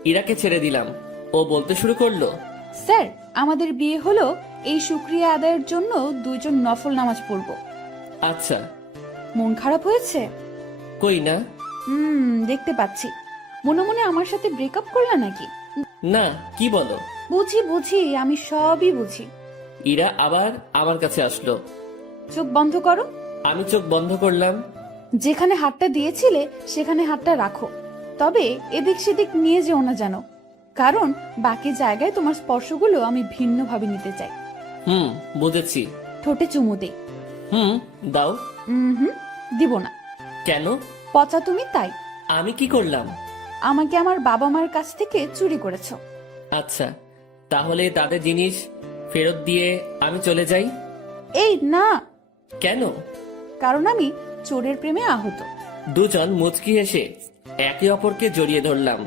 ইরাকে ছেড়ে দিলাম, ও বলতে শুরু করলো। স্যার, আমাদের বিয়ে হলো, এই শুকরিয়া আদায়ের জন্য দুইজন নফল নামাজ পড়ব। আচ্ছা। মন খারাপ হয়েছে? কই না। দেখতে পাচ্ছি। মনে মনে আমার সাথে ব্রেকআপ করলা নাকি? না, কি বলো? বুঝি বুঝি, আমি সবই বুঝি। ইরা আবার আমার কাছে আসলো। চোখ বন্ধ করো। আমি চোখ বন্ধ করলাম। যেখানে হাতটা দিয়েছিলে সেখানে হাতটা রাখো, তবে এদিক সেদিক নিয়ে যেও না যেন, কারণ বাকি জায়গায় তোমার স্পর্শগুলো আমি ভিন্নভাবে নিতে চাই। হুম, বুঝেছি। ঠোঁটে চুমু দে। হুম, দাও। হুম, দিব না। কেন? পচা তুমি, তাই। আমি কি করলাম? আমাকে আমার বাবা মার কাছ থেকে চুরি করেছো। আচ্ছা, তাহলে তাদের জিনিস ফেরত দিয়ে আমি চলে যাই? এই না, কেন? কারণ আমি চোরের প্রেমে আহত। দুজন মুচকি হেসে একে অপরকে জড়িয়ে ধরলাম।